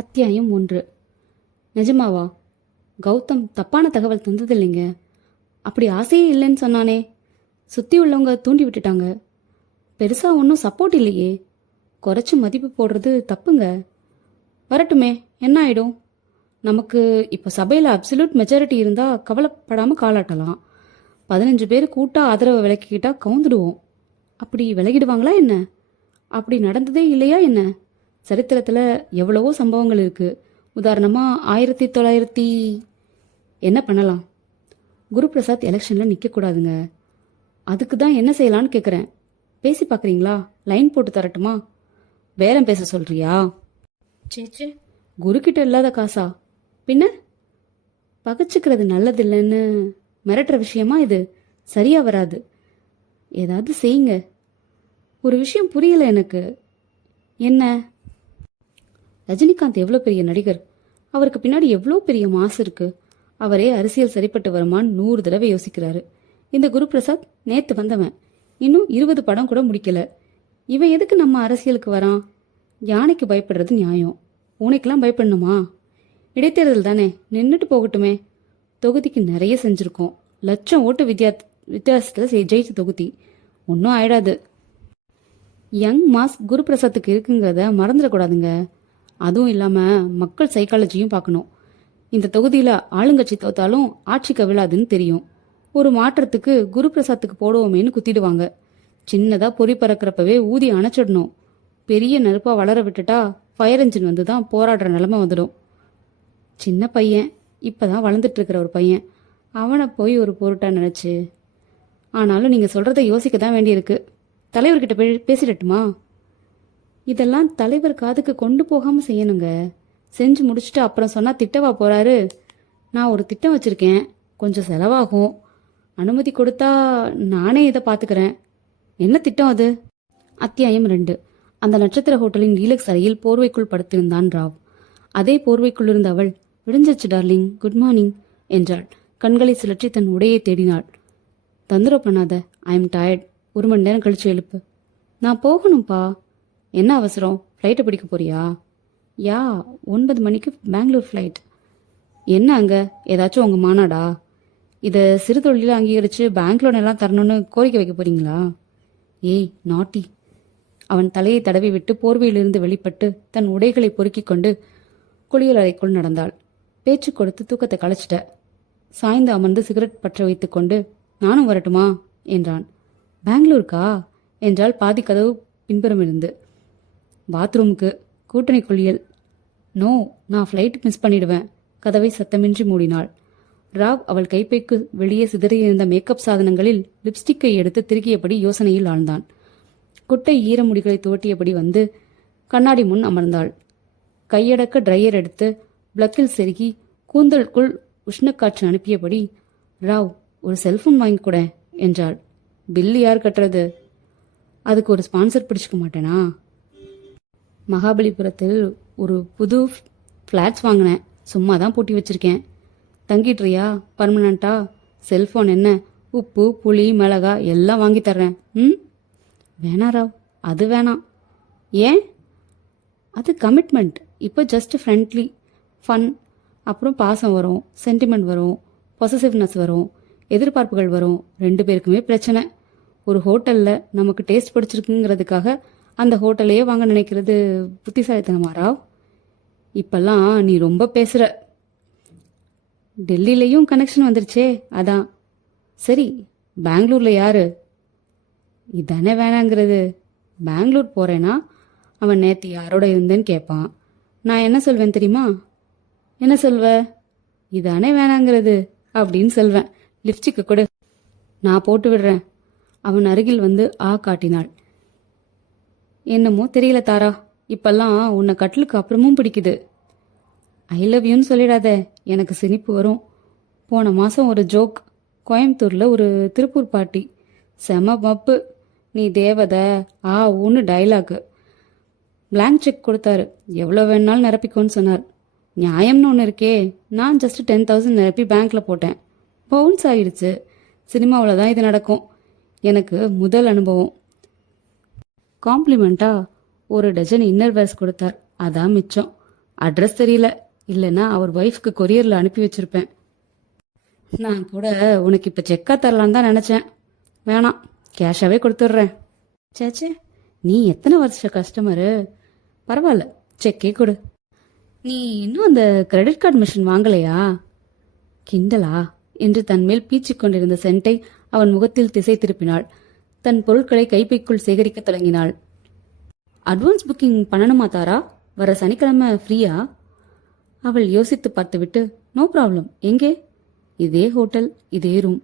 அத்தியாயம் 1. நிஜமாவா? கௌதம் தப்பான தகவல் தந்ததில்லைங்க. அப்படி ஆசையே இல்லைன்னு சொன்னானே. சுற்றி உள்ளவங்க தூண்டி விட்டுட்டாங்க. பெருசாக ஒன்றும் சப்போர்ட் இல்லையே. குறைச்சி மதிப்பு போடுறது தப்புங்க. வரட்டுமே, என்ன ஆயிடும்? நமக்கு இப்போ சபையில் அப்சல்யூட் மெஜாரிட்டி இருந்தால் கவலைப்படாமல் காலாட்டலாம். 15 பேர் கூட்டா ஆதரவை விலக்கிக்கிட்டா கவுந்துடுவோம். அப்படி விலகிடுவாங்களா என்ன? அப்படி நடந்ததே இல்லையா என்ன? சரித்திரத்தில் எவ்வளவோ சம்பவங்கள் இருக்குது. உதாரணமாக 1900 என்ன பண்ணலாம்? குருபிரசாத் எலெக்ஷனில் நிற்கக்கூடாதுங்க. அதுக்கு தான் என்ன செய்யலான்னு கேட்குறேன். பேசி பார்க்குறீங்களா? லைன் போட்டு தரட்டுமா? பேரம் பேச சொல்கிறியா? சேச்சே, குருக்கிட்ட இல்லாத காசா? பின்ன பகச்சிக்கிறது நல்லதில்லைன்னு மிரட்டுற விஷயமா இது? சரியாக வராது. ஏதாவது செய்யுங்க. ஒரு விஷயம் புரியலை எனக்கு. என்ன? ரஜினிகாந்த் எவ்வளோ பெரிய நடிகர். அவருக்கு பின்னாடி எவ்வளோ பெரிய மாசு இருக்கு. அவரே அரசியல் சரிப்பட்டு வருமான்னு 100 தடவை யோசிக்கிறாரு. இந்த குருபிரசாத் நேத்து வந்தவன், இன்னும் 20 படம் கூட முடிக்கல. இவன் எதுக்கு நம்ம அரசியலுக்கு வரான்? யானைக்கு பயப்படுறது நியாயம், பூனைக்கெல்லாம் பயப்படணுமா? இடைத்தேர்தல் தானே, நின்றுட்டு போகட்டுமே. தொகுதிக்கு நிறைய செஞ்சிருக்கோம். லட்சம் ஓட்டு வித்தியாசத்தில் ஜெயிச்ச தொகுதி. ஒன்றும் ஆயிடாது. யங் மாஸ் குருபிரசாத்துக்கு இருக்குங்கிறத மறந்துடக்கூடாதுங்க. அதுவும் இல்லாமல் மக்கள் சைக்காலஜியும் பார்க்கணும். இந்த தொகுதியில் ஆளுங்கட்சி தோத்தாலும் ஆட்சி கவிழாதுன்னு தெரியும். ஒரு மாற்றத்துக்கு குருபிரசாத்துக்கு போடுவோமேன்னு குத்திடுவாங்க. சின்னதாக பொறி பறக்கிறப்பவே ஊதி அணைச்சிடணும். பெரிய நெருப்பாக வளர விட்டுட்டா ஃபயர் என்ஜின் வந்து தான் போராடுற நிலைமை வந்துடும். சின்ன பையன், இப்போ தான் வளர்ந்துட்டு இருக்கிற ஒரு பையன், அவனை போய் ஒரு பொருட்டாக நினச்சி. ஆனாலும் நீங்கள் சொல்கிறத யோசிக்க தான் வேண்டியிருக்கு. தலைவர்கிட்ட பேசிடட்டுமா? இதெல்லாம் தலைவர் காதுக்கு கொண்டு போகாமல் செய்யணுங்க. செஞ்சு முடிச்சுட்டு அப்புறம் சொன்னால் திட்டவா போகிறாரு? நான் ஒரு திட்டம் வச்சுருக்கேன், கொஞ்சம் செலவாகும். அனுமதி கொடுத்தா நானே இதை பார்த்துக்கிறேன். என்ன திட்டம் அது? அத்தியாயம் 2. அந்த நட்சத்திர ஹோட்டலின் டீலக்ஸ் அறையில் போர்வைக்குள் படுத்திருந்தான் ராவ். அதே போர்வைக்குள் இருந்த அவள், விடிஞ்சிச்சு டார்லிங், குட் மார்னிங் என்றாள். கண்களை சுழற்றி தன் உடையை தேடினாள். தொந்தரவு பண்ணாத, ஐ எம் டயர்ட். 1 மணி நேரம் கழிச்சு எழுப்பு. நான் போகணும்ப்பா. என்ன அவசரம்? ஃப்ளைட்டை பிடிக்க போறியா? யா, 9 மணிக்கு பெங்களூர் ஃப்ளைட். என்ன அங்கே ஏதாச்சும் உங்கள் மாநாடா? இதை சிறு தொழிலில் அங்கீகரித்து பேங்க் லோன் எல்லாம் தரணும்னு கோரிக்கை வைக்க போறீங்களா? ஏய் நாட்டி. அவன் தலையை தடவி விட்டு போர்வையிலிருந்து வெளிப்பட்டு தன் உடைகளை பொறுக்கிக் கொண்டு குளியல் அறைக்குள் நடந்தாள். பேச்சு கொடுத்து தூக்கத்தை களைச்சிட்ட. சாய்ந்து அமர்ந்து சிகரெட் பற்ற வைத்து கொண்டு, நானும் வரட்டுமா என்றான். பெங்களூருக்கா என்றால் பாதி கதவு பின்புறம் இருந்து. பாத்ரூமுக்கு, கூட்டணி குளியல். நோ, நான் ஃப்ளைட் மிஸ் பண்ணிடுவேன். கதவை சத்தமின்றி மூடினாள். ராவ் அவள் கைப்பைக்கு வெளியே சிதறியிருந்த மேக்கப் சாதனங்களில் லிப்ஸ்டிக்கை எடுத்து திருக்கியபடி யோசனையில் ஆழ்ந்தான். குட்டை ஈரமுடிகளை துவட்டியபடி வந்து கண்ணாடி முன் அமர்ந்தாள். கையடக்க ட்ரையர் எடுத்து பிளக்கில் செருகி கூந்தலுக்குள் உஷ்ணக்காற்று அனுப்பியபடி, ராவ் ஒரு செல்போன் வாங்கி கூட என்றாள். பில்லு யார் கட்டுறது? அதுக்கு ஒரு ஸ்பான்சர் பிடிச்சிக்க மாட்டேனா? மகாபலிபுரத்தில் ஒரு புது ஃப்ளாட்ஸ் வாங்கினேன், சும்மா தான் பூட்டி வச்சிருக்கேன். தங்கிட்டுறியா பர்மனண்டா? செல்ஃபோன் என்ன, உப்பு புளி மிளகா எல்லாம் வாங்கி தர்றேன். வேணாம் ராவ், அது வேணாம். ஏன்? அது கமிட்மெண்ட். இப்போ ஜஸ்ட் ஃப்ரெண்ட்லி ஃபன். அப்புறம் பாசம் வரும், சென்டிமெண்ட் வரும், பொசசிவ்னஸ் வரும், எதிர்பார்ப்புகள் வரும். 2 பேருக்குமே பிரச்சனை. ஒரு ஹோட்டலில் நமக்கு டேஸ்ட் பிடிச்சிருக்குங்கிறதுக்காக அந்த ஹோட்டலையே வாங்க நினைக்கிறது புத்திசாலித்தனமா ராவ்? இப்பெல்லாம் நீ ரொம்ப பேசுற. டெல்லியிலையும் கனெக்ஷன் வந்துருச்சே, அதான். சரி, பெங்களூர்ல யாரு? இதானே வேணாங்கிறது. பெங்களூர் போறேன்னா அவன் நேற்று யாரோட இருந்தேன்னு கேட்பான். நான் என்ன சொல்வேன் தெரியுமா? என்ன சொல்வ? இதானே வேணாங்கிறது அப்படின்னு சொல்வேன். லிப்ஸ்டிக்கு கொடு, நான் போட்டு விடுறேன். அவன் அருகில் வந்து காட்டினாள். என்னமோ தெரியல தாரா, இப்பெல்லாம் உன்னை கட்டிலுக்கு அப்புறமும் பிடிக்குது. ஐ லவ் யூன்னு சொல்லிடாத, எனக்கு சிரிப்பு வரும். போன மாதம் ஒரு ஜோக், கோயம்புத்தூரில் ஒரு திருப்பூர் பார்ட்டி, செம மப்பு. நீ தேவதை ஊன்னு டைலாக்கு. பிளாங்க் செக் கொடுத்தாரு, எவ்வளோ வேணாலும் நிரப்பிக்கோன்னு சொன்னார். நியாயம்னு ஒன்று இருக்கே. நான் ஜஸ்ட் 10,000 நிரப்பி பேங்க்கில் போட்டேன். பவுன்ஸ் ஆகிடுச்சு. சினிமாவில் தான் இது நடக்கும். எனக்கு முதல் அனுபவம். காம்ப்ளிமெண்ட்டா ஒரு டஜன் இன்னர் வேர்ஸ் கொடுத்தார், அதான் மிச்சம். அட்ரஸ் தெரியல, இல்லைன்னா அவர் ஒய்ஃப்க்கு கொரியரில் அனுப்பி வச்சிருப்பேன். நான் கூட உனக்கு இப்போ செக்கா தரலான்னு தான் நினச்சேன். வேணாம், கேஷாகவே கொடுத்துட்றேன். சேச்சே, நீ எத்தனை வருஷ கஸ்டமரு? பரவாயில்ல, செக்கே கொடு. நீ இன்னும் அந்த கிரெடிட் கார்டு மிஷின் வாங்கலையா? கிண்டலா என்று தன்மேல் பீச்சிக் கொண்டிருந்த சென்ட்டை அவன் முகத்தில் திசை திருப்பினாள். தன் பொருட்களை கைப்பைக்குள் சேகரிக்க தொடங்கினாள். அட்வான்ஸ் புக்கிங் பண்ணணுமா தாரா? வர சனிக்கிழமை ஃப்ரீயா? அவள் யோசித்து பார்த்துவிட்டு, நோ ப்ராப்ளம். எங்கே? இதே ஹோட்டல், இதே ரூம்.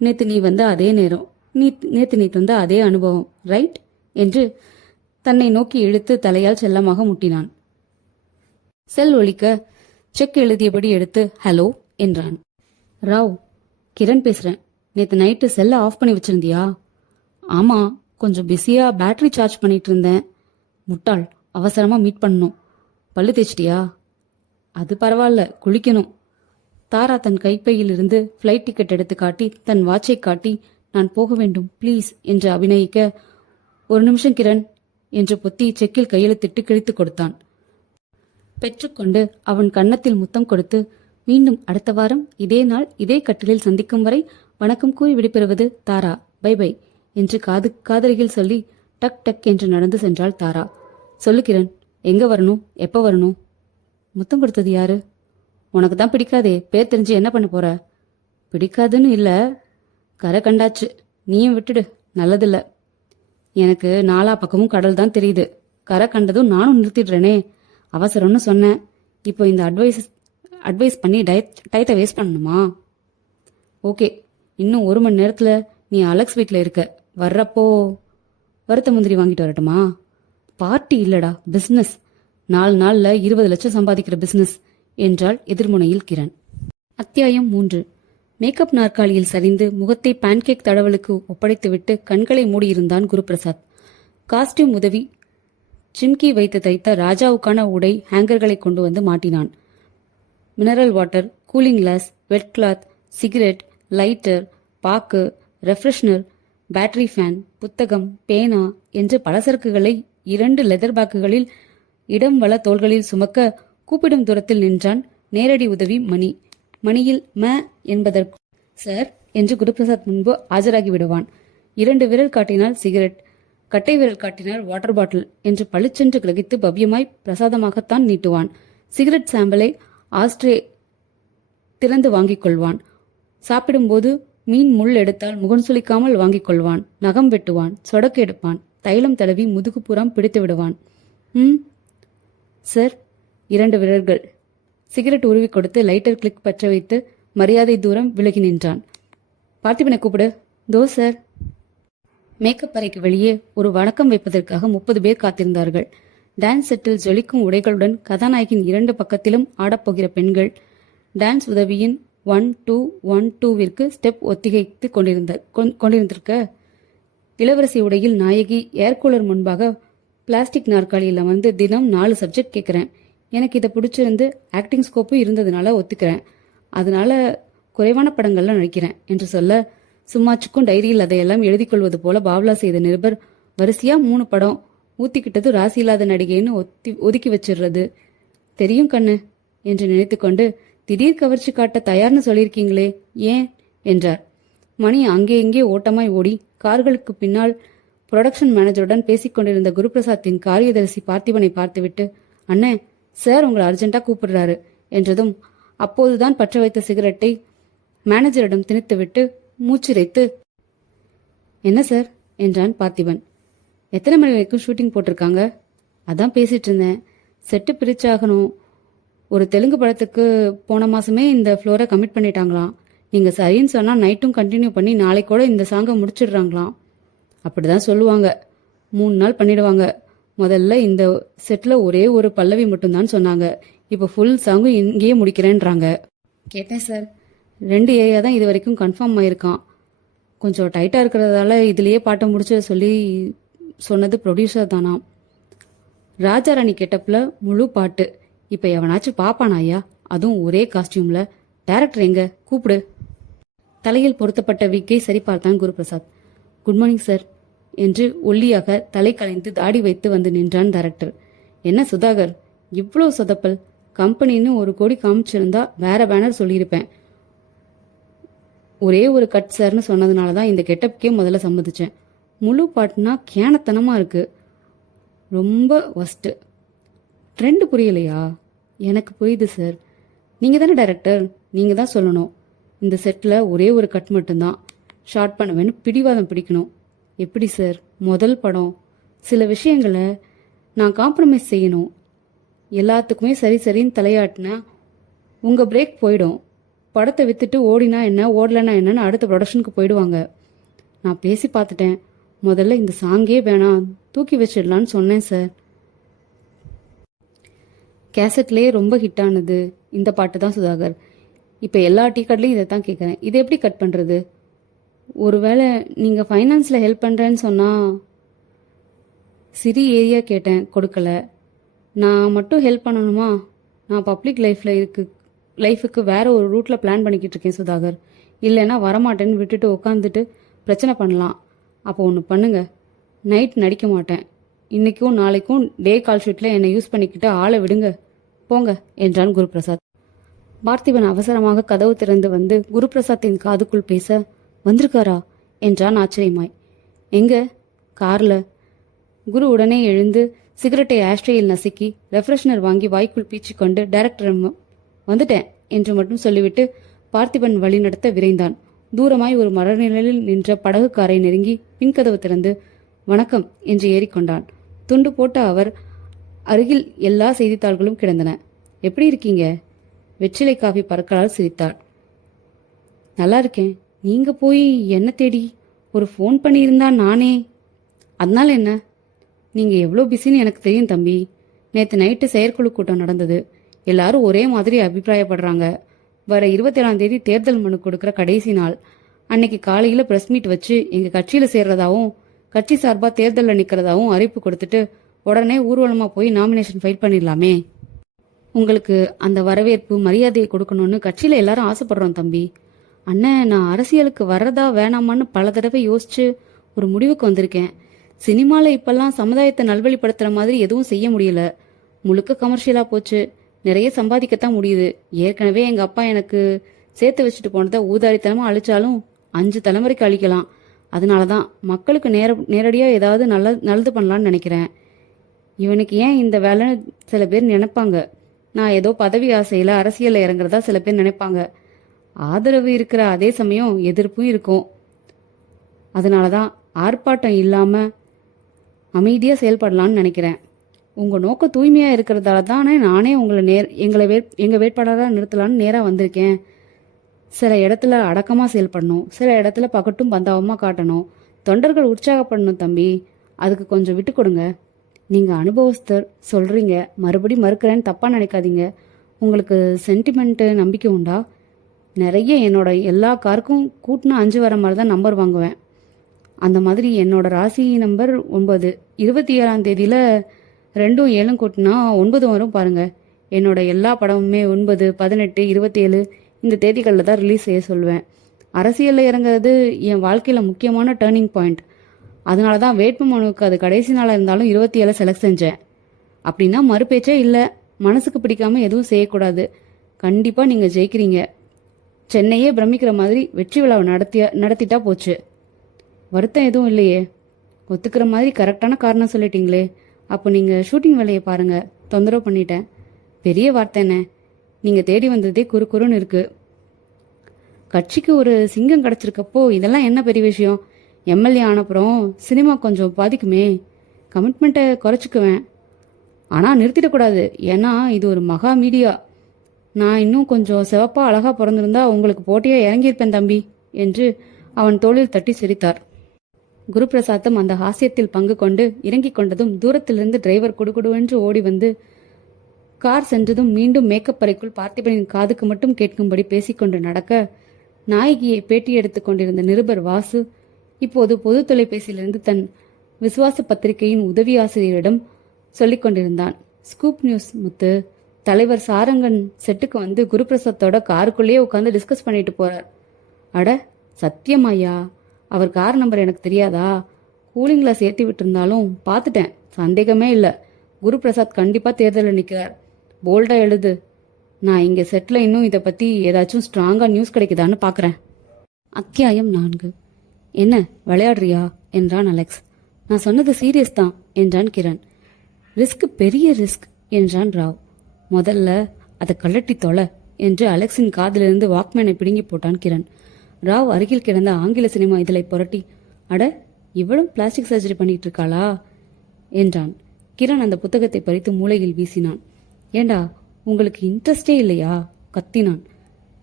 நேத்து நீ வந்த அதே நேரம், நேத்து நீ தந்த அதே அனுபவம், ரைட் என்று தன்னை நோக்கி இழுத்து தலையால் செல்லமாக முட்டினான். செல் ஒலிக்க செக் எழுதியபடி எடுத்து ஹலோ என்றான். ராவ், கிரண் பேசுறேன். நேத்து நைட்டு செல்லை ஆஃப் பண்ணி வச்சிருந்தியா? ஆமா, கொஞ்சம் பிஸியா பேட்டரி சார்ஜ் பண்ணிட்டு இருந்தேன். முட்டாள், அவசரமா மீட் பண்ணணும். பல்லு தேய்ச்சிட்டியா? அது பரவாயில்ல, குளிக்கணும். தாரா தன் கைப்பையில் இருந்து ஃப்ளைட் டிக்கெட் எடுத்து காட்டி தன் வாட்சை காட்டி நான் போக வேண்டும் ப்ளீஸ் என்று அபிநயிக்க, ஒரு நிமிஷம் கிரண் என்று பொத்தி செக்கில் கையெழுத்திட்டு கிழித்து கொடுத்தான். பெற்றுக்கொண்டு அவன் கன்னத்தில் முத்தம் கொடுத்து, மீண்டும் அடுத்த வாரம் இதே நாள் இதே கட்டிலில் சந்திக்கும் வரை வணக்கம் கூறி விடைபெறுவது தாரா, பை பை என்று காதலியில் சொல்லி டக் டக் என்று நடந்து சென்றாள் தாரா. சொல்லு கிரண், எங்க வரணும், எப்ப வரணும்? முத்தம் கொடுத்தது யாரு? உனக்கு தான் பிடிக்காதே, பேர் தெரிஞ்சு என்ன பண்ண போற? பிடிக்காதுன்னு இல்ல, கரை கண்டாச்சு, நீயும் விட்டுடு, நல்லதில்ல. எனக்கு நாலா பக்கமும் கடல் தான் தெரியுது. கரை கண்டதும் நானும் நிறுத்திடுறேனே, அவசரம்னு சொன்னேன். இப்போ இந்த அட்வைஸ் பண்ணி டயத்தை வேஸ்ட் பண்ணணுமா? ஓகே, இன்னும் 1 மணி நேரத்துல நீ அலெக்ஸ் வீட்டில் இருக்க. வர்றப்போ வறுத்த முந்திரி வாங்கிட்டு வரட்டுமா? பார்ட்டி இல்லடா, பிசினஸ். 4 நாள்ல 20 லட்சம் சம்பாதிக்கிற பிசினஸ் என்றாள் எதிர்முனையில் கிரண். அத்தியாயம் 3. மேக்கப் நாற்காலியில் சரிந்து முகத்தை பான்கேக் தடவலுக்கு ஒப்படைத்துவிட்டு கண்களை மூடியிருந்தான் குருபிரசாத். காஸ்டியூம் உதவி சிம்கி வைத்து தைத்த ராஜாவுக்கான உடை ஹேங்கர்களை கொண்டு வந்து மாட்டினான். Mineral water, cooling glass, wet cloth, cigarette, lighter, பாக்கு, ரெஃப்ரெஷ்னர், பேட்டரி ஃபேன், புத்தகம், பேனா என்று பலசரக்குகளை 2 லெதர் பேக்குகளில் இடம் வள தோள்களில் சுமக்க கூப்பிடும் தூரத்தில் நின்றான் நேரடி உதவி மணி. மணியில் ம என்பதற்கு சார் என்று குருபிரசாத் முன்பு ஆஜராகி விடுவான். 2 விரல் காட்டினால் சிகரெட், கட்டை விரல் காட்டினால் வாட்டர் பாட்டில் என்று பளிச்சென்று கிரகித்து பவ்யமாய் பிரசாதமாகத்தான் நீட்டுவான். சிகரெட் சாம்பலை ஆஸ்ட்ரே திறந்து வாங்கிக் கொள்வான். சாப்பிடும்போது மீன் முள் எடுத்தால் முகம் சுளிக்காமல் வாங்கிக் கொள்வான். நகம் வெட்டுவான், சொடக்கு எடுப்பான், தைலம் தடவி முதுகுப்புறம் பிடித்து விடுவான். சார். 2 விரல்கள். சிகரெட் உருவி கொடுத்து லைட்டர் கிளிக் பற்ற வைத்து மரியாதை தூரம் விலகி நின்றான். பார்த்திபனை கூப்பிடு. தோ சார். மேக்கப் அறைக்கு வெளியே ஒரு வணக்கம் வைப்பதற்காக 30 பேர் காத்திருந்தார்கள். டான்ஸ் செட்டில் ஜொலிக்கும் உடைகளுடன் கதாநாயகின் 2 பக்கத்திலும் ஆடப்போகிற பெண்கள். டான்ஸ் உதவியின் 1-2-1-2விற்கு ஸ்டெப் ஒத்திகைத்து கொண்டிருந்திருக்க, இளவரசி உடையில் நாயகி ஏர்கூலர் முன்பாக பிளாஸ்டிக் நாற்காலியில் வந்து தினம் 4 சப்ஜெக்ட் கேட்குறேன். எனக்கு இதை பிடிச்சிருந்து ஆக்டிங் ஸ்கோப்பும் இருந்ததுனால ஒத்துக்கிறேன். அதனால குறைவான படங்கள்லாம் நடிக்கிறேன் என்று சொல்ல, சும்மாச்சுக்கும் டைரியில் அதையெல்லாம் எழுதி கொள்வது போல பாவ்லா செய்த நிருபர் வரிசையா 3 படம் ஊத்திக்கிட்டது ராசி இல்லாத நடிகைன்னு ஒதுக்கி வச்சிடுறது. தெரியும் கண்ணு என்று நினைத்து கொண்டு, திடீர் கவர்ச்சி காட்ட தயார்னு சொல்லியிருக்கீங்களே, ஏன் என்றார். மணி அங்கே இங்கே ஓட்டமாய் ஓடி கார்களுக்கு பின்னால் புரொடக்ஷன் மேனேஜருடன் பேசிக்கொண்டிருந்த குருபிரசாத்தின் காரியதரிசி பார்த்திபனை பார்த்துவிட்டு, அண்ணே சார் உங்களை அர்ஜென்ட்டா கூப்பிடுறாரு என்றதும் அப்போதுதான் பற்ற வைத்த சிகரெட்டை மேனேஜரிடம் திணித்துவிட்டு மூச்சிரைத்து, என்ன சார் என்றான் பார்த்திபன். எத்தனை மணி வரைக்கும் ஷூட்டிங் போட்டிருக்காங்க? அதான் பேசிட்டு இருந்தேன். செட்டு பிரிச்சாகணும். ஒரு தெலுங்கு படத்துக்கு போன மாசமே இந்த ஃப்ளோரை கமிட் பண்ணிட்டாங்களாம். நீங்க சரின்னு சொன்னா நைட்டும் கண்டினியூ பண்ணி நாளைக்கூட இந்த சாங்கை முடிச்சிடுறாங்களாம். அப்படிதான் சொல்லுவாங்க. 3 நாள் பண்ணிடுவாங்க. முதல்ல இந்த செட்ல ஒரே ஒரு பல்லவி மட்டும்தான் சொன்னாங்க. இப்போ ஃபுல் சாங்கும் இங்கேயே முடிக்கிறேன்றாங்க. கேட்டேன் சார். 2 ஏரியா தான் இது வரைக்கும் கன்ஃபார்ம் ஆயிருக்கான். கொஞ்சம் டைட்டா இருக்கிறதால இதுலயே பாட்டை முடிச்சு சொல்லி சொன்னது ப்ரொடியூசர் தானாம். ராஜாராணி கெட்டப்ல முழு பாட்டு. இப்ப எவனாச்சும் பாப்பானா ஐயா? அதுவும் ஒரே காஸ்டியூம்ல. டைரக்டர் எங்க? கூப்பிடு. தலையில் பொருத்தப்பட்ட விக்கை சரி பார்த்தான் குருபிரசாத். குட் மார்னிங் சார் என்று ஒல்லியாக தலை கலைந்து தாடி வைத்து வந்து நின்றான் டைரக்டர். என்ன சுதாகர், இவ்வளோ சொதப்பல். கம்பெனின்னு 1 கோடி காமிச்சிருந்தா வேற பேனர் சொல்லியிருப்பேன். ஒரே ஒரு கட் சார்னு சொன்னதுனால தான் இந்த கெட்டப்புக்கே முதல்ல சம்மதிச்சேன். முழு பாட்டுனா கேனத்தனமா இருக்கு. ரொம்ப ஒஸ்ட்டு. ட்ரெண்டு புரியலையா? எனக்கு புரியுது சார். நீங்கள் தானே டைரக்டர், நீங்கள் தான் சொல்லணும். இந்த செட்டில் ஒரே ஒரு கட் மட்டும்தான் ஷார்ட் பண்ணுவேன்னு பிடிவாதம் பிடிக்கணும். எப்படி சார், முதல் படம், சில விஷயங்களை நான் காம்ப்ரமைஸ் செய்யணும். எல்லாத்துக்குமே சரி சரின்னு தலையாட்டினா உங்கள் பிரேக் போயிடும். படத்தை வித்துட்டு ஓடினா என்ன, ஓடலைன்னா என்னன்னு அடுத்த ப்ரொடக்ஷனுக்கு போயிடுவாங்க. நான் பேசி பார்த்துட்டேன். முதல்ல இந்த சாங்கே வேணாம், தூக்கி வச்சிடலான்னு சொன்னேன் சார். கேசட்லேயே ரொம்ப ஹிட் ஆனது இந்த பாட்டு தான் சுதாகர். இப்போ எல்லா டீ கார்ட்லையும் இதை தான் கேட்குறேன். இதை எப்படி கட் பண்ணுறது? ஒருவேளை நீங்கள் ஃபைனான்ஸில் ஹெல்ப் பண்ணுறேன்னு சொன்னால். சிரி ஏரியா கேட்டேன், கொடுக்கல. நான் மட்டும் ஹெல்ப் பண்ணணுமா? நான் பப்ளிக் லைஃபுக்கு வேற ஒரு ரூட்டில் பிளான் பண்ணிக்கிட்டு இருக்கேன் சுதாகர். இல்லைன்னா வரமாட்டேன்னு விட்டுட்டு உட்காந்துட்டு பிரச்சனை பண்ணலாம். அப்போ ஒன்று பண்ணுங்க, நைட் நடிக்க மாட்டேன். இன்னைக்கும் நாளைக்கும் டே கால் ஷீட்டில் என்னை யூஸ் பண்ணிக்கிட்டு ஆளை விடுங்க போங்க என்றான் குருபிரசாத். பார்த்திபன் அவசரமாக கதவு திறந்து வந்து குருபிரசாத்தின் காதுக்குள் பேச, வந்திருக்காரா என்றான் ஆச்சரியமாய். எங்க? கார்ல. குரு உடனே எழுந்து சிகரெட்டை ஆஸ்ட்ரேயில் நசுக்கி ரெஃப்ரெஷ்னர் வாங்கி வாய்க்குள் பீச்சிக்கொண்டு டைரக்டர் வந்துட்டேன் என்று மட்டும் சொல்லிவிட்டு பார்த்திபன் வழி நடத்த விரைந்தான். தூரமாய் ஒரு மரநிழலில் நின்ற படகு காரை நெருங்கி பின்கதவு திறந்து வணக்கம் என்று ஏறிக்கொண்டான். துண்டு போட்ட அவர் அருகில் எல்லா செய்தித்தாள்களும் கிடந்தன. எப்படி இருக்கீங்க? வெற்றிலை காஃபி பறக்கலால் சிரித்தாள். நல்லா இருக்கேன். நீங்க போய் என்ன தேடி? ஒரு ஃபோன் பண்ணியிருந்தா நானே. அதனால என்ன? நீங்க எவ்வளோ பிஸின்னு எனக்கு தெரியும் தம்பி. நேற்று நைட்டு செயற்குழு கூட்டம் நடந்தது. எல்லாரும் ஒரே மாதிரி அபிப்பிராயப்படுறாங்க. வர 27ஆம் தேதி தேர்தல் மனு கொடுக்குற கடைசி நாள். அன்னைக்கு காலையில பிரஸ் மீட் வச்சு எங்க கட்சியில சேர்றதாவும் கட்சி சார்பா தேர்தலில் நிக்கிறதாவும் அறிவிப்பு கொடுத்துட்டு உடனே ஊர்வலமா போய் நாமினேஷன் ஃபைல் பண்ணிடலாமே. உங்களுக்கு அந்த வரவேற்பு மரியாதையை கொடுக்கணும்னு கட்சியில எல்லாரும் ஆசைப்படுறோம் தம்பி. அண்ணன், நான் அரசியலுக்கு வர்றதா வேணாமான்னு பல தடவை யோசிச்சு ஒரு முடிவுக்கு வந்திருக்கேன். சினிமால இப்பெல்லாம் சமுதாயத்தை நல்வழிப்படுத்துற மாதிரி எதுவும் செய்ய முடியல. முழுக்க கமர்ஷியலா போச்சு. நிறைய சம்பாதிக்கத்தான் முடியுது. ஏற்கனவே எங்க அப்பா எனக்கு சேர்த்து வச்சுட்டு போனதை ஊதாரித்தனமா அழிச்சாலும் 5 தலைமுறைக்கு அழிக்கலாம். அதனாலதான் மக்களுக்கு நேரடியா ஏதாவது நல்லது பண்ணலான்னு நினைக்கிறேன். இவனுக்கு ஏன் இந்த வேலைன்னு சில பேர் நினைப்பாங்க. நான் ஏதோ பதவி ஆசையில அரசியல்ல இறங்குறதா சில பேர் நினைப்பாங்க. ஆதரவு இருக்கிற அதே சமயம் எதிர்ப்பும் இருக்கும். அதனாலதான் ஆர்ப்பாட்டம் இல்லாம அமைதியா செயல்படலான்னு நினைக்கிறேன். உங்க நோக்கம் தூய்மையா இருக்கிறதால தானே நானே உங்களை எங்க வேட்பாளராக நிறுத்தலான்னு நேரா வந்திருக்கேன். சில இடத்துல அடக்கமா செயல்படணும், சில இடத்துல பகட்டும் பந்தாவமா காட்டணும். தொண்டர்கள் உற்சாகப்படணும் தம்பி. அதுக்கு கொஞ்சம் விட்டு கொடுங்க. நீங்க அனுபவஸ்தர் சொல்றீங்க, மறுபடி மறுக்கிறேன்னு தப்பா நினைக்காதீங்க. உங்களுக்கு சென்டிமெண்ட் நம்பிக்கை உண்டா? நிறைய என்னோட எல்லா காருக்கும் கூட்டினா 5 வர மாதிரி தான் நம்பர் வாங்குவேன். அந்த மாதிரி என்னோட ராசி நம்பர் 9. 27ஆம் தேதியில 2ம் 7ம் கூட்டினா 9 வரும் பாருங்க. என்னோட எல்லா படமுமே 9, 18, 27 இந்த தேதிகளில் தான் ரிலீஸ் செய்ய சொல்லுவேன். அரசியலில் இறங்குறது என் வாழ்க்கையில் முக்கியமான டேர்னிங் பாயிண்ட். அதனால தான் வேட்புமனுவுக்கு அது கடைசி நாளாக இருந்தாலும் 27 செலக்ட் செஞ்சேன். அப்படின்னா மறுபேச்சே இல்லை. மனசுக்கு பிடிக்காம எதுவும் செய்யக்கூடாது. கண்டிப்பாக நீங்கள் ஜெயிக்கிறீங்க. சென்னையே பிரமிக்கிற மாதிரி வெற்றி விழாவை நடத்திட்டா போச்சு. வருத்தம் எதுவும் இல்லையே? ஒத்துக்கிற மாதிரி கரெக்டான காரணம் சொல்லிட்டீங்களே. அப்போ நீங்கள் ஷூட்டிங் வேலையை பாருங்க. தொந்தரவு பண்ணிட்டேன். பெரிய வார்த்தை என்ன? நீங்கள் தேடி வந்ததே குறுன்னு இருக்கு. கட்சிக்கு ஒரு சிங்கம் கிடைச்சிருக்கப்போ இதெல்லாம் என்ன பெரிய விஷயம்? எம்எல்ஏ ஆனப்புறம் சினிமா கொஞ்சம் பாதிக்குமே. கமிட்மெண்ட்டை குறைச்சிக்குவேன். ஆனால் நிறுத்திடக்கூடாது. ஏன்னா இது ஒரு மகா மீடியா. நான் இன்னும் கொஞ்சம் சிவப்பா அழகா பிறந்திருந்தா உங்களுக்கு போட்டியாக இறங்கியிருப்பேன் தம்பி என்று அவன் தோளில் தட்டி சிரித்தார். குருபிரசாத்தும் அந்த ஹாஸ்யத்தில் பங்கு கொண்டு இறங்கிக் கொண்டதும் தூரத்திலிருந்து டிரைவர் குடுகுடுவென்று ஓடி வந்து கார் சென்றதும் மீண்டும் மேக்கப் அறைக்குள் பார்த்திபனின் காதுக்கு மட்டும் கேட்கும்படி பேசிக்கொண்டு நடக்க, நாயகியை பேட்டி எடுத்துக் கொண்டிருந்த நிருபர் வாசு இப்போது பொது தொலைபேசியிலிருந்து தன் விசுவாச பத்திரிகையின் உதவி ஆசிரியரிடம் சொல்லிக் கொண்டிருந்தான். ஸ்கூப் நியூஸ் முத்து, தலைவர் சாரங்கன் செட்டுக்கு வந்து குருபிரசாத்தோட காருக்குள்ளேயே உட்காந்து டிஸ்கஸ் பண்ணிட்டு போறார். அட சத்தியமாயா? அவர் கார் நம்பர் எனக்கு தெரியாதா? கூலிங்ல சேர்த்து விட்டு இருந்தாலும் பார்த்துட்டேன். சந்தேகமே இல்லை. குரு பிரசாத் கண்டிப்பா தேர்தலில் நிற்கிறார். போல்டா எழுது. நான் இங்க செட்டில் இன்னும் இதை பத்தி ஏதாச்சும் ஸ்ட்ராங்கா நியூஸ் கிடைக்குதான்னு பாக்குறேன். அத்தியாயம் 4. என்ன விளையாடுறியா என்றான் அலெக்ஸ். நான் சொன்னது சீரியஸ் தான் என்றான் கிரண். ரிஸ்க் பெரிய ரிஸ்க் என்றான் ராவ். முதல்ல அதை கழட்டி தொலை என்று அலெக்ஸின் காதிலிருந்து வாக்மேனை பிடுங்கி போட்டான் கிரண். ராவ் அருகில் கிடந்த ஆங்கில சினிமா இதழை புரட்டி, அட இவளும் பிளாஸ்டிக் சர்ஜரி பண்ணிட்டு இருக்காளா என்றான். கிரண் அந்த புத்தகத்தை பறித்து மூளையில் வீசினான். ஏண்டா உங்களுக்கு இன்ட்ரெஸ்டே இல்லையா கத்தினான்.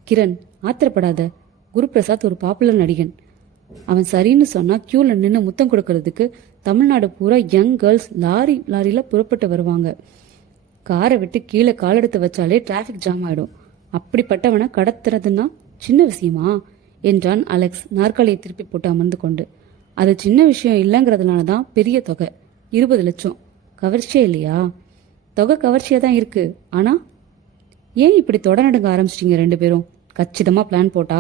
கிரண், ஆத்திரப்படாத. குரு பிரசாத் ஒரு பாப்புலர் நடிகன். அவன் சரின்னு சொன்னா கியூல நின்று முத்தம் கொடுக்கறதுக்கு தமிழ்நாடு பூரா யங் கேர்ள்ஸ் லாரியில புறப்பட்டு வருவாங்க. காரை விட்டு கீழே காலெடுத்து வச்சாலே டிராஃபிக் ஜாம் ஆயிடும். அப்படிப்பட்டவனை கடத்துறதுன்னா சின்ன விஷயமா என்றான் அலெக்ஸ் நாற்காலியை திருப்பி போட்டு அமர்ந்து கொண்டு. அது சின்ன விஷயம் இல்லைங்கிறதுனாலதான் பெரிய தொகை, 20 லட்சம். கவர்ச்சியே இல்லையா? தொகை கவர்ச்சியா தான் இருக்கு. ஆனா ஏன் இப்படி தொடநடுங்க ஆரம்பிச்சிட்டீங்க 2 பேரும்? கச்சிதமா பிளான் போட்டா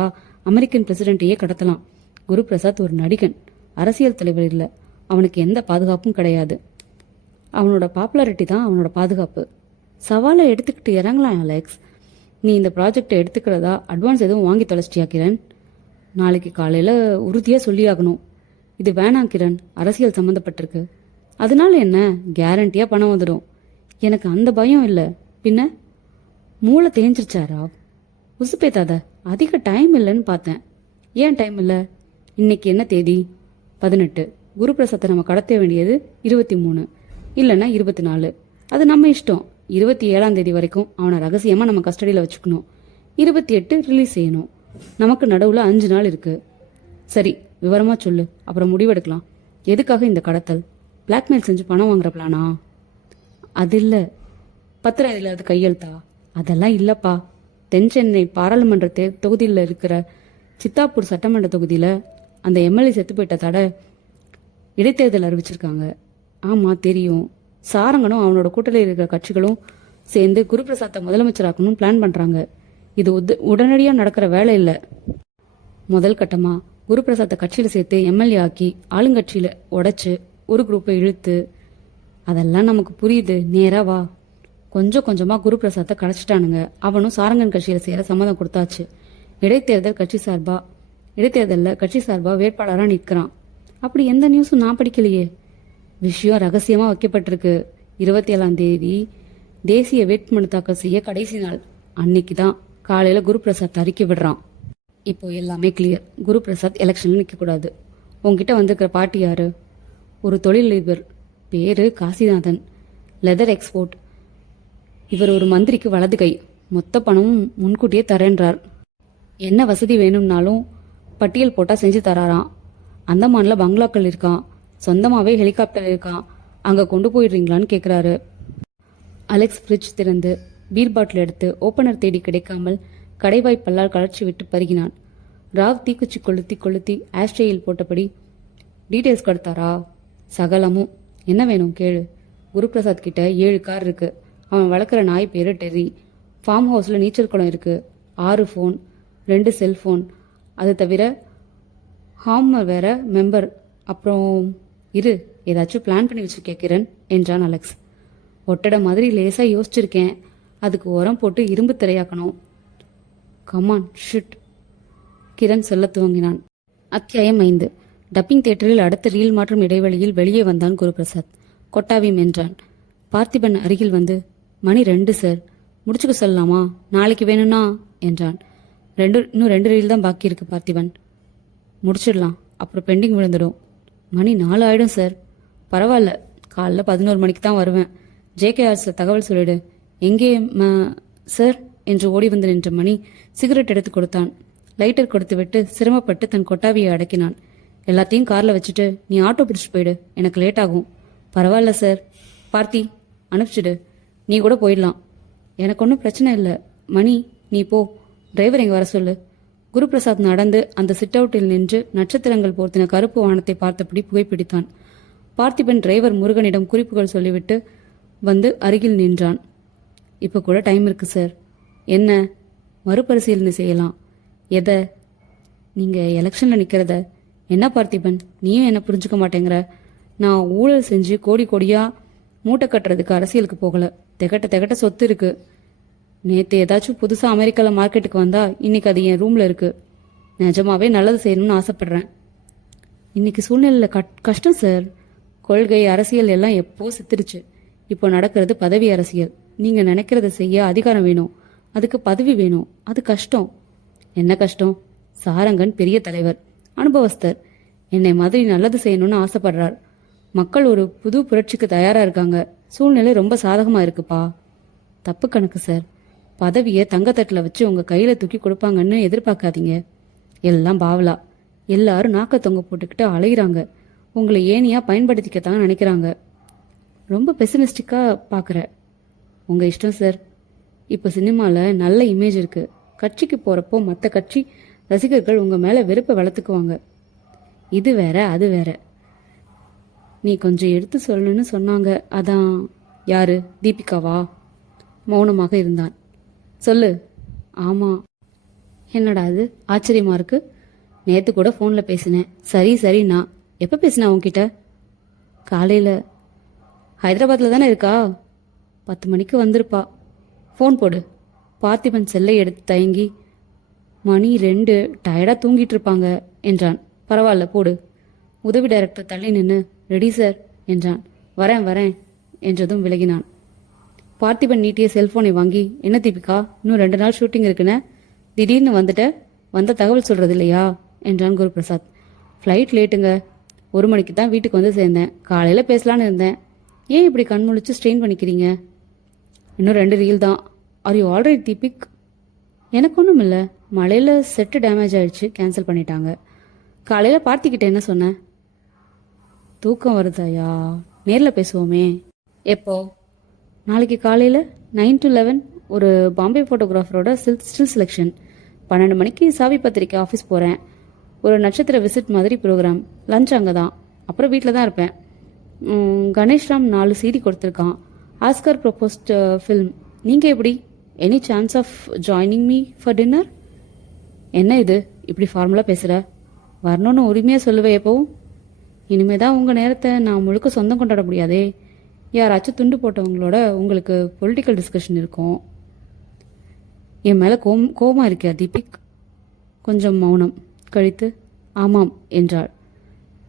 அமெரிக்கன் பிரசிடென்ட்டையே கடத்தலாம். குரு பிரசாத் ஒரு நடிகன், அரசியல் தலைவர் இல்ல. அவனுக்கு எந்த பாதுகாப்பும் கிடையாது. அவனோட பாப்புலாரிட்டி தான் அவனோட பாதுகாப்பு. சவாலை எடுத்துக்கிட்டு இறங்கலாம் அலெக்ஸ். நீ இந்த ப்ராஜெக்டை எடுத்துக்கிறதா அட்வான்ஸ் எதுவும் வாங்கி தொலைச்சிட்டியா கிரண்? நாளைக்கு காலையில உறுதியா சொல்லியாகணும். இது வேணாம் கிரண், அரசியல் சம்மந்தப்பட்டிருக்கு. அதனால என்ன, கேரண்டியா பணம் வந்துடும். எனக்கு அந்த பயம் இல்லை. பின்ன மூளை தேஞ்சிருச்சாரா? உசுப்பேத்தாத. அதிக டைம் இல்லைன்னு பார்த்தேன். ஏன் டைம் இல்லை? இன்னைக்கு என்ன தேதி? 18. குரு பிரசாத்தை நம்ம கடத்த வேண்டியது 23, இல்லைன்னா 24. அது நம்ம இஷ்டம். 27ஆம் தேதி வரைக்கும் அவனை ரகசியமா நம்ம கஸ்டடியில் வச்சுக்கணும். 28 ரிலீஸ் செய்யணும். நமக்கு நடுவில் 5 நாள் இருக்கு. சரி, விவரமா சொல்லு, அப்புறம் முடிவெடுக்கலாம். எதுக்காக இந்த கடத்தல்? பிளாக்மெயில் செஞ்சு பணம் வாங்குற பிளானா? அது இல்லை. பத்திரம் இதில் அது கையெழுத்தா? அதெல்லாம் இல்லப்பா. தென் சென்னை பாராளுமன்ற தொகுதியில் இருக்கிற சித்தாப்பூர் சட்டமன்ற தொகுதியில் அந்த எம்எல்ஏ செத்து போயிட்ட தடை இடைத்தேர்தல் அறிவிச்சிருக்காங்க. ஆமா தெரியும். சாரங்கனும் அவனோட கூட்டணியில் இருக்கிற கட்சிகளும் சேர்ந்து குருபிரசாத்தை முதலமைச்சராக்கணும் பிளான் பண்றாங்க. இது உடனடியாக நடக்கிற வேலை இல்லை. முதல் கட்டமா குருபிரசாத்தை கட்சியில சேர்த்து எம்எல்ஏ ஆக்கி ஆளுங்கட்சியில உடைச்சு ஒரு குரூப்பை இழுத்து. அதெல்லாம் நமக்கு புரியுது, நேரா வா. கொஞ்சம் கொஞ்சமா குருபிரசாத்தை கடைச்சிட்டானுங்க. அவனும் சாரங்கன் கட்சியில சேர சம்மதம் கொடுத்தாச்சு. இடைத்தேர்தலில் கட்சி சார்பா வேட்பாளராக நிற்கிறான். அப்படி எந்த நியூஸும் நான் படிக்கலையே. விஷயம் ரகசியமா வைக்கப்பட்டிருக்கு. 27ஆம் தேதி தேசிய வேட்புமனு தாக்கல் செய்ய கடைசி நாள். அன்னைக்குதான் காலையில குருபிரசாத் அறிக்கை விடுறான். இப்போ எல்லாமே கிளியர். குருபிரசாத் எலெக்ஷன்ல நிற்க கூடாது. உங்ககிட்ட வந்திருக்கிற பார்ட்டி யாரு? ஒரு தொழிலதிபர், பேரு காசிநாதன், லெதர் எக்ஸ்போர்ட். இவர் ஒரு மந்திரிக்கு வலது கை. மொத்த பணமும் முன்கூட்டியே தரேன்றார். என்ன வசதி வேணும்னாலும் பட்டியல் போட்டா செஞ்சு தராராம். அந்தமான்ல பங்களாக்கள் இருக்கான். சொந்தமாவே ஹெலிகாப்டர் இருக்கான். அங்க கொண்டு போயிடுறீங்களான்னு கேக்குறாரு. அலெக்ஸ் ஃப்ரிட்ஜ் திறந்து பீர் பாட்டில் எடுத்து ஓப்பனர் தேடி கிடைக்காமல் கடைவாய் பல்லால் கலர்ச்சி விட்டு பருகினான். ராவ் தீக்குச்சி கொளுத்தி கொளுத்தி ஆஸ்ட்ரேயில் போட்டபடி, டீட்டெயில்ஸ் கொடுத்தாரா? சகலமும். என்ன வேணும் கேளு. குருபிரசாத் கிட்ட 7 கார் இருக்கு. அவன் வளர்க்குற நாய் பேரு டெர்ரி. ஃபார்ம் ஹவுஸ்ல நீச்சல் குளம் இருக்கு. 6 ஃபோன், 2 செல்போன். அது தவிர ஹாமர் வேற மெம்பர். அப்புறம் இரு, ஏதாச்சும் பிளான் பண்ணி வச்சிருக்கேன் கிரண் என்றான் அலெக்ஸ். ஒட்டடை மாதிரி லேசா யோசிச்சிருக்கேன். அதுக்கு உரம் போட்டு இரும்பு திரையாக்கணும். கமான் ஷிட், கிரண் சொல்ல துவங்கினான். அத்தியாயம் 5. டப்பிங் தியேட்டரில் அடுத்த ரீல் மாற்றும் இடைவெளியில் வெளியே வந்தான் குருபிரசாத். கொட்டாவிம் என்றான். பார்த்திபன் அருகில் வந்து, மணி 2 சார், முடிச்சுக்க சொல்லலாமா? நாளைக்கு வேணும்னா என்றான். இன்னும் 2 ரீல் தான் பாக்கி இருக்கு பார்த்திபன். முடிச்சிடலாம், அப்புறம் பெண்டிங் விழுந்துடும். மணி 4 ஆயிடும் சார். பரவாயில்ல, காலைல 11 மணிக்கு தான் வருவேன். JKRஸ்ல தகவல் சொல்லிடு. எங்கே சார் என்று ஓடி வந்து நின்ற மணி சிகரெட் எடுத்து கொடுத்தான். லைட்டர் கொடுத்து விட்டு சிரமப்பட்டு தன் கொட்டாவியை அடக்கினான். எல்லாத்தையும் கார்ல வச்சுட்டு நீ ஆட்டோ பிடிச்சிட்டு போயிடு, எனக்கு லேட் ஆகும். பரவாயில்ல சார். பார்த்தி அனுப்பிச்சிடு, நீ கூட போயிடலாம். எனக்கு ஒன்றும் பிரச்சனை இல்லை. மணி நீ போ, டிரைவர் எங்க வர சொல்லு. குருபிரசாத் நடந்து அந்த சிட் அவுட்டில் நின்று நட்சத்திரங்கள் போர்த்தின கருப்பு வானத்தை பார்த்தபடி புகைப்பிடித்தான். பார்த்திபன் டிரைவர் முருகனிடம் குறிப்புகள் சொல்லிவிட்டு வந்து அருகில் நின்றான். இப்போ கூட டைம் இருக்கு சார். என்ன? மறுபரிசீலனை செய்யலாம். எதை? நீங்க எலெக்ஷன்ல நிக்கிறத. என்ன பார்த்திபன், நீயும் என்ன புரிஞ்சுக்க மாட்டேங்கிற? நான் ஊழல் செஞ்சு கோடி கோடியா மூட்டை கட்டுறதுக்கு அரசியலுக்கு போகல. திகட்ட திகட்ட சொத்து இருக்கு. நேத்து ஏதாச்சும் புதுசா அமெரிக்கால மார்க்கெட்டுக்கு வந்தா இன்னைக்கு அது என் ரூம்ல இருக்கு. நிஜமாவே நல்லது செய்யணும்னு ஆசைப்படுறேன். இன்னைக்கு சூழ்நிலையில கஷ்டம் சார். கொள்கை அரசியல் எல்லாம் எப்போ செத்துருச்சு. இப்போ நடக்கிறது பதவி அரசியல். நீங்க நினைக்கிறத செய்ய அதிகாரம் வேணும், அதுக்கு பதவி வேணும். அது கஷ்டம். என்ன கஷ்டம்? சாரங்கன் பெரிய தலைவர், அனுபவஸ்தர். என்னை மாதிரி நல்லது செய்யணும்னு ஆசைப்படுறார். மக்கள் ஒரு புது புரட்சிக்கு தயாரா இருக்காங்க. சூழ்நிலை ரொம்ப சாதகமா இருக்குப்பா. தப்பு கணக்கு சார். பதவியை தங்கத்தட்டுல வச்சு உங்க கையில தூக்கி கொடுப்பாங்கன்னு எதிர்பார்க்காதீங்க. எல்லாம் பாவலா. எல்லாரும் நாக்க தொங்க போட்டுக்கிட்டு அலைகிறாங்க. உங்களை ஏனியா பயன்படுத்திக்கத்தான் நினைக்கிறாங்க. ரொம்ப பெசிமிஸ்டிக்கா பாக்குற. உங்க இஷ்டம் சார். இப்ப சினிமால நல்ல இமேஜ் இருக்கு. கட்சிக்கு போறப்போ மற்ற கட்சி ரசிகர்கள் உங்க மேல வெறுப்பை வளர்த்துக்குவாங்க. இது வேற அது வேற. நீ கொஞ்சம் எடுத்து சொல்லணும்னு சொன்னாங்க. அதான். யாரு? தீபிகாவா? மௌனமாக இருந்தான். சொல்லு. ஆமா. என்னடா அது ஆச்சரியமா இருக்கு. நேத்து கூட போன்ல பேசினேன். சரி சரி. நான் எப்ப பேசினேன் உன்கிட்ட? காலையில. ஹைதராபாத்ல தானே இருக்கா? 10 மணிக்கு வந்திருப்பா. ஃபோன் போடு. பார்த்திபன் செல்லை எடுத்து தயங்கி, மணி 2, டயர்டா தூங்கிட்டு இருப்பாங்க என்றான். பரவாயில்ல போடு. உதவி டைரக்டர் தள்ளி நின்று ரெடி சார் என்றான். வரேன் வரேன் என்றதும் விலகினான். பார்த்திபன் நீட்டிய செல்போனை வாங்கி, என்ன தீபிகா, இன்னும் 2 நாள் ஷூட்டிங் இருக்குன்னு திடீர்னு வந்துட்ட, வந்த தகவல் சொல்றது இல்லையா என்றான் குருபிரசாத். ஃப்ளைட் லேட்டுங்க. 1 மணிக்கு தான் வீட்டுக்கு வந்து சேர்ந்தேன். காலையில பேசலான்னு இருந்தேன். ஏன் இப்படி கண் முழிச்சு ஸ்ட்ரெயின் பண்ணிக்கிறீங்க? இன்னும் 2 ரீல் தான். Are you alright Deepik? எனக்கு ஒன்றும் இல்லை. மழையில் செட்டு டேமேஜ் ஆயிடுச்சு, கேன்சல் பண்ணிட்டாங்க. காலையில் பார்த்திக்கிட்ட என்ன சொன்னேன்? தூக்கம் வருதாயா? நேரில் பேசுவோமே. எப்போ? நாளைக்கு காலையில் 9 to 11 ஒரு பாம்பே ஃபோட்டோகிராஃபரோட ஸ்டில் செலெக்ஷன். 12 மணிக்கு சாவி பத்திரிக்கை ஆஃபீஸ் போகிறேன். ஒரு நட்சத்திர விசிட் மாதிரி ப்ரோக்ராம். லஞ்ச் அங்கே தான். அப்புறம் வீட்டில் தான் இருப்பேன். கணேஷ்ராம் 4 CD கொடுத்துருக்கான். Oscar proposed film. நீங்கள் எப்படி? Any chance of joining me for dinner? என்ன இது இப்படி ஃபார்மலாக பேசுகிற? வரணும்னு உரிமையாக சொல்லுவேன் எப்போவும். இனிமே தான் உங்கள் நேரத்தை நான் முழுக்க சொந்தம் கொண்டாட முடியாதே. யாராச்சும் துண்டு போட்டவங்களோட உங்களுக்கு பொலிட்டிக்கல் டிஸ்கஷன் இருக்கும். என் மேலே கோபமாக இருக்கியா தீபிக்? கொஞ்சம் மௌனம் கழித்து ஆமாம் என்றாள்.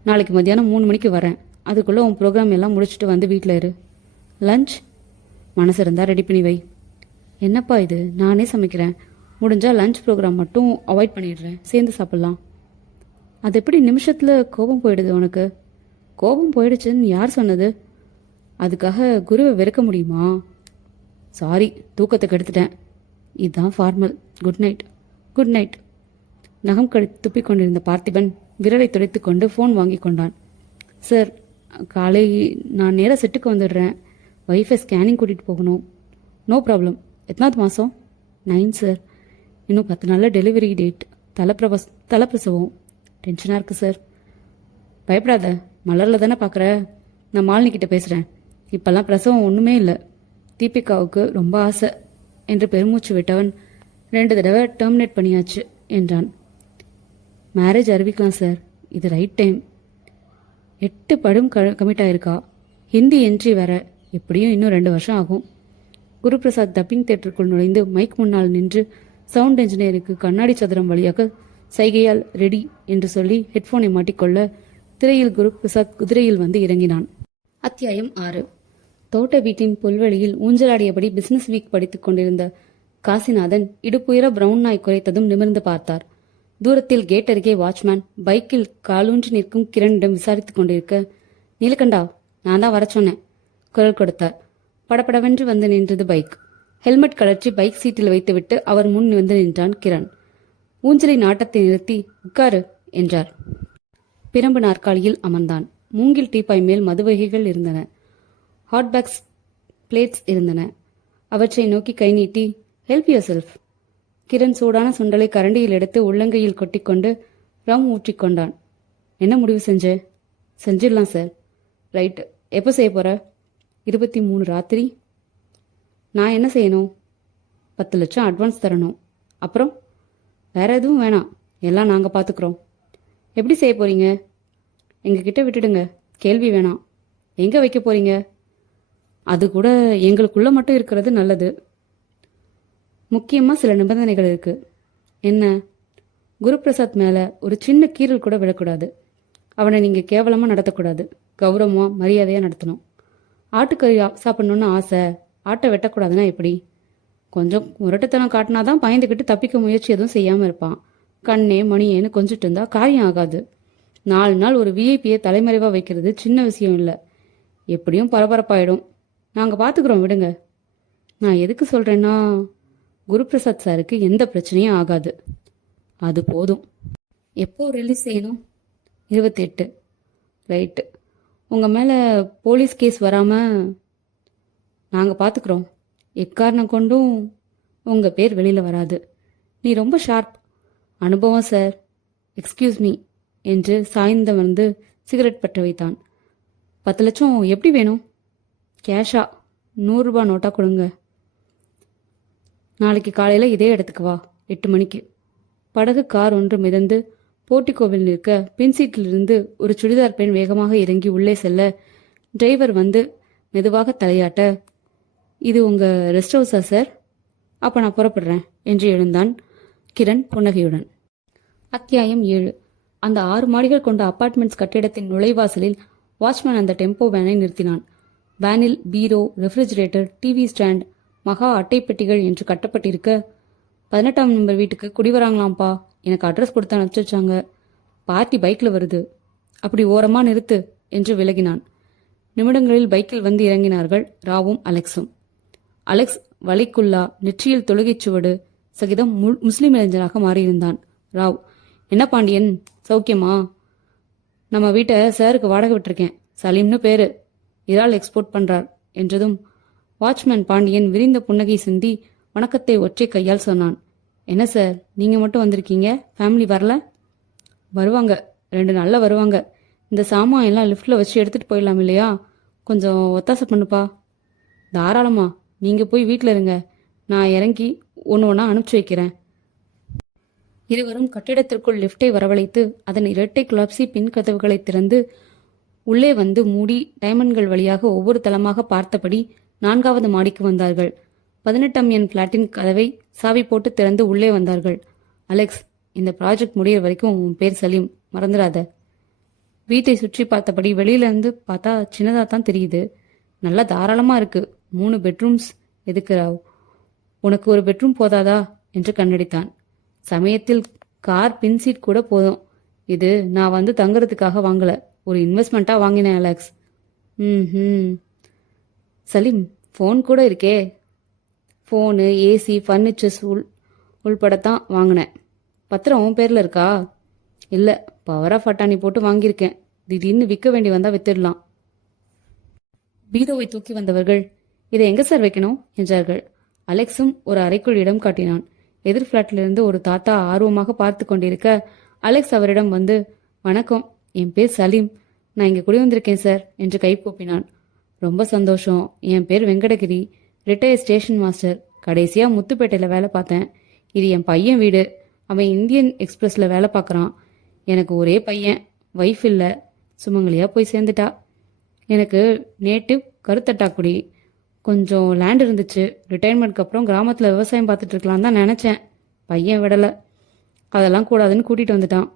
நாளைக்கு மத்தியானம் 3 மணிக்கு வரேன். அதுக்குள்ளே உன் ப்ரோக்ராம் எல்லாம் முடிச்சுட்டு வந்து வீட்டில் இரு. லஞ்ச் மனசு இருந்தால் ரெடி பண்ணி வை. என்னப்பா இது, நானே சமைக்கிறேன். முடிஞ்சால் லஞ்ச் ப்ரோக்ராம் மட்டும் அவாய்ட் பண்ணிடுறேன், சேர்ந்து சாப்பிட்லாம். அது எப்படி நிமிஷத்தில் கோபம் போயிடுது உனக்கு? கோபம் போயிடுச்சுன்னு யார் சொன்னது? அதுக்காக குருவை வெறுக்க முடியுமா? சாரி, தூக்கத்தை கெடுத்துட்டேன். இதுதான் formal. Good night. Good night. நகம் கடித்து துப்பிக் கொண்டிருந்த பார்த்திபன் விரலை துடைத்து கொண்டு ஃபோன் வாங்கி கொண்டான். சார், காலை நான் நேராக செட்டுக்கு வந்துடுறேன். ஒய்ஃபை ஸ்கேனிங் கூட்டிகிட்டு போகணும். No problem. எத்தனாவது மாதம்? 9 சார். இன்னும் 10 நாளில் டெலிவரி டேட். தலைப்பிரசவம். டென்ஷனாக இருக்குது சார். பயப்படாத, மலரில் தானே பார்க்குற. நான் மாலினிக்கிட்ட பேசுகிறேன். இப்போல்லாம் பிரசவம் ஒன்றுமே இல்லை. தீபிகாவுக்கு ரொம்ப ஆசை என்று பெருமூச்சு விட்டவன் 2 தடவை டெர்மினேட் பண்ணியாச்சு என்றான். மேரேஜ் அறிவிக்கலாம் சார். இது ரைட் டைம். 8 படம் கமிட் ஆயிருக்கா. ஹிந்தி என்ட்ரி வேற. எப்படியும் இன்னும் 2 வருஷம் ஆகும். குருபிரசாத் டப்பிங் தியேட்டருக்குள் நுழைந்து மைக் முன்னால் நின்று சவுண்ட் என்ஜினியருக்கு கண்ணாடி சதுரம் வழியாக சைகையால் ரெடி என்று சொல்லி ஹெட்போனை மாட்டிக்கொள்ள திரையில் குருபிரசாத் குதிரையில் வந்து இறங்கினான். அத்தியாயம் 6. தோட்ட வீட்டின் புல்வெளியில் ஊஞ்சலாடியபடி பிசினஸ் வீக் படித்துக் கொண்டிருந்த காசிநாதன் இடுப்புயர பிரவுன் நாய் குறைத்ததும் நிமிர்ந்து பார்த்தார். தூரத்தில் கேட் அருகே வாட்ச்மேன் பைக்கில் காலூன்றி நிற்கும் கிரணிடம் விசாரித்துக் கொண்டிருக்க, நீலகண்டா, நான் தான் வர சொன்னேன் குரல் கொடுத்தார். படபடவென்று வந்து நின்றது பைக். ஹெல்மெட் கழற்றி பைக் சீட்டில் வைத்துவிட்டு அவர் முன் வந்து நின்றான் கிரண். ஊஞ்சலின் ஆட்டத்தை நிறுத்தி உட்காரு என்றார். பிரம்பு நாற்காலியில் அமர்ந்தான். மூங்கில் டீப்பாய் மேல் மது வகைகள் இருந்தன. ஹாட்பேக்ஸ் பிளேட்ஸ் இருந்தன. அவற்றை நோக்கி கை நீட்டி ஹெல்ப் யுவர் செல்ஃப். கிரண் சூடான சுண்டலை கரண்டியில் எடுத்து உள்ளங்கையில் கொட்டிக்கொண்டு ரம் ஊற்றிக்கொண்டான். என்ன முடிவு செஞ்ச? செஞ்சிடலாம் சார். ரைட்டு. எப்போ செய்ய போற? 23 ராத்திரி. நான் என்ன செய்யணும்? 10 லட்சம் அட்வான்ஸ் தரணும். அப்புறம் வேற எதுவும் வேணாம், எல்லாம் நாங்கள் பார்த்துக்குறோம். எப்படி செய்ய போறீங்க? எங்ககிட்ட விட்டுடுங்க, கேள்வி வேணாம். எங்கே வைக்க போறீங்க? அது கூட எங்களுக்குள்ள மட்டும் இருக்கிறது நல்லது. முக்கியமாக சில நிபந்தனைகள் இருக்கு. என்ன? குருபிரசாத் மேலே ஒரு சின்ன கீறல் கூட விழக்கூடாது. அவனை நீங்கள் கேவலமாக நடத்தக்கூடாது. கௌரவமாக மரியாதையாக நடத்தணும். ஆட்டுக்கறி சாப்பிடணுன்னு ஆசை, ஆட்டை வெட்டக்கூடாதுன்னா எப்படி? கொஞ்சம் முரட்டுத்தனம் காட்டினாதான் பயந்துக்கிட்டு தப்பிக்க முயற்சி எதுவும் செய்யாமல் இருப்பான். கண்ணே மணியேன்னு கொஞ்சிட்டு இருந்தா காரியம் ஆகாது. 4 நாள் ஒரு விஐபியை தலைமறைவாக வைக்கிறது சின்ன விஷயம் இல்லை. எப்படியும் பரபரப்பாயிடும். நாங்கள் பார்த்துக்குறோம், விடுங்க. நான் எதுக்கு சொல்கிறேன்னா, குருபிரசாத் சாருக்கு எந்த பிரச்சனையும் ஆகாது. அது போதும். எப்போ ரிலீஸ் செய்யணும்? 28. ரைட்டு. உங்கள் மேலே போலீஸ் கேஸ் வராமல் நாங்கள் பார்த்துக்குறோம். எக்காரணம் கொண்டும் உங்கள் பேர் வெளியில் வராது. நீ ரொம்ப ஷார்ப். அனுபவம் சார். எக்ஸ்கியூஸ் மீ என்று சாய்ந்தமர்ந்து சிகரெட் பற்ற வைத்தான். 10 லட்சம் எப்படி வேணும்? கேஷா? 100 ரூபாய் நோட்டா கொடுங்க. நாளைக்கு காலையில் இதே இடத்துக்கு வா, 8 மணிக்கு. படகு கார் ஒன்று மிதந்து போர்ட்டிகோவில் நிற்க பின்சீட்டிலிருந்து ஒரு சுடிதார் பெண் வேகமாக இறங்கி உள்ளே செல்ல டிரைவர் வந்து மெதுவாக தலையாட்ட, இது உங்கள் ரெஸ்ட் ஹவுஸா சார்? அப்போ நான் புறப்படுறேன் என்று எழுந்தான் கிரண் புன்னகையுடன். அத்தியாயம் 7. அந்த 6 மாடிகள் கொண்ட அபார்ட்மெண்ட்ஸ் கட்டிடத்தின் நுழைவாசலில் வாட்ச்மேன் அந்த டெம்போ வேனை நிறுத்தினான். வேனில் பீரோ, ரெஃப்ரிஜிரேட்டர், டிவி ஸ்டாண்ட், மகா அட்டைப்பெட்டிகள் என்று கட்டப்பட்டிருக்க, 18ஆம் நம்பர் வீட்டுக்கு குடி வராங்களாம்ப்பா, எனக்கு அட்ரஸ் கொடுத்து அனுப்பிச்சு வச்சாங்க. பார்ட்டி பைக்கில் வருது, அப்படி ஓரமா நிறுத்து என்று விலகினான். நிமிடங்களில் பைக்கில் வந்து இறங்கினார்கள் ராவும் அலெக்ஸும். அலெக்ஸ் வலைக்குள்ளா, நெற்றியில் தொழுகைச் சுவடு சகிதம் முஸ்லிம் இளைஞராக மாறியிருந்தான். ராவ், என்ன பாண்டியன், சௌக்கியமா? நம்ம வீட்டை சாருக்கு வாடகை விட்டுருக்கேன். சலீம்னு பேரு, இறால் எக்ஸ்போர்ட் பண்றார் என்றதும் வாட்ச்மேன் பாண்டியன் விரிந்த புன்னகை சிந்தி வணக்கத்தை ஒற்றை கையால் சொன்னான். என்ன சார், நீங்க மட்டும் வந்திருக்கீங்க, ஃபேமிலி வரல? வருவாங்க, 2 நாள்ல வருவாங்க. இந்த சாமான் எல்லாம் லிஃப்ட்ல வச்சு எடுத்துட்டு போயிடலாம் இல்லையா? கொஞ்சம் ஒத்தாசை பண்ணுப்பா. தாராளமா, நீங்க போய் வீட்டில் இருங்க, நான் இறங்கி ஒன்று ஒன்றா அனுப்பிச்சு வைக்கிறேன். இருவரும் கட்டிடத்திற்குள் லிஃப்டை வரவழைத்து அதன் இரட்டை குலாப்சி பின் கதவுகளை திறந்து உள்ளே வந்து மூடி டைமண்ட்கள் வழியாக ஒவ்வொரு தளமாக பார்த்தபடி 4வது மாடிக்கு வந்தார்கள். 18ஆம் எண் பிளாட்டின் கதவை சாவி போட்டு திறந்து உள்ளே வந்தார்கள். அலெக்ஸ், இந்த ப்ராஜெக்ட் முடிகிற வரைக்கும் உன் பேர் சலீம், மறந்துடாத. வீட்டை சுற்றி பார்த்தபடி வெளியிலேருந்து பார்த்தா சின்னதாக தான் தெரியுது. நல்லா தாராளமாக இருக்கு. 3 பெட்ரூம்ஸ் எதுக்கு ராவ்? உனக்கு ஒரு பெட்ரூம் போதாதா என்று கண்ணடித்தான். சமயத்தில் கார் பின்சீட் கூட போதும். இது நான் வந்து தங்குறதுக்காக வாங்கல, ஒரு இன்வெஸ்ட்மெண்ட்டாக வாங்கினேன் அலெக்ஸ். சலீம், ஃபோன் கூட இருக்கே. ஃபோனு, ஏசி, ஃபர்னிச்சர்ஸ் உள்படத்தான் வாங்கினேன். பத்திரம் உன் பேரில் இருக்கா? இல்லை, பவர் ஆஃப் அட்டானி போட்டு வாங்கியிருக்கேன். திடீர்னு விற்க வேண்டி வந்தால் வித்துடலாம். பீரோவை தூக்கி வந்தவர்கள், இதை எங்கே சார் வைக்கணும் என்றார்கள். அலெக்ஸும் ஒரு அறைக்குள் இடம் காட்டினான். எதிர் ஃப்ளாட்டிலிருந்து ஒரு தாத்தா ஆர்வமாக பார்த்து கொண்டிருக்க அலெக்ஸ் அவரிடம் வந்து, வணக்கம், என் பேர் சலீம், நான் இங்கே குடி வந்திருக்கேன் சார் என்று கை கூப்பினான். ரொம்ப சந்தோஷம், என் பேர் வெங்கடகிரி, ரிட்டையர் ஸ்டேஷன் மாஸ்டர். கடைசியாக முத்துப்பேட்டையில் வேலை பார்த்தேன். இது என் பையன் வீடு. அவன் இந்தியன் எக்ஸ்பிரஸில் வேலை பார்க்குறான். எனக்கு ஒரே பையன், ஒய்ஃப் இல்லை, சுமங்கலியாக போய் சேர்ந்துட்டா. எனக்கு நேட்டிவ் கருத்தட்டாக்குடி. கொஞ்சம் லேண்ட் இருந்துச்சு. ரிட்டையர்மெண்ட்க்கு அப்புறம் கிராமத்தில் விவசாயம் பார்த்துட்டு இருக்கலாம் தான் நினச்சேன். பையன் விடலை. அதெல்லாம் கூடாதுன்னு கூட்டிகிட்டு வந்துட்டான்.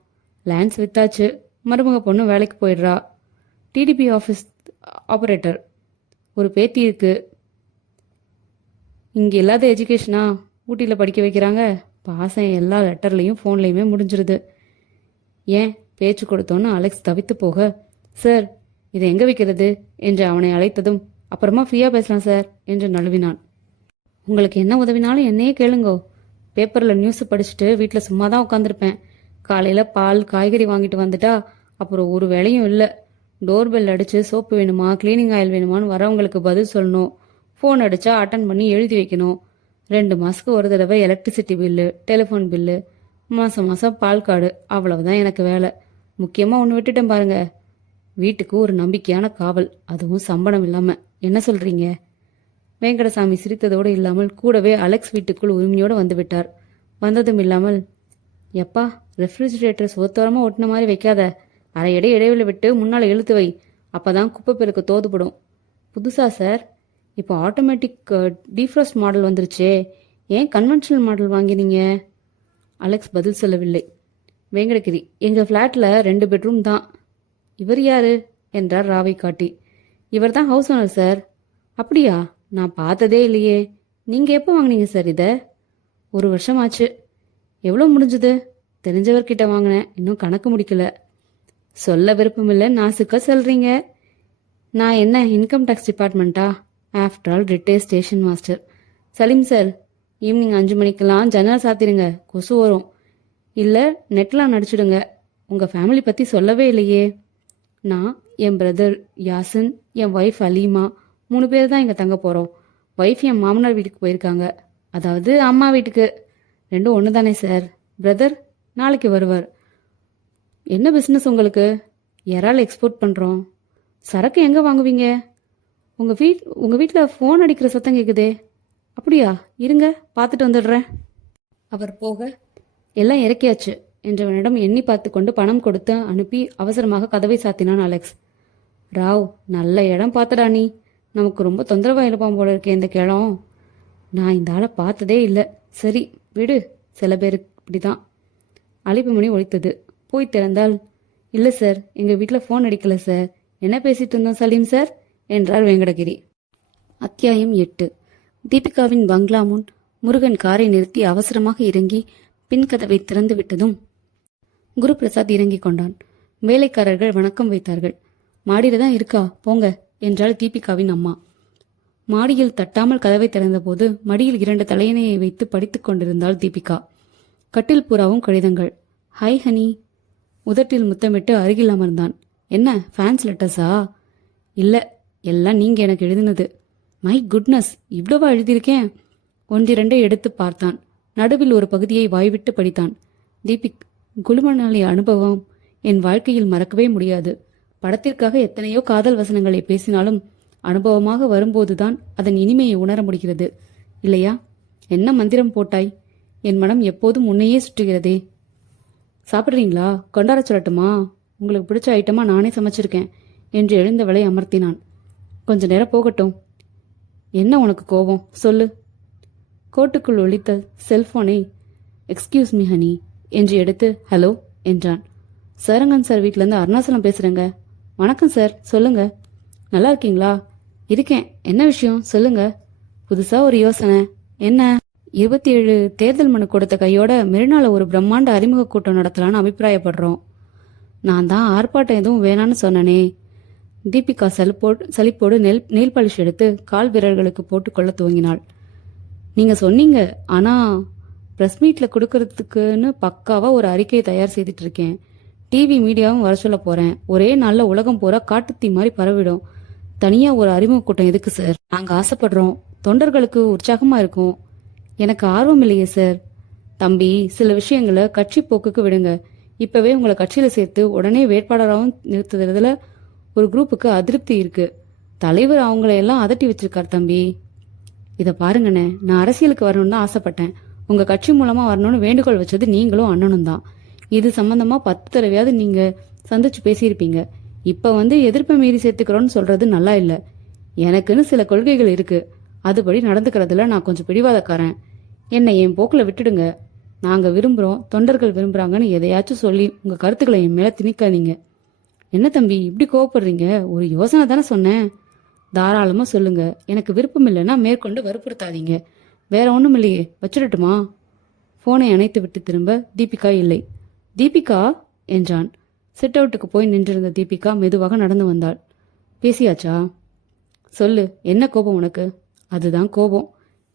லேண்ட்ஸ் வித்தாச்சு. மருமக பொண்ணு வேலைக்கு போயிடுறா. DTP office operator. ஒரு பேத்தி இருக்கு. இங்கே இல்லாத எஜுகேஷனா ஊட்டியில் படிக்க வைக்கிறாங்க. பாசம் எல்லா லெட்டர்லையும் ஃபோன்லையுமே முடிஞ்சிருது. ஏன் பேச்சு கொடுத்தோன்னு அலெக்ஸ் தவித்து போக, சார் இதை எங்கே வைக்கிறது என்று அவனை அழைத்ததும், அப்புறமா ஃப்ரீயாக பேசலாம் சார் என்று நழுவினான். உங்களுக்கு என்ன உதவினாலும் என்னையே கேளுங்கோ. பேப்பரில் நியூஸ் படிச்சுட்டு வீட்டில் சும்மா தான் உட்காந்துருப்பேன். காலையில் பால் காய்கறி வாங்கிட்டு வந்துட்டா அப்புறம் ஒரு வேலையும் இல்லை. டோர்பெல் அடித்து சோப்பு வேணுமா, கிளீனிங் ஆயில் வேணுமான்னு வரவங்களுக்கு பதில் சொல்லணும். ஃபோன் அடித்தா அட்டன் பண்ணி எழுதி வைக்கணும். 2 மாதத்துக்கு ஒரு தடவை எலக்ட்ரிசிட்டி பில்லு, டெலிஃபோன் பில்லு, மாதம் பால் கார்டு. அவ்வளவுதான் எனக்கு வேலை. முக்கியமாக ஒன்று விட்டுட்டேன் பாருங்க, வீட்டுக்கு ஒரு நம்பிக்கையான காவல், அதுவும் சம்பளம் இல்லாமல். என்ன சொல்கிறீங்க? வெங்கடசாமி சிரித்ததோடு இல்லாமல் கூடவே அலெக்ஸ் வீட்டுக்குள் உரிமையோடு வந்து விட்டார். வந்ததும் இல்லாமல், எப்பா ரெஃப்ரிஜிரேட்டர் சோத்தோரமாக ஒட்டின மாதிரி வைக்காத, அரை இடைவெளி விட்டு முன்னால் இழுத்து வை, அப்போதான் குப்பை பெருக்கு தோதுபடும். புதுசா சார்? இப்போ ஆட்டோமேட்டிக் டீஃப்ராஸ்ட் மாடல் வந்துருச்சே, ஏன் கன்வென்ஷனல் மாடல் வாங்கினீங்க? அலெக்ஸ் பதில் சொல்லவில்லை. வேங்கடகிரி, எங்கள் ஃப்ளாட்டில் 2 பெட்ரூம் தான். இவர் யாரு என்றார் ராவை காட்டி. இவர் தான் ஹவுஸ் ஓனர் சார். அப்படியா? நான் பார்த்ததே இல்லையே. நீங்கள் எப்போ வாங்கினீங்க சார் இதை? 1 வருஷம் ஆச்சு. எவ்வளோ முடிஞ்சது? தெரிஞ்சவர்கிட்ட வாங்கினேன், இன்னும் கணக்கு முடிக்கல. சொல்ல விருப்பமில்லை, நாசுக்கா சொல்கிறீங்க. நான் என்ன இன்கம் டேக்ஸ் டிபார்ட்மெண்ட்டா? After all retire station master. Salim sir, evening 5 மணிக்கெல்லாம் ஜன்னல் சாத்திடுங்க, கொசு வரும். இல்லை நெட்லாம் நடிச்சிடுங்க. உங்கள் ஃபேமிலி பற்றி சொல்லவே இல்லையே. நான், என் பிரதர் யாசின், என் ஒய்ஃப் அலீமா 3 பேர் தான் இங்கே தங்க போகிறோம். ஒய்ஃப் என் மாமனார் வீட்டுக்கு போயிருக்காங்க, அதாவது அம்மா வீட்டுக்கு. 2 ஒன்று தானே சார். பிரதர் நாளைக்கு வருவார். என்ன பிஸ்னஸ் உங்களுக்கு? இறால் எக்ஸ்போர்ட் பண்ணுறோம். சரக்கு எங்கே வாங்குவீங்க? உங்கள் வீட்டில் ஃபோன் அடிக்கிற சத்தம் கேட்குதே. அப்படியா? இருங்க, பார்த்துட்டு வந்துடுறேன். அவர் போக, எல்லாம் இறக்கியாச்சு என்றவனிடம் எண்ணி பார்த்து கொண்டு பணம் கொடுத்து அனுப்பி அவசரமாக கதவை சாத்தினான் அலெக்ஸ். ராவ், நல்ல இடம் பார்த்தடா நீ. நமக்கு ரொம்ப தொந்தரவாக இருப்பான் போல இருக்கே இந்த கிழம். நான் இந்த ஆளை பார்த்ததே இல்லை. சரி விடு, சில பேருக்கு இப்படிதான். அழைப்பு மணி ஒலித்தது. போய் திறந்தால், இல்லை சார், எங்கள் வீட்டில் ஃபோன் அடிக்கல சார். என்ன பேசிட்டு இருந்தோம் சலீம் சார் என்றார் வேங்கடகிரி. அத்தியாயம் 8. தீபிகாவின் பங்களா முன் முருகன் காரை நிறுத்தி அவசரமாக இறங்கி பின் கதவை திறந்து விட்டதும் குருபிரசாத் இறங்கிக் கொண்டான். வேலைக்காரர்கள் வணக்கம் வைத்தார்கள். மாடியில தான் இருக்கா, போங்க என்றாள் தீபிகாவின் அம்மா. மாடியில் தட்டாமல் கதவை திறந்தபோது மடியில் 2 தலையணையை வைத்து படித்துக் கொண்டிருந்தாள் தீபிகா. கட்டில் புறாவும் கடிதங்கள். Hi honey. உதட்டில் முத்தமிட்டு அருகில் அமர்ந்தான். என்ன ஃபேன்ஸ் லெட்டர்ஸா? இல்லை, எல்லாம் நீங்கள் எனக்கு எழுதினது. மை குட்னஸ், இவ்வளவா எழுதியிருக்கேன்? 1-2 எடுத்து பார்த்தான். நடுவில் ஒரு பகுதியை வாய்விட்டு படித்தான். தீபிக், குழுமணாலி அனுபவம் என் வாழ்க்கையில் மறக்கவே முடியாது. படத்திற்காக எத்தனையோ காதல் வசனங்களை பேசினாலும் அனுபவமாக வரும்போதுதான் அதன் இனிமையை உணர முடிகிறது இல்லையா? என்ன மந்திரம் போட்டாய்? என் மனம் எப்போதும் உன்னையே சுற்றுகிறதே. சாப்பிட்றீங்களா? கொண்டாட சொல்லட்டுமா? உங்களுக்கு பிடிச்ச ஐட்டமா நானே சமைச்சிருக்கேன் என்று எழுந்தவளை அமர்த்தினான். கொஞ்ச நேரம் போகட்டும். என்ன உனக்கு கோபம்? சொல்லு. கோட்டுக்குள் ஒலித்த செல்போனை எக்ஸ்கியூஸ் மீ ஹனி என்று எடுத்து ஹலோ என்றான். சரங்கன் சார் வீட்டிலேருந்து அருணாசலம் பேசுகிறேங்க. வணக்கம் சார், சொல்லுங்க. நல்லா இருக்கீங்களா? இருக்கேன். என்ன விஷயம் சொல்லுங்க. புதுசாக ஒரு யோசனை. என்ன? 27 தேர்தல் மனு கொடுத்த கையோட மெரினால ஒரு பிரம்மாண்ட அறிமுக கூட்டம் நடத்தலான்னு அபிப்பிராயப்படுறோம். நான் தான் ஆர்ப்பாட்டம் எதுவும் வேணான்னு சொன்னனே. தீபிகா சலிப்போடு நெயில் பாலிஷ் எடுத்து கால் விரல்களுக்கு போட்டுக்கொள்ள துவங்கினாள். நீங்க சொன்னீங்க, ஆனா பிரஸ் மீட்ல கொடுக்கறதுக்குன்னு பக்காவா ஒரு அறிக்கையை தயார் செய்துட்டு இருக்கேன். டிவி மீடியாவும் வர சொல்ல போறேன். ஒரே நாள்ல உலகம் பூரா காட்டுத்தீ மாதிரி பரவிடும். தனியா ஒரு அறிமுக கூட்டம் எதுக்கு சார்? நாங்க ஆசைப்படுறோம், தொண்டர்களுக்கு உற்சாகமா இருக்கும். எனக்கு ஆர்வம் இல்லையே சார். தம்பி, சில விஷயங்களை கட்சி போக்குக்கு விடுங்க. இப்பவே உங்களை கட்சியில சேர்த்து உடனே வேட்பாளராகவும் நிறுத்துறதுல ஒரு குரூப்புக்கு அதிருப்தி இருக்கு. தலைவர் அவங்களையெல்லாம் அதட்டி வச்சிருக்கார் தம்பி. இதை பாருங்கண்ணே, நான் அரசியலுக்கு வரணும்னு தான் ஆசைப்பட்டேன். உங்க கட்சி மூலமா வரணும்னு வேண்டுகோள் வச்சது நீங்களும் அண்ணனும் தான். இது சம்பந்தமா 10 தடவையாவது நீங்க சந்திச்சு பேசியிருப்பீங்க. இப்ப எதிர்ப்பை மீறி சேர்த்துக்கிறோன்னு சொல்றது நல்லா இல்ல. எனக்குன்னு சில கொள்கைகள் இருக்கு. அதுபடி நடந்துக்கிறதுல நான் கொஞ்சம் பிடிவாதக்காரன். என்னை என் போக்குல விட்டுடுங்க. நாங்க விரும்புறோம், தொண்டர்கள் விரும்புறாங்கன்னு எதையாச்சும் சொல்லி உங்க கருத்துக்களை என் மேல திணிக்காதீங்க. என்ன தம்பி இப்படி கோவப்படுறீங்க? ஒரு யோசனை தானே சொன்னேன். தாராளமா சொல்லுங்க. எனக்கு விருப்பம் இல்லைன்னா மேற்கொண்டு வற்புறுத்தாதீங்க. வேற ஒண்ணும் இல்லையே, வச்சிடட்டுமா? போனை அணைத்து விட்டு திரும்ப தீபிகா இல்லை. தீபிகா என்றான். சிட் அவுட்டுக்கு போய் நின்றிருந்த தீபிகா மெதுவாக நடந்து வந்தாள். பேசியாச்சா? சொல்லு, என்ன கோபம் உனக்கு? அதுதான் கோபம்.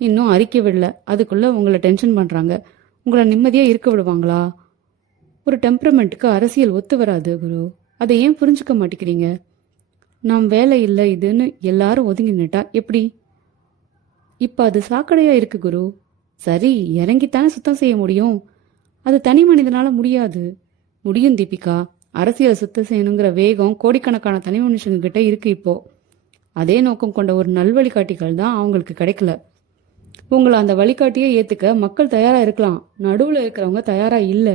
இன்னும் அறிக்கை விடல, அதுக்குள்ள உங்களை டென்ஷன் பண்றாங்க. உங்களை நிம்மதியா இருக்க விடுவாங்களா? ஒரு டெம்பரமெண்ட்டுக்கு அரசியல் ஒத்து வராது குரு. அதை ஏன் புரிஞ்சுக்க மாட்டேங்கிறீங்க? நாம் வேலை இல்லை இதுன்னு எல்லாரும் ஒதுங்கி நிட்டா எப்படி? இப்ப அது சாக்கடையா இருக்கு குரு. சரி, இறங்கித்தானே சுத்தம் செய்ய முடியும். அது தனி மனிதனால முடியாது. முடியும் தீபிகா. அரசியல் சுத்தம் செய்யணுங்கிற வேகம் கோடிக்கணக்கான தனி மனுஷங்க கிட்ட இருக்கு இப்போ. அதே நோக்கம் கொண்ட ஒரு நல்வழிகாட்டிகள் தான் அவங்களுக்கு கிடைக்கல. உங்களை அந்த வழிகாட்டியை ஏத்துக்க மக்கள் தயாரா இருக்கலாம், நடுவுல இருக்கிறவங்க தயாரா இல்ல.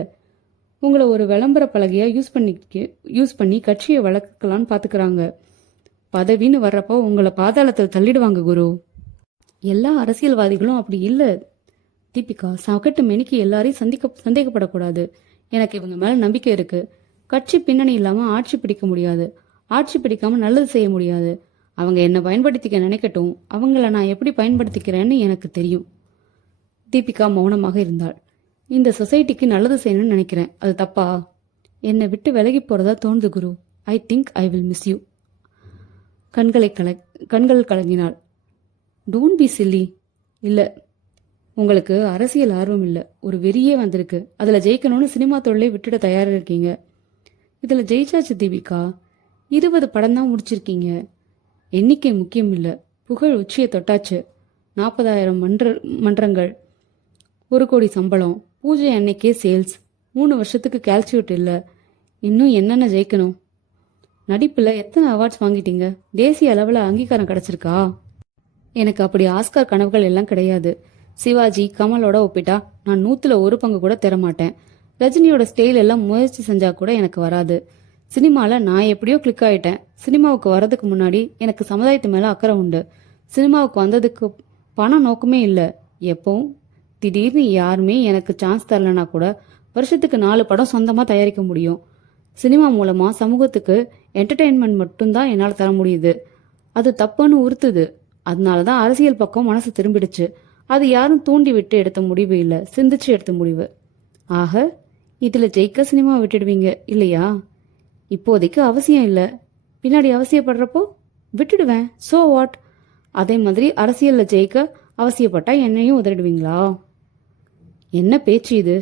உங்களை ஒரு விளம்பர பலகையா யூஸ் பண்ணி கட்சியை வளர்க்கலான்னு பாத்துக்கிறாங்க. பதவின்னு வர்றப்போ உங்களை பாதாளத்தில் தள்ளிடுவாங்க குரு. எல்லா அரசியல்வாதிகளும் அப்படி இல்ல தீபிகா. சகட்டு மெனிக்கு எல்லாரையும் சந்தேகப்படக்கூடாது. எனக்கு இவங்க மேல நம்பிக்கை இருக்கு. கட்சி பின்னணி இல்லாம ஆட்சி பிடிக்க முடியாது. ஆட்சி பிடிக்காம நல்லது செய்ய முடியாது. அவங்க என்ன பயன்படுத்திக்க நினைக்கட்டும். அவங்கள நான் எப்படி பயன்படுத்திக்கிறேன்னு எனக்கு தெரியும். தீபிகா மௌனமாக இருந்தாள். இந்த சொசைட்டிக்கு நல்லது செய்யணும்னு நினைக்கிறேன். அது தப்பா? என்னை விட்டு விலகி போறதா தோணுது Guru. I think I will miss you. கண்கள் கலங்கினாள். Don't be chilli. இல்ல, உங்களுக்கு அரசியல் ஆர்வம் இல்ல, ஒரு வெறியே வந்திருக்கு. அதுல ஜெயிக்கணும்னு சினிமா தொழிலை விட்டுட தயாரா இருக்கீங்க. இதுல ஜெயிச்சாச்சு தீபிகா. 20 படம் தான் முடிச்சிருக்கீங்க. எண்ணிக்கை முக்கியம் இல்ல, புகழ் உச்சியை தொட்டாச்சு. 40,000 மன்றங்கள், 1 கோடி சம்பளம், பூஜை அன்னைக்கே சேல்ஸ், 3 வருஷத்துக்கு கால்சியூட் இல்ல. இன்னும் என்னென்ன ஜெயிக்கணும்? நடிப்புல எத்தனை அவார்ட்ஸ் வாங்கிட்டீங்க? தேசிய அளவுல அங்கீகாரம் கிடைச்சிருக்கா? எனக்கு அப்படி ஆஸ்கார் கனவுகள் எல்லாம் கிடையாது. சிவாஜி, கமலோட ஒப்பிட்டா நான் 100ல் 1 பங்கு கூட தரமாட்டேன். ரஜினியோட ஸ்டைல் எல்லாம் முயற்சி செஞ்சா கூட எனக்கு வராது. சினிமால நான் எப்படியோ கிளிக் ஆயிட்டேன். சினிமாவுக்கு வர்றதுக்கு முன்னாடி எனக்கு சமுதாயத்து மேல அக்கறை உண்டு. சினிமாவுக்கு வந்ததுக்கு பணம் நோக்கமே இல்லை. எப்பவும் திடீர்னு யாருமே எனக்கு சான்ஸ் தரலனா கூட வருஷத்துக்கு 4 படம் சொந்தமா தயாரிக்க முடியும். சினிமா மூலமா சமூகத்துக்கு என்டர்டெயின்மெண்ட் மட்டும்தான் என்னால் தர முடியுது. அது தப்புன்னு உறுத்துது. அதனாலதான் அரசியல் பக்கம் மனசு திரும்பிடுச்சு. அது யாரும் தூண்டி விட்டு எடுத்த முடிவு இல்ல, சிந்திச்சு எடுத்த முடிவு. ஆக இதுல ஜெயிக்க சினிமா விட்டுடுவீங்க இல்லையா? இப்போதைக்கு அவசியம் இல்ல, பின்னாடி அவசியப்படுறப்போ விட்டுடுவேன். So what? அதே மாதிரி அரசியல்ல ஜெயிக்க அவசியப்பட்டா என்னையும் உதறிடுவீங்களா? என்ன பேச்சு இது?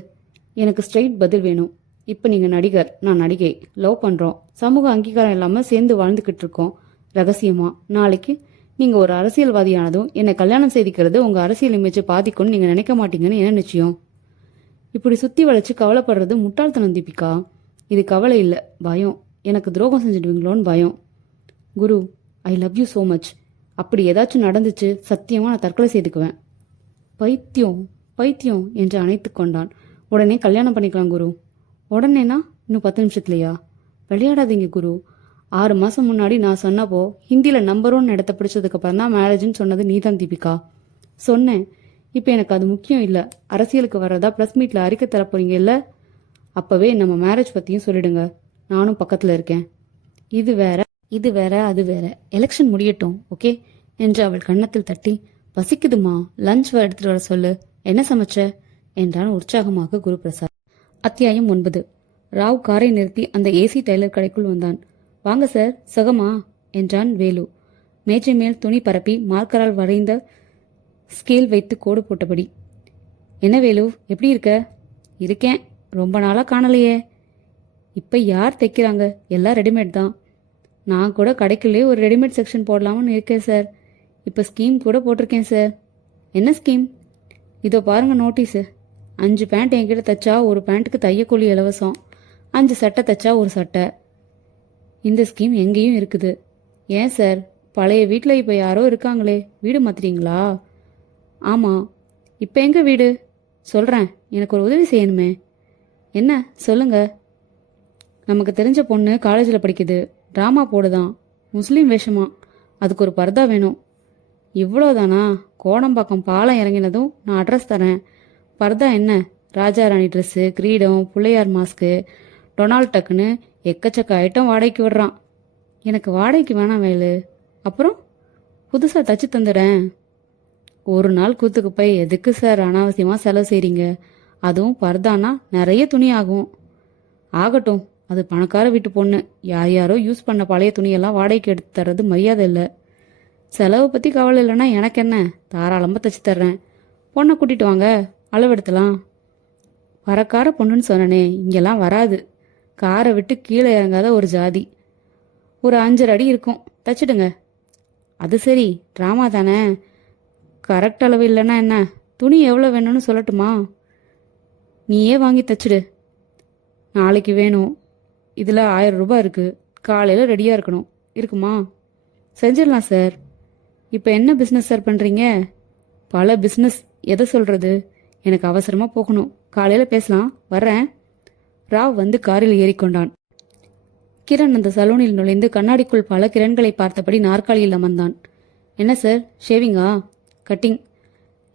எனக்கு ஸ்ட்ரெயிட் பதில் வேணும். இப்ப நீங்க நடிகர், நான் நடிகை, லவ் பண்றோம், சமூக அங்கீகாரம் இல்லாம சேர்ந்து வாழ்ந்துகிட்டு இருக்கோம் ரகசியமா. நாளைக்கு நீங்க ஒரு அரசியல்வாதியானதும் என்னை கல்யாணம் செய்திக்கிறது உங்க அரசியல் இமேஜை பாதிக்கும்னு நீங்க நினைக்க மாட்டீங்கன்னு என்ன நிச்சயம்? இப்படி சுத்தி வளைச்சு கவலைப்படுறது முட்டாள்தனம் தீபிகா. இது கவலை இல்ல, பயம். எனக்கு துரோகம் செஞ்சிடுவீங்களோன்னு பயம். Guru, I love you so much. அப்படி ஏதாச்சும் நடந்துச்சு சத்தியமா நான் தற்கொலை செய்துக்குவேன். பைத்தியம் பைத்தியம் என்று அணைத்து கொண்டான். உடனே கல்யாணம் பண்ணிக்கலாம் குரு. உடனேனா இன்னும் 10 நிமிஷத்துலையா? விளையாடாதீங்க குரு. 6 மாசம் முன்னாடி நான் சொன்னப்போ ஹிந்தியில நம்பர் 1 இடத்த பிடிச்சதுக்கு அப்புறம் தான் மேரேஜ்னு சொன்னது நீதான் தீபிகா. சொன்னேன். இப்ப எனக்கு அது முக்கியம் இல்ல. அரசியலுக்கு வர்றதா பிரஸ் மீட்ல அறிக்கை தர போறீங்க இல்ல? அப்பவே நம்ம மேரேஜ் பத்தியும் சொல்லிடுங்க. நானும் பக்கத்துல இருக்கேன். இது வேற அது வேற. எலெக்ஷன் முடியட்டும், ஓகே என்று அவள் கன்னத்தில் தட்டி, பசிக்குதுமா, லஞ்ச் எடுத்துட்டு வர சொல்லு. என்ன சமைச்ச என்றான் உற்சாகமாக குருபிரசாத். அத்தியாயம் 9. ராவ் காரை நிறுத்தி அந்த ஏசி டெய்லர் கடைக்குள் வந்தான். வாங்க சார், சுகமா என்றான் வேலு. மேஜை மேல் துணி பரப்பி மார்க்கரால் வரைந்த ஸ்கேல் வைத்து கோடு போட்டபடி. என்ன வேலு, எப்படி இருக்க? இருக்கேன், ரொம்ப நாளா காணலையே. இப்ப யார் தைக்கிறாங்க? எல்லாம் ரெடிமேட் தான். நான் கூட கடைக்குள்ளே ஒரு ரெடிமேட் செக்ஷன் போடலாம்னு இருக்கேன் சார். இப்ப ஸ்கீம் கூட போட்டிருக்கேன் சார். என்ன ஸ்கீம்? இதோ பாருங்க நோட்டீஸு. 5 பேண்ட் என்கிட்ட தைச்சா ஒரு பேண்ட்டுக்கு தையக்கூலி இலவசம், 5 சட்டை தைச்சா ஒரு சட்டை. இந்த ஸ்கீம் எங்கேயும் இருக்குது. ஏன் சார், பழைய வீட்டில் இப்போ யாரோ இருக்காங்களே, வீடு மாத்துறீங்களா? ஆமாம். இப்போ எங்க வீடு? சொல்கிறேன், எனக்கு ஒரு உதவி செய்யணுமே. என்ன சொல்லுங்க. நமக்கு தெரிஞ்ச பொண்ணு காலேஜில் படிக்குது, ட்ராமா போடுதான், முஸ்லீம் வேஷமா. அதுக்கு ஒரு பர்தா வேணும். இவ்வளோதானா? கோடம்பாக்கம் பாலம் இறங்கினதும் நான் அட்ரஸ் தரேன். பர்தா என்ன, ராஜா ராணி ட்ரெஸ்ஸு, கிரீடம், பிள்ளையார் மாஸ்க்கு, டொனால்ட் டக்குன்னு எக்கச்சக்க ஐட்டம் வாடகைக்கு விடுறான். எனக்கு வாடகைக்கு வேணாம் வேலு. அப்புறம் புதுசாக தச்சு தந்துடுறேன். ஒரு நாள் கூத்துக்கு போய் எதுக்கு சார் அனாவசியமாக செலவு செய்கிறீங்க? அதுவும் பர்தானா நிறைய துணி ஆகும். ஆகட்டும், அது பணக்கார வீட்டு பொண்ணு. யார் யாரோ யூஸ் பண்ண பழைய துணியெல்லாம் வாடகைக்கு எடுத்து தர்றது மரியாதை இல்லை. செலவை பற்றி கவலை இல்லைன்னா எனக்கு என்ன, தாராளமாக தச்சு தர்றேன். பொண்ணை கூட்டிட்டு வாங்க, அளவெடுத்தலாம். வரக்கார பொண்ணுன்னு சொன்னனே, இங்கெல்லாம் வராது. காரை விட்டு கீழே இறங்காத ஒரு ஜாதி. ஒரு 5 அடி இருக்கும், தச்சிடுங்க. அது சரி, ட்ராமா தானே, கரெக்ட் அளவு இல்லைன்னா என்ன? துணி எவ்வளோ வேணும்னு சொல்லட்டுமா? நீயே வாங்கி தச்சிடு. நாளைக்கு வேணும். இதில் 1000 ரூபாய் இருக்குது. காலையில் ரெடியாக இருக்கணும். இருக்குமா? செஞ்சிடலாம் சார். இப்போ என்ன பிஸ்னஸ் சார் பண்ணுறீங்க? பல பிஸ்னஸ். எதை சொல்கிறது? எனக்கு அவசரமாக போகணும். காலையில் பேசலாம், வர்றேன். ராவ் வந்து காரில் ஏறிக்கொண்டான். கிரண் அந்த சலூனில் நுழைந்து கண்ணாடிக்குள் பல கிரண்களை பார்த்தபடி நாற்காலியில் அமர்ந்தான். என்ன சார், ஷேவிங்கா? கட்டிங்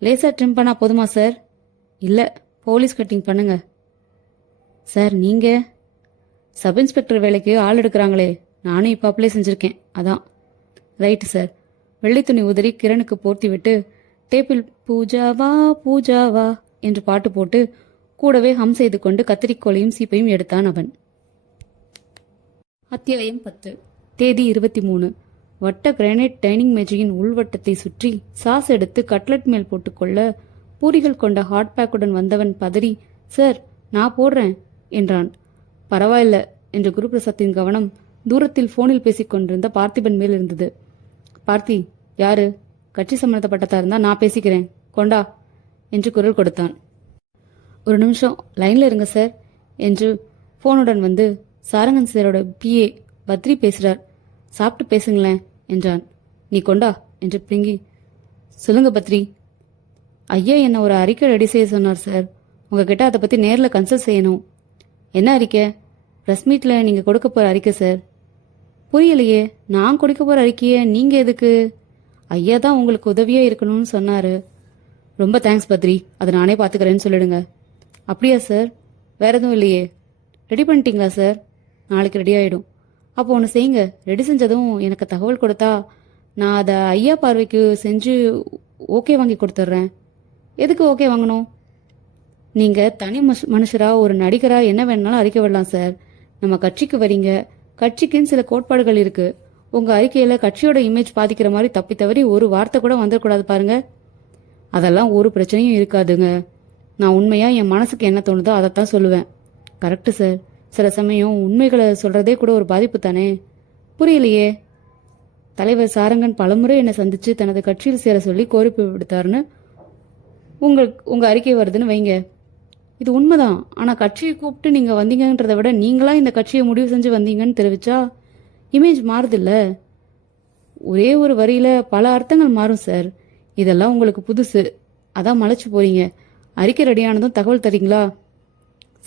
லேசா ட்ரிம் பண்ணா போதுமா சார்? இல்லை, போலீஸ் கட்டிங் பண்ணுங்க. சார் நீங்க? சப் இன்ஸ்பெக்டர் வேலைக்கு ஆள் எடுக்கிறாங்களே, நானும் இப்போ அப்ளை செஞ்சுருக்கேன், அதான். Right sir. வெள்ளை துணி உதறி கிரணுக்கு போர்த்தி விட்டு டேபிள் பூஜாவா பூஜாவா என்று பாட்டு போட்டு கூடவே ஹம் செய்து கொண்டு கத்திரிக்கோளையும் சீப்பையும் எடுத்தான் அவன். அத்தியாயம் 10. தேதி 23. வட்ட கிரானைட் டைனிங் மேஜையின் உள்வட்டத்தை சுற்றி சாஸ் எடுத்து கட்லட் மேல் போட்டுக்கொள்ள பூரிகள் கொண்ட ஹாட் பேக்குடன் வந்தவன் பதறி, சார் நான் போடுறேன் என்றான். பரவாயில்ல என்று குருபிரசாத்தின் கவனம் தூரத்தில் போனில் பேசிக் கொண்டிருந்த பார்த்திபன் மேல் இருந்தது. பார்த்தி, யாரு? கட்சி சம்பந்தப்பட்டதா இருந்தா நான் பேசிக்கிறேன், கொண்டா என்று குரல் கொடுத்தான். ஒரு நிமிஷம் லைன்ல இருங்க சார் என்று போனுடன் வந்து, சாரங்கன் சாரோட பிஏ பத்ரி பேசுறார், சாப்பிட்டு பேசுங்களேன் என்றான். நீ கொண்டா என்று பிரிங்கி, சொல்லுங்க பத்ரி. ஐயா என்ன ஒரு அறிக்கை ரெடி செய்ய சொன்னார் சார், உங்ககிட்ட அதை பத்தி நேரில் கன்சல்ட் செய்யணும். என்ன அறிக்கை? ப்ரெஸ் மீட்ல நீங்க கொடுக்க போற அறிக்கை சார். புரியலையே, நான் கொடுக்க போற அறிக்கையை நீங்க எதுக்கு? ஐயா தான் உங்களுக்கு உதவியா இருக்கணும்னு சொன்னாரு. ரொம்ப தேங்க்ஸ் பத்ரி, அதை நானே பாத்துக்கிறேன்னு சொல்லிடுங்க. அப்படியா சார்? வேற எதுவும் இல்லையே? ரெடி பண்ணிட்டீங்களா சார்? நாளைக்கு ரெடி ஆயிடும். அப்போ ஒன்று செய்யுங்க, ரெடி செஞ்சதும் எனக்கு தகவல் கொடுத்தா நான் அதை ஐயா பார்வைக்கு செஞ்சு ஓகே வாங்கி கொடுத்துட்றேன். எதுக்கு ஓகே வாங்கணும்? நீங்க தனி மனுஷரா ஒரு நடிகரா என்ன வேணாலும் அறிக்கை விடலாம் சார். நம்ம கட்சிக்கு வரீங்க, கட்சிக்குன்னு சில கோட்பாடுகள் இருக்கு. உங்க அறிக்கையில கட்சியோட இமேஜ் பாதிக்கிற மாதிரி தப்பி தவறி ஒரு வார்த்தை கூட வந்துடக்கூடாது பாருங்க. அதெல்லாம் ஒரு பிரச்சனையும் இருக்காதுங்க. நான் உண்மையா என் மனசுக்கு என்ன தோணுதோ அதைத்தான் சொல்லுவேன். Correct sir. சில சமயம் உண்மைகளை சொல்றதே கூட ஒரு பாதிப்பு தானே. புரியலையே. தலைவர் சாரங்கன் பலமுறை என்னை சந்திச்சு தனது கட்சியில் சேர சொல்லி கோரிக்கை விடுத்தாருன்னு உங்க அறிக்கை வருதுன்னு வைங்க. இது உண்மைதான். ஆனா கட்சியை கூப்பிட்டு நீங்க வந்தீங்கன்றதை விட நீங்களா இந்த கட்சியை முடிவு செஞ்சு வந்தீங்கன்னு தெரிவிச்சா இமேஜ் மாறுதில்ல. ஒரே ஒரு வரியில பல அர்த்தங்கள் மாறும் சார். இதெல்லாம் உங்களுக்கு புதுசு, அதான் மலைச்சு போறீங்க. அறிக்கை ரெடியானதும் தகவல் தரீங்களா?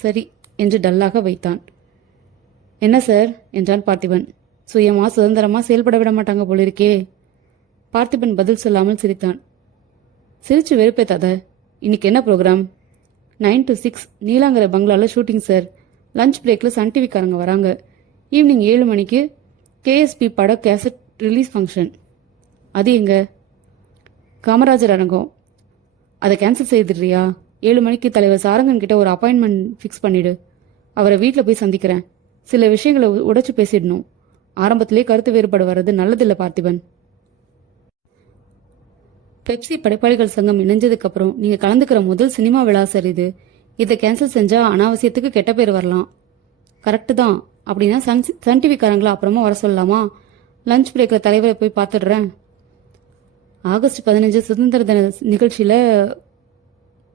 சரி என்று டல்லாக வைத்தான். என்ன சார் என்றான் பார்த்திபன். சுயமா சுதந்திரமா செயல்பட விட மாட்டாங்க போலிருக்கே. பார்த்திபன் பதில் சொல்லாமல் சிரித்தான். சிரிச்சு வெறுப்பேத்தாத. இன்னைக்கு என்ன ப்ரோக்ராம்? 9 to 6 நீலாங்கரை பங்களால ஷூட்டிங் சார். லஞ்ச் பிரேக்ல சன் டிவிக்காரங்க வராங்க. ஈவினிங் 7 மணிக்கு கேஎஸ்பி பட கேசட் ரிலீஸ் ஃபங்க்ஷன். அது எங்க? காமராஜர் அரங்கம். அதை கேன்சல் செய்துடுறியா? 7 மணிக்கு தலைவர் சாரங்கன் கிட்ட ஒரு அப்பாயின்மெண்ட் ஃபிக்ஸ் பண்ணிடு. அவரை வீட்டில் போய் சந்திக்கிறேன். சில விஷயங்களை உடைச்சு பேசிடணும். ஆரம்பத்திலே கருத்து வேறுபாடு வர்றது நல்லதில்லை பார்த்திபன். பெப்சி படைப்பாளிகள் சங்கம் இணைஞ்சதுக்கு அப்புறம் நீங்க கலந்துக்கிற முதல் சினிமா விழா சார் இது. இதை கேன்சல் செஞ்சா அனாவசியத்துக்கு கெட்ட பேர் வரலாம். கரெக்டு தான். அப்படின்னா சன் டிவிக்காரங்களா அப்புறமா வர சொல்லலாமா? லஞ்ச் பிரேக்கில் தலைவரை போய் பார்த்துடுறேன். ஆகஸ்ட் 15 சுதந்திர தின நிகழ்ச்சியில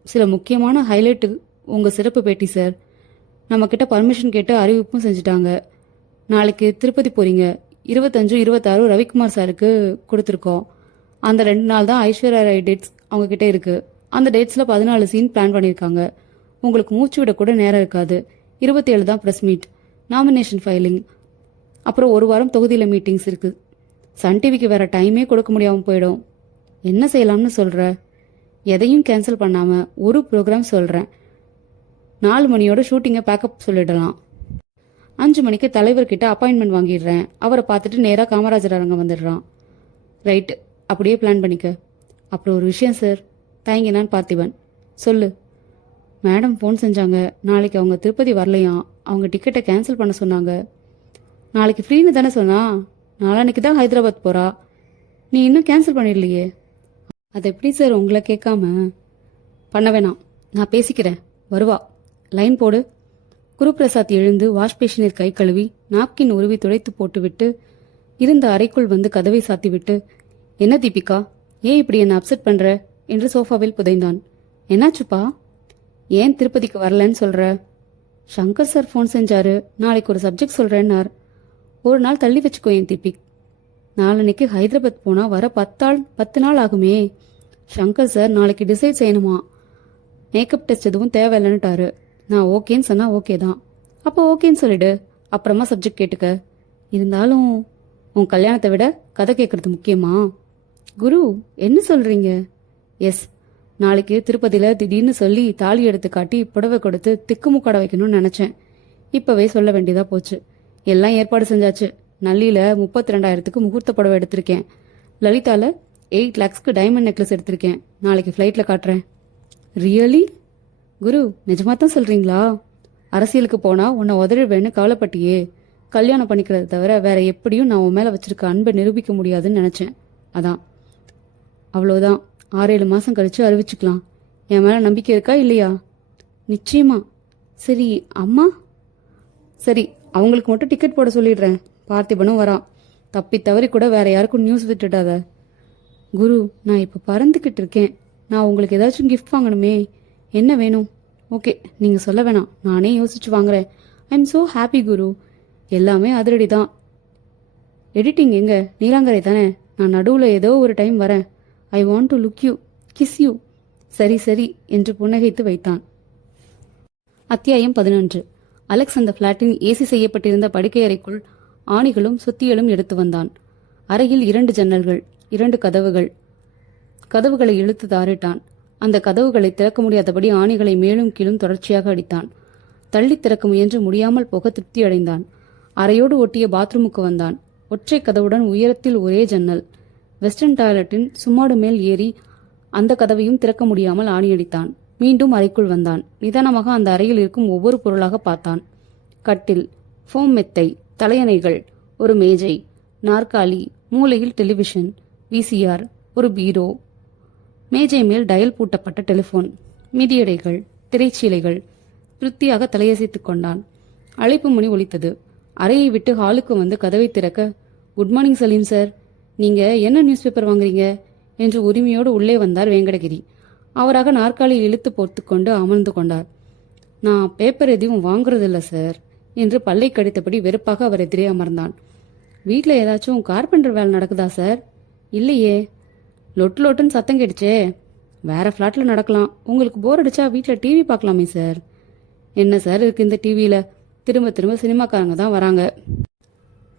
சில முக்கியமான ஹைலைட்டு உங்க சிறப்பு பேட்டி சார். நம்ம கிட்ட பர்மிஷன் கேட்டு அறிவிப்பும் செஞ்சுட்டாங்க. நாளைக்கு திருப்பதி போறீங்க. 25, 26 ரவிக்குமார் சாருக்கு கொடுத்துருக்கோம். அந்த 2 நாள் தான் ஐஸ்வர்யா ராய் டேட்ஸ் அவங்க கிட்ட இருக்கு. அந்த டேட்ஸ்ல 14 சீன் பிளான் பண்ணியிருக்காங்க. உங்களுக்கு மூச்சு விட கூட நேரம் இருக்காது. 27 தான் ப்ரெஸ் மீட், நாமினேஷன் ஃபைலிங், அப்புறம் ஒரு வாரம் தொகுதியில மீட்டிங்ஸ் இருக்கு. சன் டிவிக்கு வேற டைமே கொடுக்க முடியாம போயிடும். என்ன செய்யலாம்னு சொல்ற? எதையும் கேன்சல் பண்ணாம ஒரு ப்ரோக்ராம் சொல்றேன். 4 மணியோட ஷூட்டிங்கை பேக்கப் சொல்லிடலாம். 5 மணிக்கு தலைவர்கிட்ட அப்பாயின்மெண்ட் வாங்கிடுறேன். அவரை பார்த்துட்டு நேராக காமராஜர் அரங்கம் வந்துடுறான். ரைட்டு, அப்படியே பிளான் பண்ணிக்க. அப்புறம் ஒரு விஷயம் சார். தயங்கினான் பார்த்திபன். சொல்லு. மேடம் ஃபோன் செஞ்சாங்க. நாளைக்கு அவங்க திருப்பதி வரலையாம். அவங்க டிக்கெட்டை கேன்சல் பண்ண சொன்னாங்க. நாளைக்கு ஃப்ரீன்னு தானே சொன்னா? நாளான்னைக்கு தான் ஹைதராபாத் போறா. நீ இன்னும் கேன்சல் பண்ணிடலையே. அது எப்படி சார் உங்களை கேட்காம? பண்ண வேணாம், நான் பேசிக்கிறேன். வருவா. லைன் போடு. குருபிரசாத் எழுந்து வாஷ் பேஷனில் கை கழுவி நாப்கின் உருவி துடைத்து போட்டுவிட்டு இருந்த அறைக்குள் வந்து கதவை சாத்திவிட்டு, என்ன தீபிகா, ஏன் இப்படி என்ன அப்செட் பண்ற என்று சோஃபாவில் புதைந்தான். என்னாச்சுப்பா? ஏன் திருப்பதிக்கு வரலன்னு சொல்ற? சங்கர் சார் ஃபோன் செஞ்சாரு. நாளைக்கு ஒரு சப்ஜெக்ட் சொல்றேன்னார். ஒரு நாள் தள்ளி வச்சுக்கோ என் தீபிக். நாளன்னைக்கு ஹைதராபாத் போனா வர 10 நாள் ஆகுமே. சங்கர் சார் நாளைக்கு டிசைட் செய்யணுமா. மேக்கப் டெஸ்ட் எதுவும் தேவையில்லைன்னுட்டாரு. நான் ஓகேன்னு சொன்னா ஓகே தான். அப்போ ஓகேன்னு சொல்லிடு. அப்புறமா சப்ஜெக்ட் கேட்டுக்க. இருந்தாலும் உன் கல்யாணத்தை விட கதை கேட்கறது முக்கியமா? குரு, என்ன சொல்றீங்க? எஸ், நாளைக்கு திருப்பதியில திடீர்னு சொல்லி தாலி எடுத்து காட்டி புடவை கொடுத்து திக்குமுக்காட வைக்கணும்னு நினைச்சேன். இப்பவே சொல்ல வேண்டியதா போச்சு. எல்லாம் ஏற்பாடு செஞ்சாச்சு. நல்லியில 32,000க்கு முகூர்த்த புடவை எடுத்திருக்கேன். லலிதால 8 lakhsக்கு டைமண்ட் நெக்லஸ் எடுத்திருக்கேன். நாளைக்கு ஃப்ளைட்ல காட்டுறேன். ரியலி? குரு, நிஜமா தான் சொல்றீங்களா? அரசியலுக்கு போனா உன்னை உதறிடுவேன்னு கவலைப்பட்டியே. கல்யாணம் பண்ணிக்கிறத தவிர வேற எப்படியும் நான் உன் மேல வச்சிருக்க அன்பை நிரூபிக்க முடியாதுன்னு நினைச்சேன். அதான். அவ்வளவுதான். 6-7 மாசம் கழிச்சு அறிவிச்சுக்கலாம். என் மேல நம்பிக்கை இருக்கா இல்லையா? நிச்சயமா. சரி, அம்மா? சரி, அவங்களுக்கு மட்டும் டிக்கெட் போட சொல்லிடுறேன். பார்த்திபனும் வரான். தப்பி தவறி கூட வேற யாருக்கும் நியூஸ் விட்டுடாத. குரு, நான் இப்ப பறந்துகிட்டு இருக்கேன். நான் உங்களுக்கு ஏதாச்சும் கிஃப்ட் வாங்கணுமே. என்ன வேணும்? ஓகே, நீங்க சொல்ல வேணாம், நானே யோசிச்சு வாங்குறேன். ஐ எம் சோ ஹாப்பி குரு. எல்லாமே அதிரடி தான். எடிட்டிங் எங்க? நீலாங்கரை தானே? நான் நடுவுல ஏதோ ஒரு டைம் வரேன். I want to look you, kiss you. சரி சரி என்று புன்னகைத்து வைத்தான். அத்தியாயம் 11. அலெக்ஸ் அந்த பிளாட்டின் ஏசி செய்யப்பட்டிருந்த படுக்கை அறைக்குள் ஆணிகளும் சுத்தியலும் எடுத்து வந்தான். அறையில் 2 ஜன்னல்கள், 2 கதவுகள். கதவுகளை இழுத்து தாரிட்டான். அந்த கதவுகளை திறக்க முடியாதபடி ஆணிகளை மேலும் கீழும் தொடர்ச்சியாக அடித்தான். தள்ளி திறக்க முயன்று முடியாமல் போக திருப்தி அடைந்தான். அறையோடு ஒட்டிய பாத்ரூமுக்கு வந்தான். ஒற்றை கதவுடன் உயரத்தில் ஒரே ஜன்னல். வெஸ்டர்ன் டாய்லெட்டின் சும்மாடு மேல் ஏறி அந்த கதவையும் திறக்க முடியாமல் ஆணியடித்தான். மீண்டும் அறைக்குள் வந்தான். நிதானமாக அந்த அறையில் இருக்கும் ஒவ்வொரு பொருளாக பார்த்தான். கட்டில், ஃபோம் மெத்தை, தலையணைகள், ஒரு மேஜை, நாற்காலி, மூலையில் டெலிவிஷன், விசிஆர், ஒரு பீரோ, மேஜை மேல் டயல் பூட்டப்பட்ட டெலிபோன், மிதியடைகள், திரைச்சீலைகள். திருப்தியாக தலையசைத்துக் கொண்டான். அழைப்பு மணி ஒலித்தது. அறையை விட்டு ஹாலுக்கு வந்து கதவை திறக்க, குட் மார்னிங் சலீம் சார், நீங்க என்ன நியூஸ் பேப்பர் வாங்குறீங்க என்று உரிமையோடு உள்ளே வந்தார் வெங்கடகிரி. அவராக நாற்காலியில் இழுத்து போர்த்துக்கொண்டு அமர்ந்து கொண்டார். நான் பேப்பர் எதையும் வாங்குறதில்ல சார் என்று பல்லை கடித்தபடி வெறுப்பாக அவர் எதிரே அமர்ந்தான். வீட்டில் ஏதாச்சும் கார்பெண்டர் வேலை நடக்குதா சார்? இல்லையே. லொட்டு லொட்டுன்னு சத்தம் கேட்டுச்சே. வேற ஃப்ளாட்ல நடக்கலாம். உங்களுக்கு போர் அடிச்சா வீட்டில் டிவி பார்க்கலாமே சார். என்ன சார் இருக்கு இந்த டிவியில? திரும்ப திரும்ப சினிமாக்காரங்க தான் வராங்க.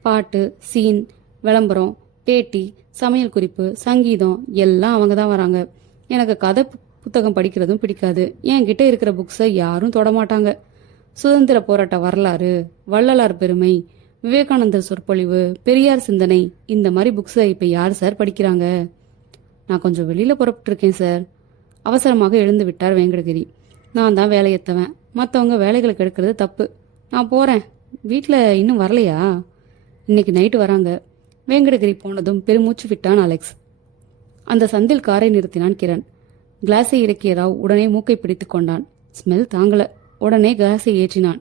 பாட்டு, சீன், விளம்பரம், பேட்டி, சமையல் குறிப்பு, சங்கீதம் எல்லாம் அவங்க தான் வராங்க. எனக்கு கதை புத்தகம் படிக்கிறதும் பிடிக்காது. என்கிட்ட இருக்கிற புக்ஸை யாரும் தொடமாட்டாங்க. சுதந்திர போராட்ட வரலாறு, வள்ளலார் பெருமை, விவேகானந்தர் சொற்பொழிவு, பெரியார் சிந்தனை, இந்த மாதிரி புக்ஸை இப்ப யார் சார் படிக்கிறாங்க? நான் கொஞ்சம் வெளியில புறப்பட்டுருக்கேன் சார். அவசரமாக எழுந்து விட்டார் வெங்கடகிரி. நான் தான் வேலையத்தவன். மற்றவங்க வேலைகளுக்கு எடுக்கிறது தப்பு. நான் போறேன். வீட்டில் இன்னும் வரலையா? இன்னைக்கு நைட்டு வராங்க. வெங்கடகிரி போனதும் பெருமூச்சு விட்டான் அலெக்ஸ். அந்த சந்தில் காரை நிறுத்தினான் கிரண். கிளாஸை இறக்கிய ராவ் உடனே மூக்கை பிடித்துக் கொண்டான். ஸ்மெல் தாங்கல. உடனே கிளாஸை ஏற்றினான்.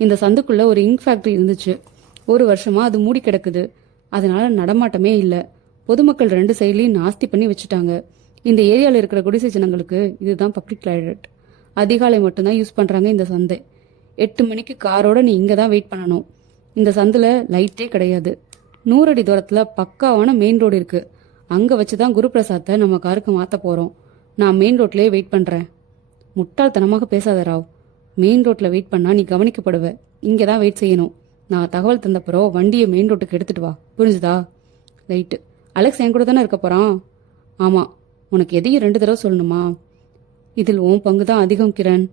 இந்த சந்துக்குள்ள ஒரு இங்க் ஃபேக்டரி இருந்துச்சு. 1 வருஷமா அது மூடி கிடக்குது. அதனால நடமாட்டமே இல்லை. பொதுமக்கள் 2 சைட்லையும் நாஸ்தி பண்ணி வச்சுட்டாங்க. இந்த ஏரியாவில் இருக்கிற குடிசை ஜனங்களுக்கு இதுதான் பப்ளிக் டாய்லெட். அதிகாலை மட்டும்தான் யூஸ் பண்றாங்க இந்த சந்தை. 8 மணிக்கு காரோட நீ இங்க தான் வெயிட் பண்ணணும். இந்த சந்தில லைட்டே கிடையாது. 100 அடி தூரத்துல பக்காவான மெயின் ரோடு இருக்கு. அங்க வச்சுதான் குருபிரசாத்தை நம்ம காருக்கு மாத்த போறோம். நான் மெயின் ரோட்லயே வெயிட் பண்றேன். முட்டாள்தனமாக பேசாத ராவ். மெயின் ரோட்ல வெயிட் பண்ணா நீ கவனிக்கப்படுவ. இங்கதான் வெயிட் செய்யணும். நான் தகவல் தந்தப்பறம் வண்டியை மெயின் ரோட்டுக்கு எடுத்துட்டு வா. புரிஞ்சுதா? ரைட்டு. அலெக்ஸ் என் கூட தானே இருக்க போறான்? ஆமா. உனக்கு எதையும் 2 தடவை சொல்லணுமா? இதில் உன் பங்கு தான் அதிகம் கிரண்.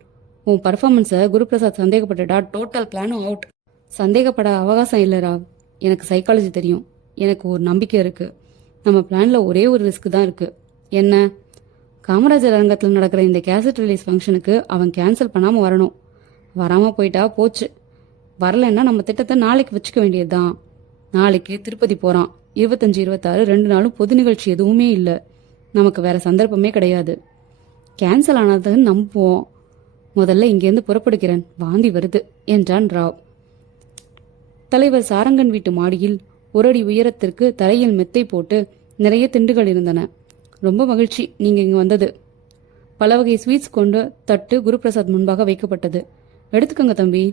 உன் பர்ஃபார்மன்ஸை குருபிரசாத் சந்தேகப்பட்டுட்டா டோட்டல் பிளானும் அவுட். சந்தேகப்பட அவகாசம் இல்லை ராவ். எனக்கு சைக்காலஜி தெரியும். எனக்கு ஒரு நம்பிக்கை இருக்கு. நம்ம பிளான்ல ஒரே ஒரு ரிஸ்க் தான் இருக்கு. என்ன? காமராஜர் அரங்கத்தில் நடக்கிற இந்த கேசட் ரிலீஸ் ஃபங்க்ஷனுக்கு அவன் கேன்சல் பண்ணாம வரணும். வராம போயிட்டா போச்சு. வரலன்னா நம்ம திட்டத்தை நாளைக்கு வச்சுக்க வேண்டியதுதான். நாளைக்கு திருப்பதி போறான். 25, 26 2 நாளும் பொது நிகழ்ச்சி எதுவுமே இல்லை. நமக்கு வேற சந்தர்ப்பமே கிடையாது. கேன்சல் ஆனதுன்னு நம்புவோம். முதல்ல இங்கேருந்து புறப்படுகிறேன். வாந்தி வருது என்றான் ராவ். தலைவர் சாரங்கன் வீட்டு மாடியில் 1 அடி உயரத்திற்கு தரையில் மெத்தை போட்டு நிறைய திண்டுகள் இருந்தன. ரொம்ப மகிழ்ச்சி நீங்க இங்க வந்தது. பல வகை ஸ்வீட்ஸ் கொண்டு தட்டு குருபிரசாத் முன்பாக வைக்கப்பட்டது. எடுத்துக்கோங்க தம்பி.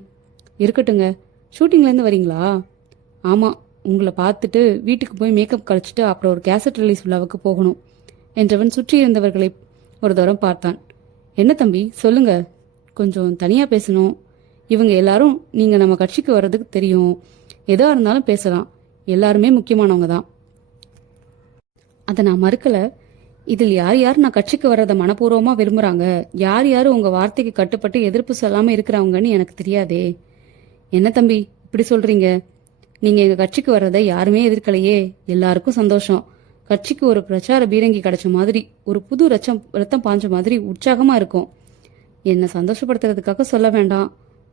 இருக்கட்டுங்க. ஷூட்டிங்லேருந்து வரீங்களா? ஆமா. உங்களை பார்த்துட்டு வீட்டுக்கு போய் மேக்கப் கழிச்சிட்டு அப்புறம் ஒரு கேசட் ரிலீஸ் விழாவுக்கு போகணும் என்றவன் சுற்றி இருந்தவர்களை ஒரு தூரம் பார்த்தான். என்ன தம்பி சொல்லுங்க. கொஞ்சம் தனியா பேசணும். இவங்க எல்லாரும் நீங்க நம்ம கட்சிக்கு வர்றதுக்கு தெரியும். எதா இருந்தாலும் பேசலாம். எல்லாருமே முக்கியமானவங்க தான். அதை நான் மறுக்கல. இதில் யார் யார் நான் கட்சிக்கு வர்றதை மனப்பூர்வமா விரும்புறாங்க, யார் யார் உங்க வார்த்தைக்கு கட்டுப்பட்டு எதிர்ப்பு சொல்லாம இருக்கிறவங்கன்னு எனக்கு தெரியாதே. என்ன தம்பி இப்படி சொல்றீங்க? நீங்க எங்க கட்சிக்கு வர்றதை யாருமே எதிர்க்கலையே. எல்லாருக்கும் சந்தோஷம். கட்சிக்கு ஒரு பிரச்சார பீரங்கி கிடைச்ச மாதிரி, ஒரு புது ரத்தம் பாஞ்ச மாதிரி உற்சாகமா இருக்கும். என்னை சந்தோஷப்படுத்துறதுக்காக சொல்ல வேண்டாம்.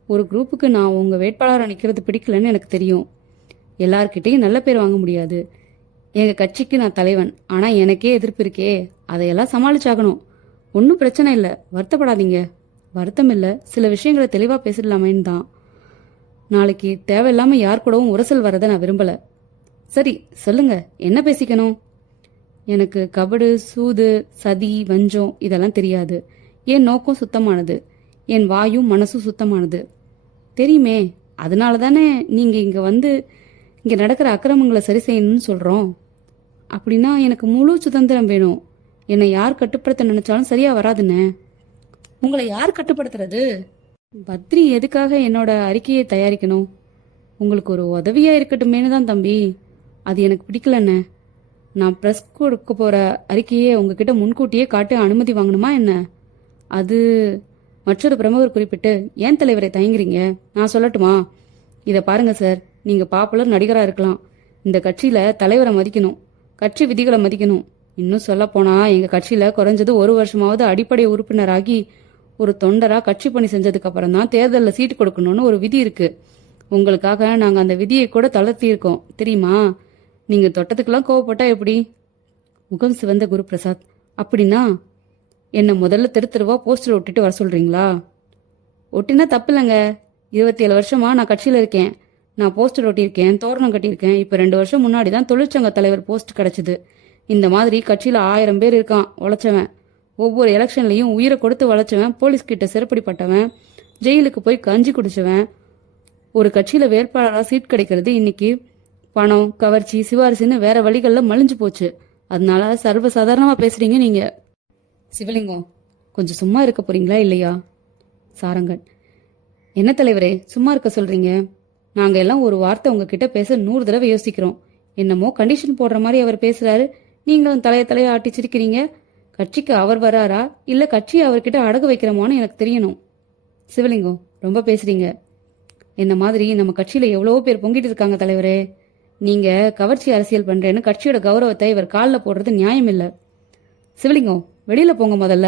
ஒரு குரூப்புக்கு நான் உங்க வேட்பாளராக நிக்கிறது பிடிக்கலன்னு எனக்கு தெரியும். எல்லார்கிட்டையும் நல்ல பேர் வாங்க முடியாது. எங்க கட்சிக்கு நான் தலைவன், ஆனா எனக்கே எதிர்ப்பு இருக்கே, அதையெல்லாம் சமாளிச்சாகணும். ஒன்றும் பிரச்சனை இல்லை, வருத்தப்படாதீங்க. வருத்தம் இல்லை, சில விஷயங்களை தெளிவா பேசிடலாமேன்னு தான். நாளைக்கு தேவையில்லாம யார் கூடவும் உரசல் வரதை நான் விரும்பல. சரி சொல்லுங்க, என்ன பேசிக்கணும்? எனக்கு கபடு, சூது, சதி, வஞ்சம் இதெல்லாம் தெரியாது. என் நோக்கம் சுத்தமானது, என் வாயும் மனசும் சுத்தமானது. தெரியுமே, அதனால தானே நீங்க இங்க நடக்கிற அக்கிரமங்களை சரி செய்யணும்னு சொல்றோம். அப்படின்னா எனக்கு முழு சுதந்திரம் வேணும். என்னை யார் கட்டுப்படுத்த நினைச்சாலும் சரியா வராதுன்னு. உங்களை யார் கட்டுப்படுத்துறது? பத்ரி எதுக்காக என்னோட அறிக்கையை தயாரிக்கணும்? உங்களுக்கு ஒரு உதவியா இருக்கட்டுமேனு தான் தம்பி. அது எனக்கு பிடிக்கலண்ணே. நான் பிரஸ் கொடுக்க போற அறிக்கையை உங்ககிட்ட முன்கூட்டியே காட்டு அனுமதி வாங்கணுமா என்ன? அது மற்றொரு பிரமுகர் குறிப்பிட்டு, ஏன் தலைவரை தயங்குறீங்க, நான் சொல்லட்டுமா? இதை பாருங்க சார், நீங்க பாப்புலர் நடிகரா இருக்கலாம். இந்த கட்சியில தலைவரை மதிக்கணும், கட்சி விதிகளை மதிக்கணும். இன்னும் சொல்ல போனா எங்க கட்சியில குறைஞ்சது 1 வருஷமாவது அடிப்படை உறுப்பினராகி ஒரு தொண்டரா கட்சி பணி செஞ்சதுக்கு அப்புறம் தான் தேர்தலில் சீட்டு கொடுக்கணும்னு ஒரு விதி இருக்கு. உங்களுக்காக நாங்க அந்த விதியை கூட தளர்த்தி இருக்கோம் தெரியுமா? நீங்க தொட்டத்துக்கெல்லாம் கோவப்பட்டா எப்படி? முகம் சிவந்த குரு பிரசாத், அப்படின்னா என்ன முதல்ல தெருவா போஸ்டர் ஒட்டிட்டு வர சொல்றீங்களா? ஒட்டினா தப்பு இல்லைங்க. 27 வருஷமா நான் கட்சியில இருக்கேன். நான் போஸ்டர் ஒட்டியிருக்கேன், தோரணம் கட்டியிருக்கேன். இப்ப 2 வருஷம் முன்னாடி தான் தொழிற்சங்க தலைவர் போஸ்ட் கிடைச்சது. இந்த மாதிரி கட்சியில 1000 பேர் இருக்கான் உழைச்சவன். ஒவ்வொரு எலெக்ஷன்லயும் உயிரை கொடுத்து உழைச்சவன், போலீஸ் கிட்ட சிறைப்படிப்பட்டவன், ஜெயிலுக்கு போய் கஞ்சி குடிச்சவன். ஒரு கட்சியில வேட்பாளராக சீட் கிடைக்கிறது இன்னைக்கு பணம், கவர்ச்சி, சிபாரிசுன்னு வேற வழிகள்ல மலிஞ்சு போச்சு. அதனால சர்வசாதாரணமா பேசுறீங்க நீங்க. சிவலிங்கம், கொஞ்சம் சும்மா இருக்க போறீங்களா இல்லையா? சாரங்கன், என்ன தலைவரே சும்மா இருக்க சொல்றீங்க? நாங்க எல்லாம் ஒரு வார்த்தை உங்ககிட்ட பேச 100 தடவை யோசிக்கிறோம். என்னமோ கண்டிஷன் போடுற மாதிரி அவர் பேசுறாரு, நீங்களும் தலைய ஆட்டி சிரிக்கிறீங்க. கட்சிக்கு அவர் வராரா இல்ல கட்சியை அவர்கிட்ட அடகு வைக்கிறோமான்னு எனக்கு தெரியணும். சிவலிங்கம், ரொம்ப பேசுறீங்க. என்ன மாதிரி நம்ம கட்சியில எவ்வளவோ பேர் பொங்கிட்டு இருக்காங்க தலைவரே. நீங்க கவர்ச்சி அரசியல் பண்றேன்னு கட்சியோட கௌரவத்தை இவர் காலில் போடுறது நியாயம் இல்ல. சிவலிங்கம், வெளியில போங்க முதல்ல,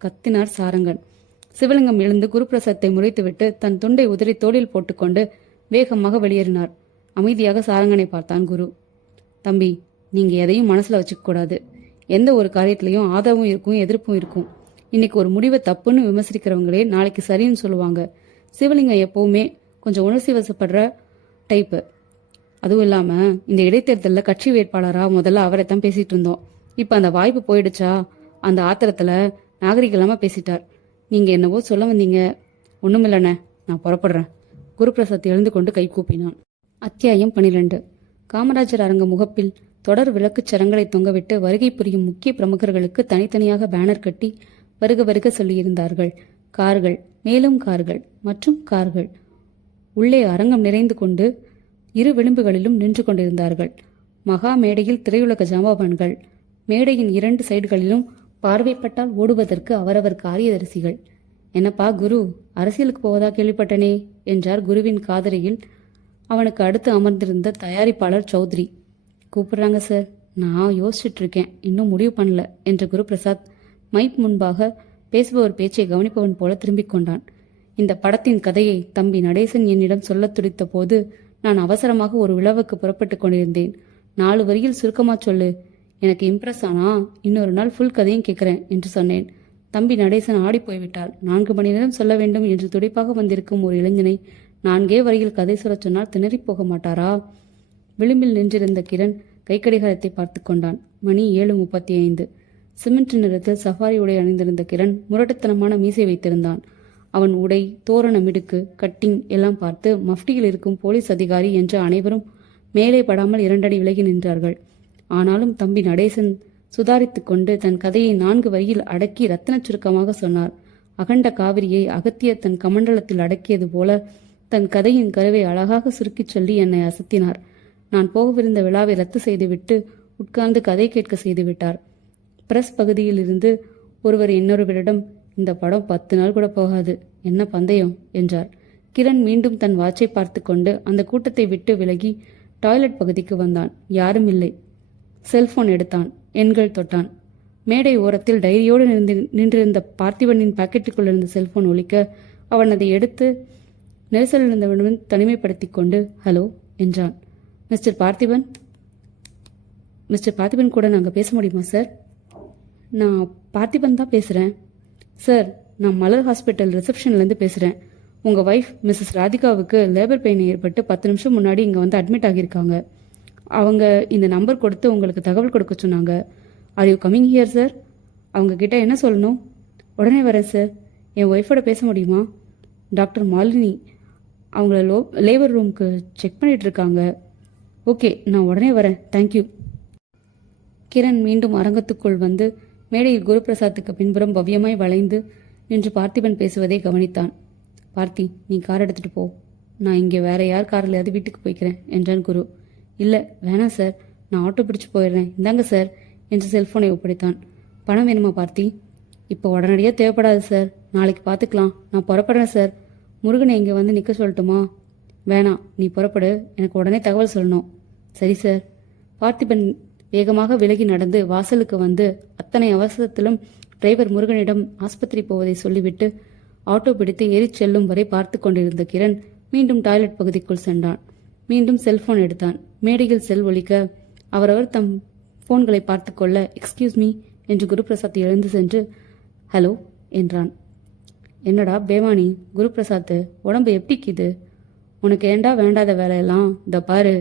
கத்தினார் சாரங்கன். சிவலிங்கம் எழுந்து குருபிரசாத்தை முறைத்துவிட்டு தன் துண்டை உதறி தோளில் போட்டுக்கொண்டு வேகமாக வெளியேறினார். அமைதியாக சாரங்கனை பார்த்தான் குரு. தம்பி, நீங்க எதையும் மனசுல வச்சுக்க கூடாது. எந்த ஒரு காரியத்திலையும் ஆதரவும் இருக்கும், எதிர்ப்பும் இருக்கும். இன்னைக்கு ஒரு முடிவை தப்புன்னு விமர்சிக்கிறவங்களே நாளைக்கு சரின்னு சொல்லுவாங்க. சிவலிங்கம் எப்பவுமே கொஞ்சம் உணர்ச்சி வசப்படுற டைப்பு. அதுவும் இல்லாம இந்த இடைத்தேர்தலில் கட்சி வேட்பாளரா முதல்ல அவரை தான் பேசிட்டு இருந்தோம். இப்ப அந்த வாய்ப்பு போயிடுச்சா, அந்த ஆத்திரத்துல நாகரிகலாம பேசிட்டார். நீங்க என்னவோ சொல்ல வந்தீங்க. ஒண்ணுமில்லண்ணே, நான் புறப்படுறேன். குருபிரசாத் எழுந்து கொண்டு கை கூப்பினான். அத்தியாயம் 12. காமராஜர் அரங்க முகப்பில் தொடர் விளக்குச் சரங்களை தொங்கவிட்டு வருகை புரியும் முக்கிய பிரமுகர்களுக்கு தனித்தனியாக பேனர் கட்டி வருக வருக சொல்லியிருந்தார்கள். கார்கள், மேலும் கார்கள் மற்றும் கார்கள். உள்ளே அரங்கம் நிறைந்து கொண்டு இரு விளிம்புகளிலும் நின்று கொண்டிருந்தார்கள். மகா மேடையில் திரையுலக ஜாம்பவான்கள், மேடையின் 2 சைடுகளிலும் பார்வைப்பட்டால் ஓடுவதற்கு அவரவர் காரியதரிசிகள். என்னப்பா குரு, அரசியலுக்கு போவதா கேள்விப்பட்டனே என்றார் குருவின் காதலியில் அவனுக்கு அடுத்து அமர்ந்திருந்த தயாரிப்பாளர் சௌத்ரி. கூப்பிடுறாங்க சார், நான் யோசிச்சுட்டு இருக்கேன், இன்னும் முடிவு பண்ணல என்ற குருபிரசாத் மைக் முன்பாக பேசுபவர் பேச்சை கவனிப்பவன் போல திரும்பிக் கொண்டான். இந்த படத்தின் கதையை தம்பி நடேசன் என்னிடம் சொல்ல துடித்த போது நான் அவசரமாக ஒரு விழாவுக்கு புறப்பட்டுக் கொண்டிருந்தேன். 4 வரியில் சுருக்கமா சொல்லு, எனக்கு இம்ப்ரெஸ் ஆனா இன்னொரு நாள் ஃபுல் கதையும் கேட்கிறேன் என்று சொன்னேன். தம்பி நடேசன் ஆடி போய்விட்டால் 4 மணி நேரம் சொல்ல வேண்டும் என்று துடிப்பாக வந்திருக்கும் ஒரு இளைஞனை 4 வரியில் கதை சொல்லச் சொன்னால் திணறி போக மாட்டாரா? விளிம்பில் நின்றிருந்த கிரண் கைக்கடிகாரத்தை பார்த்து கொண்டான். மணி 7:35. சிமெண்ட் நிறத்தில் சஃபாரி உடை அணிந்திருந்த கிரண் முரட்டுத்தனமான மீசை வைத்திருந்தான். அவன் உடை, தோரண மிடுக்கு, கட்டிங் எல்லாம் பார்த்து மஃப்டியில் இருக்கும் போலீஸ் அதிகாரி என்று அனைவரும் மேலே படாமல் 2 அடி விலகி நின்றார்கள். ஆனாலும் தம்பி நடேசன் சுதாரித்துக் கொண்டு தன் கதையை 4 வரியில் அடக்கி ரத்தின சுருக்கமாக சொன்னார். அகண்ட காவிரியை அகத்திய தன் கமண்டலத்தில் அடக்கியது போல தன் கதையின் கருவை அழகாக சுருக்கிச் சொல்லி என்னை அசத்தினார். நான் போகவிருந்த விழாவை ரத்து செய்துவிட்டு உட்கார்ந்து கதை கேட்க செய்துவிட்டார். பிரஸ் பகுதியில் இருந்து ஒருவர் இன்னொருவரிடம், இந்த படம் 10 நாள் கூட போகாது, என்ன பந்தயம் என்றார். கிரண் மீண்டும் தன் வாட்சை பார்த்து கொண்டு அந்த கூட்டத்தை விட்டு விலகி டாய்லெட் பகுதிக்கு வந்தான். யாரும் இல்லை. செல்போன் எடுத்தான். எண்கள் தொட்டான். மேடை ஓரத்தில் டைரியோடு நின்றிருந்த பார்த்திபனின் பாக்கெட்டுக்குள் இருந்த செல்போன் ஒலிக்க அவன் அதை எடுத்து நெரிசல் இருந்தவனுடன் தனிமைப்படுத்தி கொண்டு ஹலோ என்றான். மிஸ்டர் பார்த்திபன் கூட நாங்கள் பேச முடியுமா சார்? நான் பார்த்திபன் தான் பேசுகிறேன். சார், நான் மலர் ஹாஸ்பிட்டல் ரிசப்ஷன்லேருந்து பேசுகிறேன். உங்கள் ஒய்ஃப் மிஸ்ஸஸ் ராதிகாவுக்கு லேபர் பெயின் ஏற்பட்டு 10 நிமிஷம் முன்னாடி இங்கே வந்து அட்மிட் ஆகியிருக்காங்க. அவங்க இந்த நம்பர் கொடுத்து உங்களுக்கு தகவல் கொடுக்க சொன்னாங்க. Are you coming here sir? அவங்க கிட்ட என்ன சொல்லணும்? உடனே வரேன் சார். என் ஒய்ஃபோட பேச முடியுமா? டாக்டர் மாலினி அவங்கள லேபர் ரூமுக்கு செக் பண்ணிட்டு இருக்காங்க. ஓகே, நான் உடனே வரேன். தேங்க்யூ. கிரண் மீண்டும் அரங்கத்துக்குள் வந்து மேடையில் குருபிரசாத்துக்கு பின்புறம் பவ்யமாய் வளைந்து நின்று பார்த்திபன் பேசுவதை கவனித்தான். பார்த்தி, நீ கார் எடுத்துட்டு போ, நான் இங்கே வேற யார் கார்லையாவது வீட்டுக்கு போய்க்கிறேன் என்றான் குரு. இல்லை வேணாம் சார், நான் ஆட்டோ பிடிச்சு போயிடுறேன், இந்தாங்க சார் என்று செல்போனை ஒப்படைத்தான். பணம் வேணுமா பார்த்தி? இப்போ உடனடியாக தேவைப்படாது சார், நாளைக்கு பார்த்துக்கலாம், நான் புறப்படுறேன் சார். முருகனை இங்கே வந்து நிற்க சொல்லட்டுமா? வேணாம், நீ புறப்படு, எனக்கு உடனே தகவல் சொல்லணும். சரி சார். பார்த்திபன் வேகமாக விலகி நடந்து வாசலுக்கு வந்து அத்தனை அவசரத்திலும் டிரைவர் முருகனிடம் ஆஸ்பத்திரி போவதை சொல்லிவிட்டு ஆட்டோ பிடித்து ஏறிச் செல்லும் வரை பார்த்து கொண்டிருந்த கிரண் மீண்டும் டாய்லெட் பகுதிக்குள் சென்றான். மீண்டும் செல்போன் எடுத்தான். மேடையில் செல் ஒலிக்க அவரவர் தம் போன்களை பார்த்து கொள்ள எக்ஸ்கியூஸ் மீ என்று குருபிரசாத் எழுந்து சென்று ஹலோ என்றான். என்னடா பேவானி, குருபிரசாத் உடம்பு எப்படிக்குது? உனக்கு ஏண்டா வேண்டாத வேலையெல்லாம்? இந்த பாரு,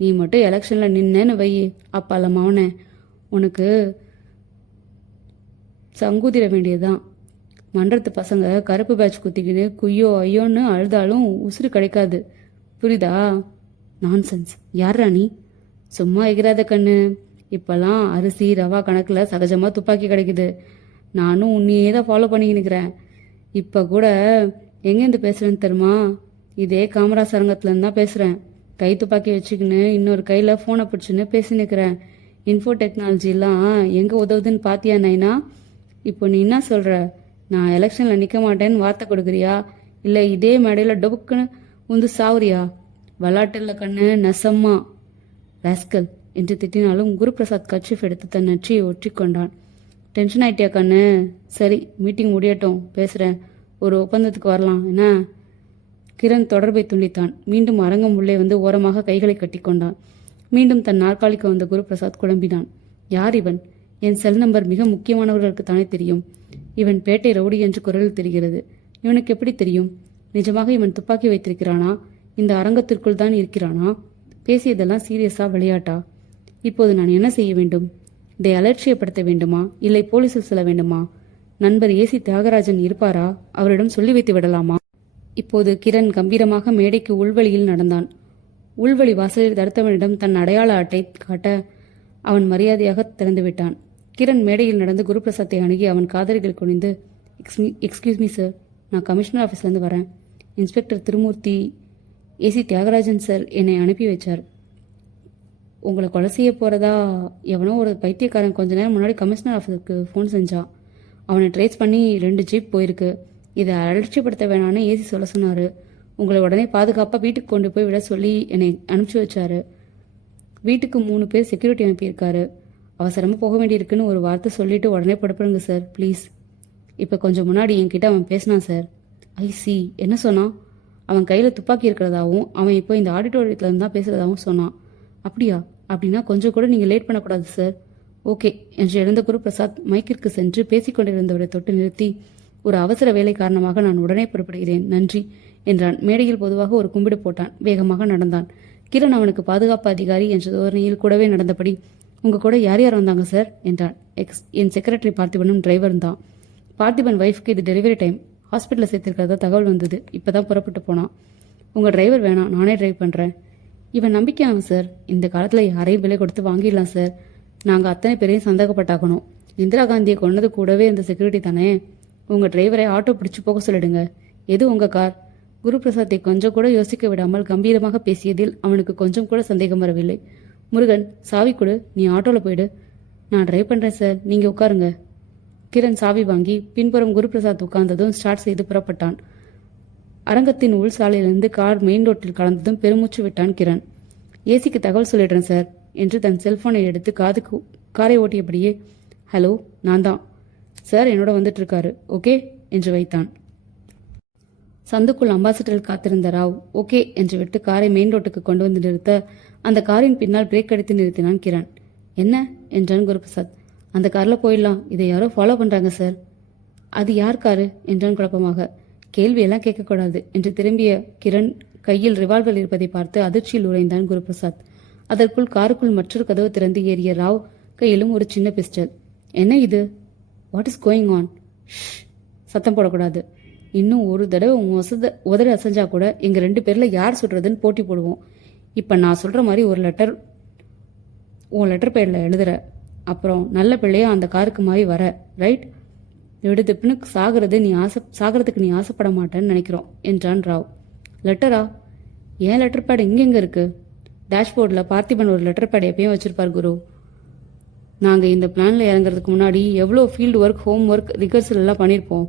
நீ மட்டும் எலெக்ஷனில் நின்னேன்னு வை, அப்பால மவனே உனக்கு சங்கூதிர வேண்டியதுதான். மன்றத்து பசங்க கருப்பு பேட்ச் குத்திக்கின்னு குய்யோ ஐயோன்னு அழுதாலும் உசுறு கிடைக்காது, புரியுதா? நான்சென்ஸ். யாரா நீ? சும்மா எகிராத கண்ணு. இப்பெல்லாம் அரிசி ரவா கணக்கில் சகஜமாக துப்பாக்கி கிடைக்குது. நானும் உன்னையே தான் ஃபாலோ பண்ணிக்கினுக்கிறேன். இப்போ கூட எங்கேருந்து பேசுகிறேன்னு தெரியுமா? இதே காமராஜ் அரங்கத்துலேருந்து தான் பேசுகிறேன். கை துப்பாக்கி வச்சுக்கின்னு இன்னொரு கையில் ஃபோனை பிடிச்சின்னு பேசி நிற்கிறேன். இன்ஃபோ டெக்னாலஜிலாம் எங்கே உதவுதுன்னு பார்த்தியா நைனா? இப்போ நீ என்ன சொல்கிற? நான் எலெக்ஷனில் நிற்க மாட்டேன்னு வார்த்தை கொடுக்குறியா, இல்லை இதே மேடையில் டொபுக்குன்னு உந்து சாவுறியா? விளாட்டில் கண்ணு நெசம்மா ராஸ்கல் என்று திட்டினாலும் குருபிரசாத் கட்சிஃப் எடுத்து தன் நச்சியை ஒற்றி கொண்டான். டென்ஷன் ஆயிட்டியா கண்ணு? சரி, மீட்டிங் முடியட்டும், பேசுகிறேன், ஒரு ஒப்பந்தத்துக்கு வரலாம் என்ன? கிரண் தொடர்பை துண்டித்தான். மீண்டும் அரங்கம் உள்ளே வந்து ஓரமாக கைகளை கட்டி கொண்டான். மீண்டும் தன் நாற்காலிக்கு வந்த குருபிரசாத் குழம்பினான். யார் இவன்? என் செல் நம்பர் மிக முக்கியமானவர்களுக்கு தானே தெரியும். இவன் பேட்டை ரவுடி என்று குரலில் தெரிகிறது. இவனுக்கு எப்படி தெரியும்? நிஜமாக இவன் துப்பாக்கி வைத்திருக்கிறானா? இந்த அரங்கத்திற்குள் தான் இருக்கிறானா? பேசியதெல்லாம் சீரியஸா விளையாட்டா? இப்போது நான் என்ன செய்ய வேண்டும்? இதை அலட்சியப்படுத்த வேண்டுமா, இல்லை போலீஸில் செல்ல வேண்டுமா? நண்பர் ஏசி தியாகராஜன் இருப்பாரா? அவரிடம் சொல்லி வைத்து விடலாமா? இப்போது கிரண் கம்பீரமாக மேடைக்கு உள்வழியில் நடந்தான். உள்வழி வாசலில் தடுத்தவனிடம் தன் அடையாள அட்டை காட்ட அவன் மரியாதையாக திறந்துவிட்டான். கிரண் மேடையில் நடந்து குருபிரசாத்தை அணுகி அவன் காதலிகள் குனிந்து எக்ஸ்கியூஸ் மீ சார், நான் கமிஷனர் ஆஃபீஸ்லேருந்து வரேன். Inspector Thirumoorthy AC Thiyagarajan sir என்னை அனுப்பி வச்சார். உங்களை கொலை செய்ய போகிறதா எவனோ ஒரு பைத்தியக்காரன் கொஞ்ச நேரம் முன்னாடி கமிஷனர் ஆஃபீஸுக்கு ஃபோன் செஞ்சான். அவனை ட்ரேஸ் பண்ணி 2 ஜீப் போயிருக்கு. இதை அலட்சியப்படுத்த வேணான்னு ஏசி சொல்ல சொன்னார். உங்களை உடனே பாதுகாப்பாக வீட்டுக்கு கொண்டு போய் விட சொல்லி என்னை அனுப்பிச்சி வச்சாரு. வீட்டுக்கு 3 பேர் செக்யூரிட்டி அனுப்பியிருக்காரு. அவசரமாக போக வேண்டியிருக்குன்னு ஒரு வார்த்தை சொல்லிட்டு உடனே புறப்படுங்க சார் ப்ளீஸ். இப்போ கொஞ்சம் முன்னாடி என்கிட்ட அவன் பேசினான் சார். ஐசி என்ன சொன்னான்? அவன் கையில் துப்பாக்கி இருக்கிறதாவும் அவன் இப்போ இந்த ஆடிட்டோரியத்தில் இருந்து தான் பேசுகிறதாகவும் சொன்னான். அப்படியா? அப்படின்னா கொஞ்சம் கூட நீங்கள் லேட் பண்ணக்கூடாது சார். ஓகே என்று எழுந்த குருபிரசாத் மைக்கிற்கு சென்று பேசிக்கொண்டிருந்தவரை தொட்டு நிறுத்தி, ஒரு அவசர வேலை காரணமாக நான் உடனே புறப்படுகிறேன், நன்றி என்றான். மேடையில் பொதுவாக ஒரு கும்பிடு போட்டான். வேகமாக நடந்தான். கிரண் அவனுக்கு பாதுகாப்பு அதிகாரி என்ற தோரணையில் கூடவே நடந்தபடி, உங்க கூட யார் யார் வந்தாங்க சார் என்றான். என் செக்ரட்டரி பார்த்திபனும் டிரைவர் தான். பார்த்திபன் ஒய்ஃப்க்கு இது டெலிவரி டைம், ஹாஸ்பிட்டலில் சேர்த்திருக்கிறதா தகவல் வந்தது, இப்போதான் புறப்பட்டு போனான். உங்கள் டிரைவர் வேணாம், நானே டிரைவ் பண்ணுறேன். இவன் நம்பிக்கையானவன் சார். இந்த காலத்தில் யாரையும் விலை கொடுத்து வாங்கிடலாம் சார். நாங்கள் அத்தனை பேரையும் சந்தேகப்பட்டாக்கணும். இந்திரா காந்தியை கொண்டது கூடவே இந்த செக்யூரிட்டி தானே. உங்கள் டிரைவரை ஆட்டோ பிடிச்சு போக சொல்லிடுங்க. எது உங்கள் கார்? குருபிரசாத்தை கொஞ்சம் கூட யோசிக்க விடாமல் கம்பீரமாக பேசியதில் அவனுக்கு கொஞ்சம் கூட சந்தேகம் வரவில்லை. முருகன், சாவி கொடு, நீ ஆட்டோவில் போயிடு. நான் டிரைவ் பண்ணுறேன் சார், நீங்கள் உட்காருங்க. கிரண் சாவி வாங்கி பின்புறம் குருபிரசாத் உட்கார்ந்ததும் ஸ்டார்ட் செய்து புறப்பட்டான். அரங்கத்தின் உள் சாலையிலிருந்து கார் மெயின் ரோட்டில் கலந்ததும் பெருமூச்சு விட்டான் கிரண். ஏசிக்கு தகவல் சொல்லிடுறேன் சார் என்று தன் செல்போனை எடுத்து காதுக்கு காரை ஓட்டியபடியே, ஹலோ, நான் தான் சார், என்னோட வந்துட்டு இருக்காரு, ஓகே என்று வைத்தான். சந்துக்குள் அம்பாசிடரில் காத்திருந்த ராவ் ஓகே என்று விட்டு காரை மெயின் ரோட்டுக்கு கொண்டு வந்து நிறுத்த அந்த காரின் பின்னால் பிரேக் அடித்து நிறுத்தினான் கிரண். என்ன என்றான் குருபிரசாத். அந்த காரில் போயிடலாம், இதை யாரோ ஃபாலோ பண்றாங்க சார். அது யார் காரு என்றான் குழப்பமாக. கேள்வியெல்லாம் கேட்கக்கூடாது என்று திரும்பிய கிரண் கையில் ரிவால்வர் இருப்பதை பார்த்து அதிர்ச்சியில் உறைந்தான் குருபிரசாத். அதற்குள் காருக்குள் மற்றொரு கதவு திறந்து ஏறிய ராவ் கையிலும் ஒரு சின்ன பிஸ்டல். என்ன இது? What is going on? சத்தம் போடக்கூடாது. இன்னும் ஒரு தடவை உதறி அசைஞ்சா கூட எங்க 2 பேர்ல யார் சொல்றதுன்னு போட்டி போடுவோம். இப்ப நான் சொல்ற மாதிரி ஒரு லெட்டர் உன் லெட்டர் பேர்ல எழுதுற, அப்புறம் நல்ல பிள்ளையா அந்த காருக்கு மாதிரி வர, ரைட்? எடுத்துப்புன்னு சாகிறதுக்கு நீ ஆசைப்பட மாட்டேன்னு நினைக்கிறோம் என்றான் ராவ். லெட்டரா? ஏன் லெட்டர் பேட் இங்கெங்க இருக்கு? டேஷ்போர்டில் பார்த்திபன் ஒரு லெட்டர் பேட் எப்பயும் வச்சிருப்பார் குரு. நாங்கள் இந்த பிளான்ல இறங்குறதுக்கு முன்னாடி எவ்வளோ field work, home work, rehearsal எல்லாம் பண்ணியிருப்போம்.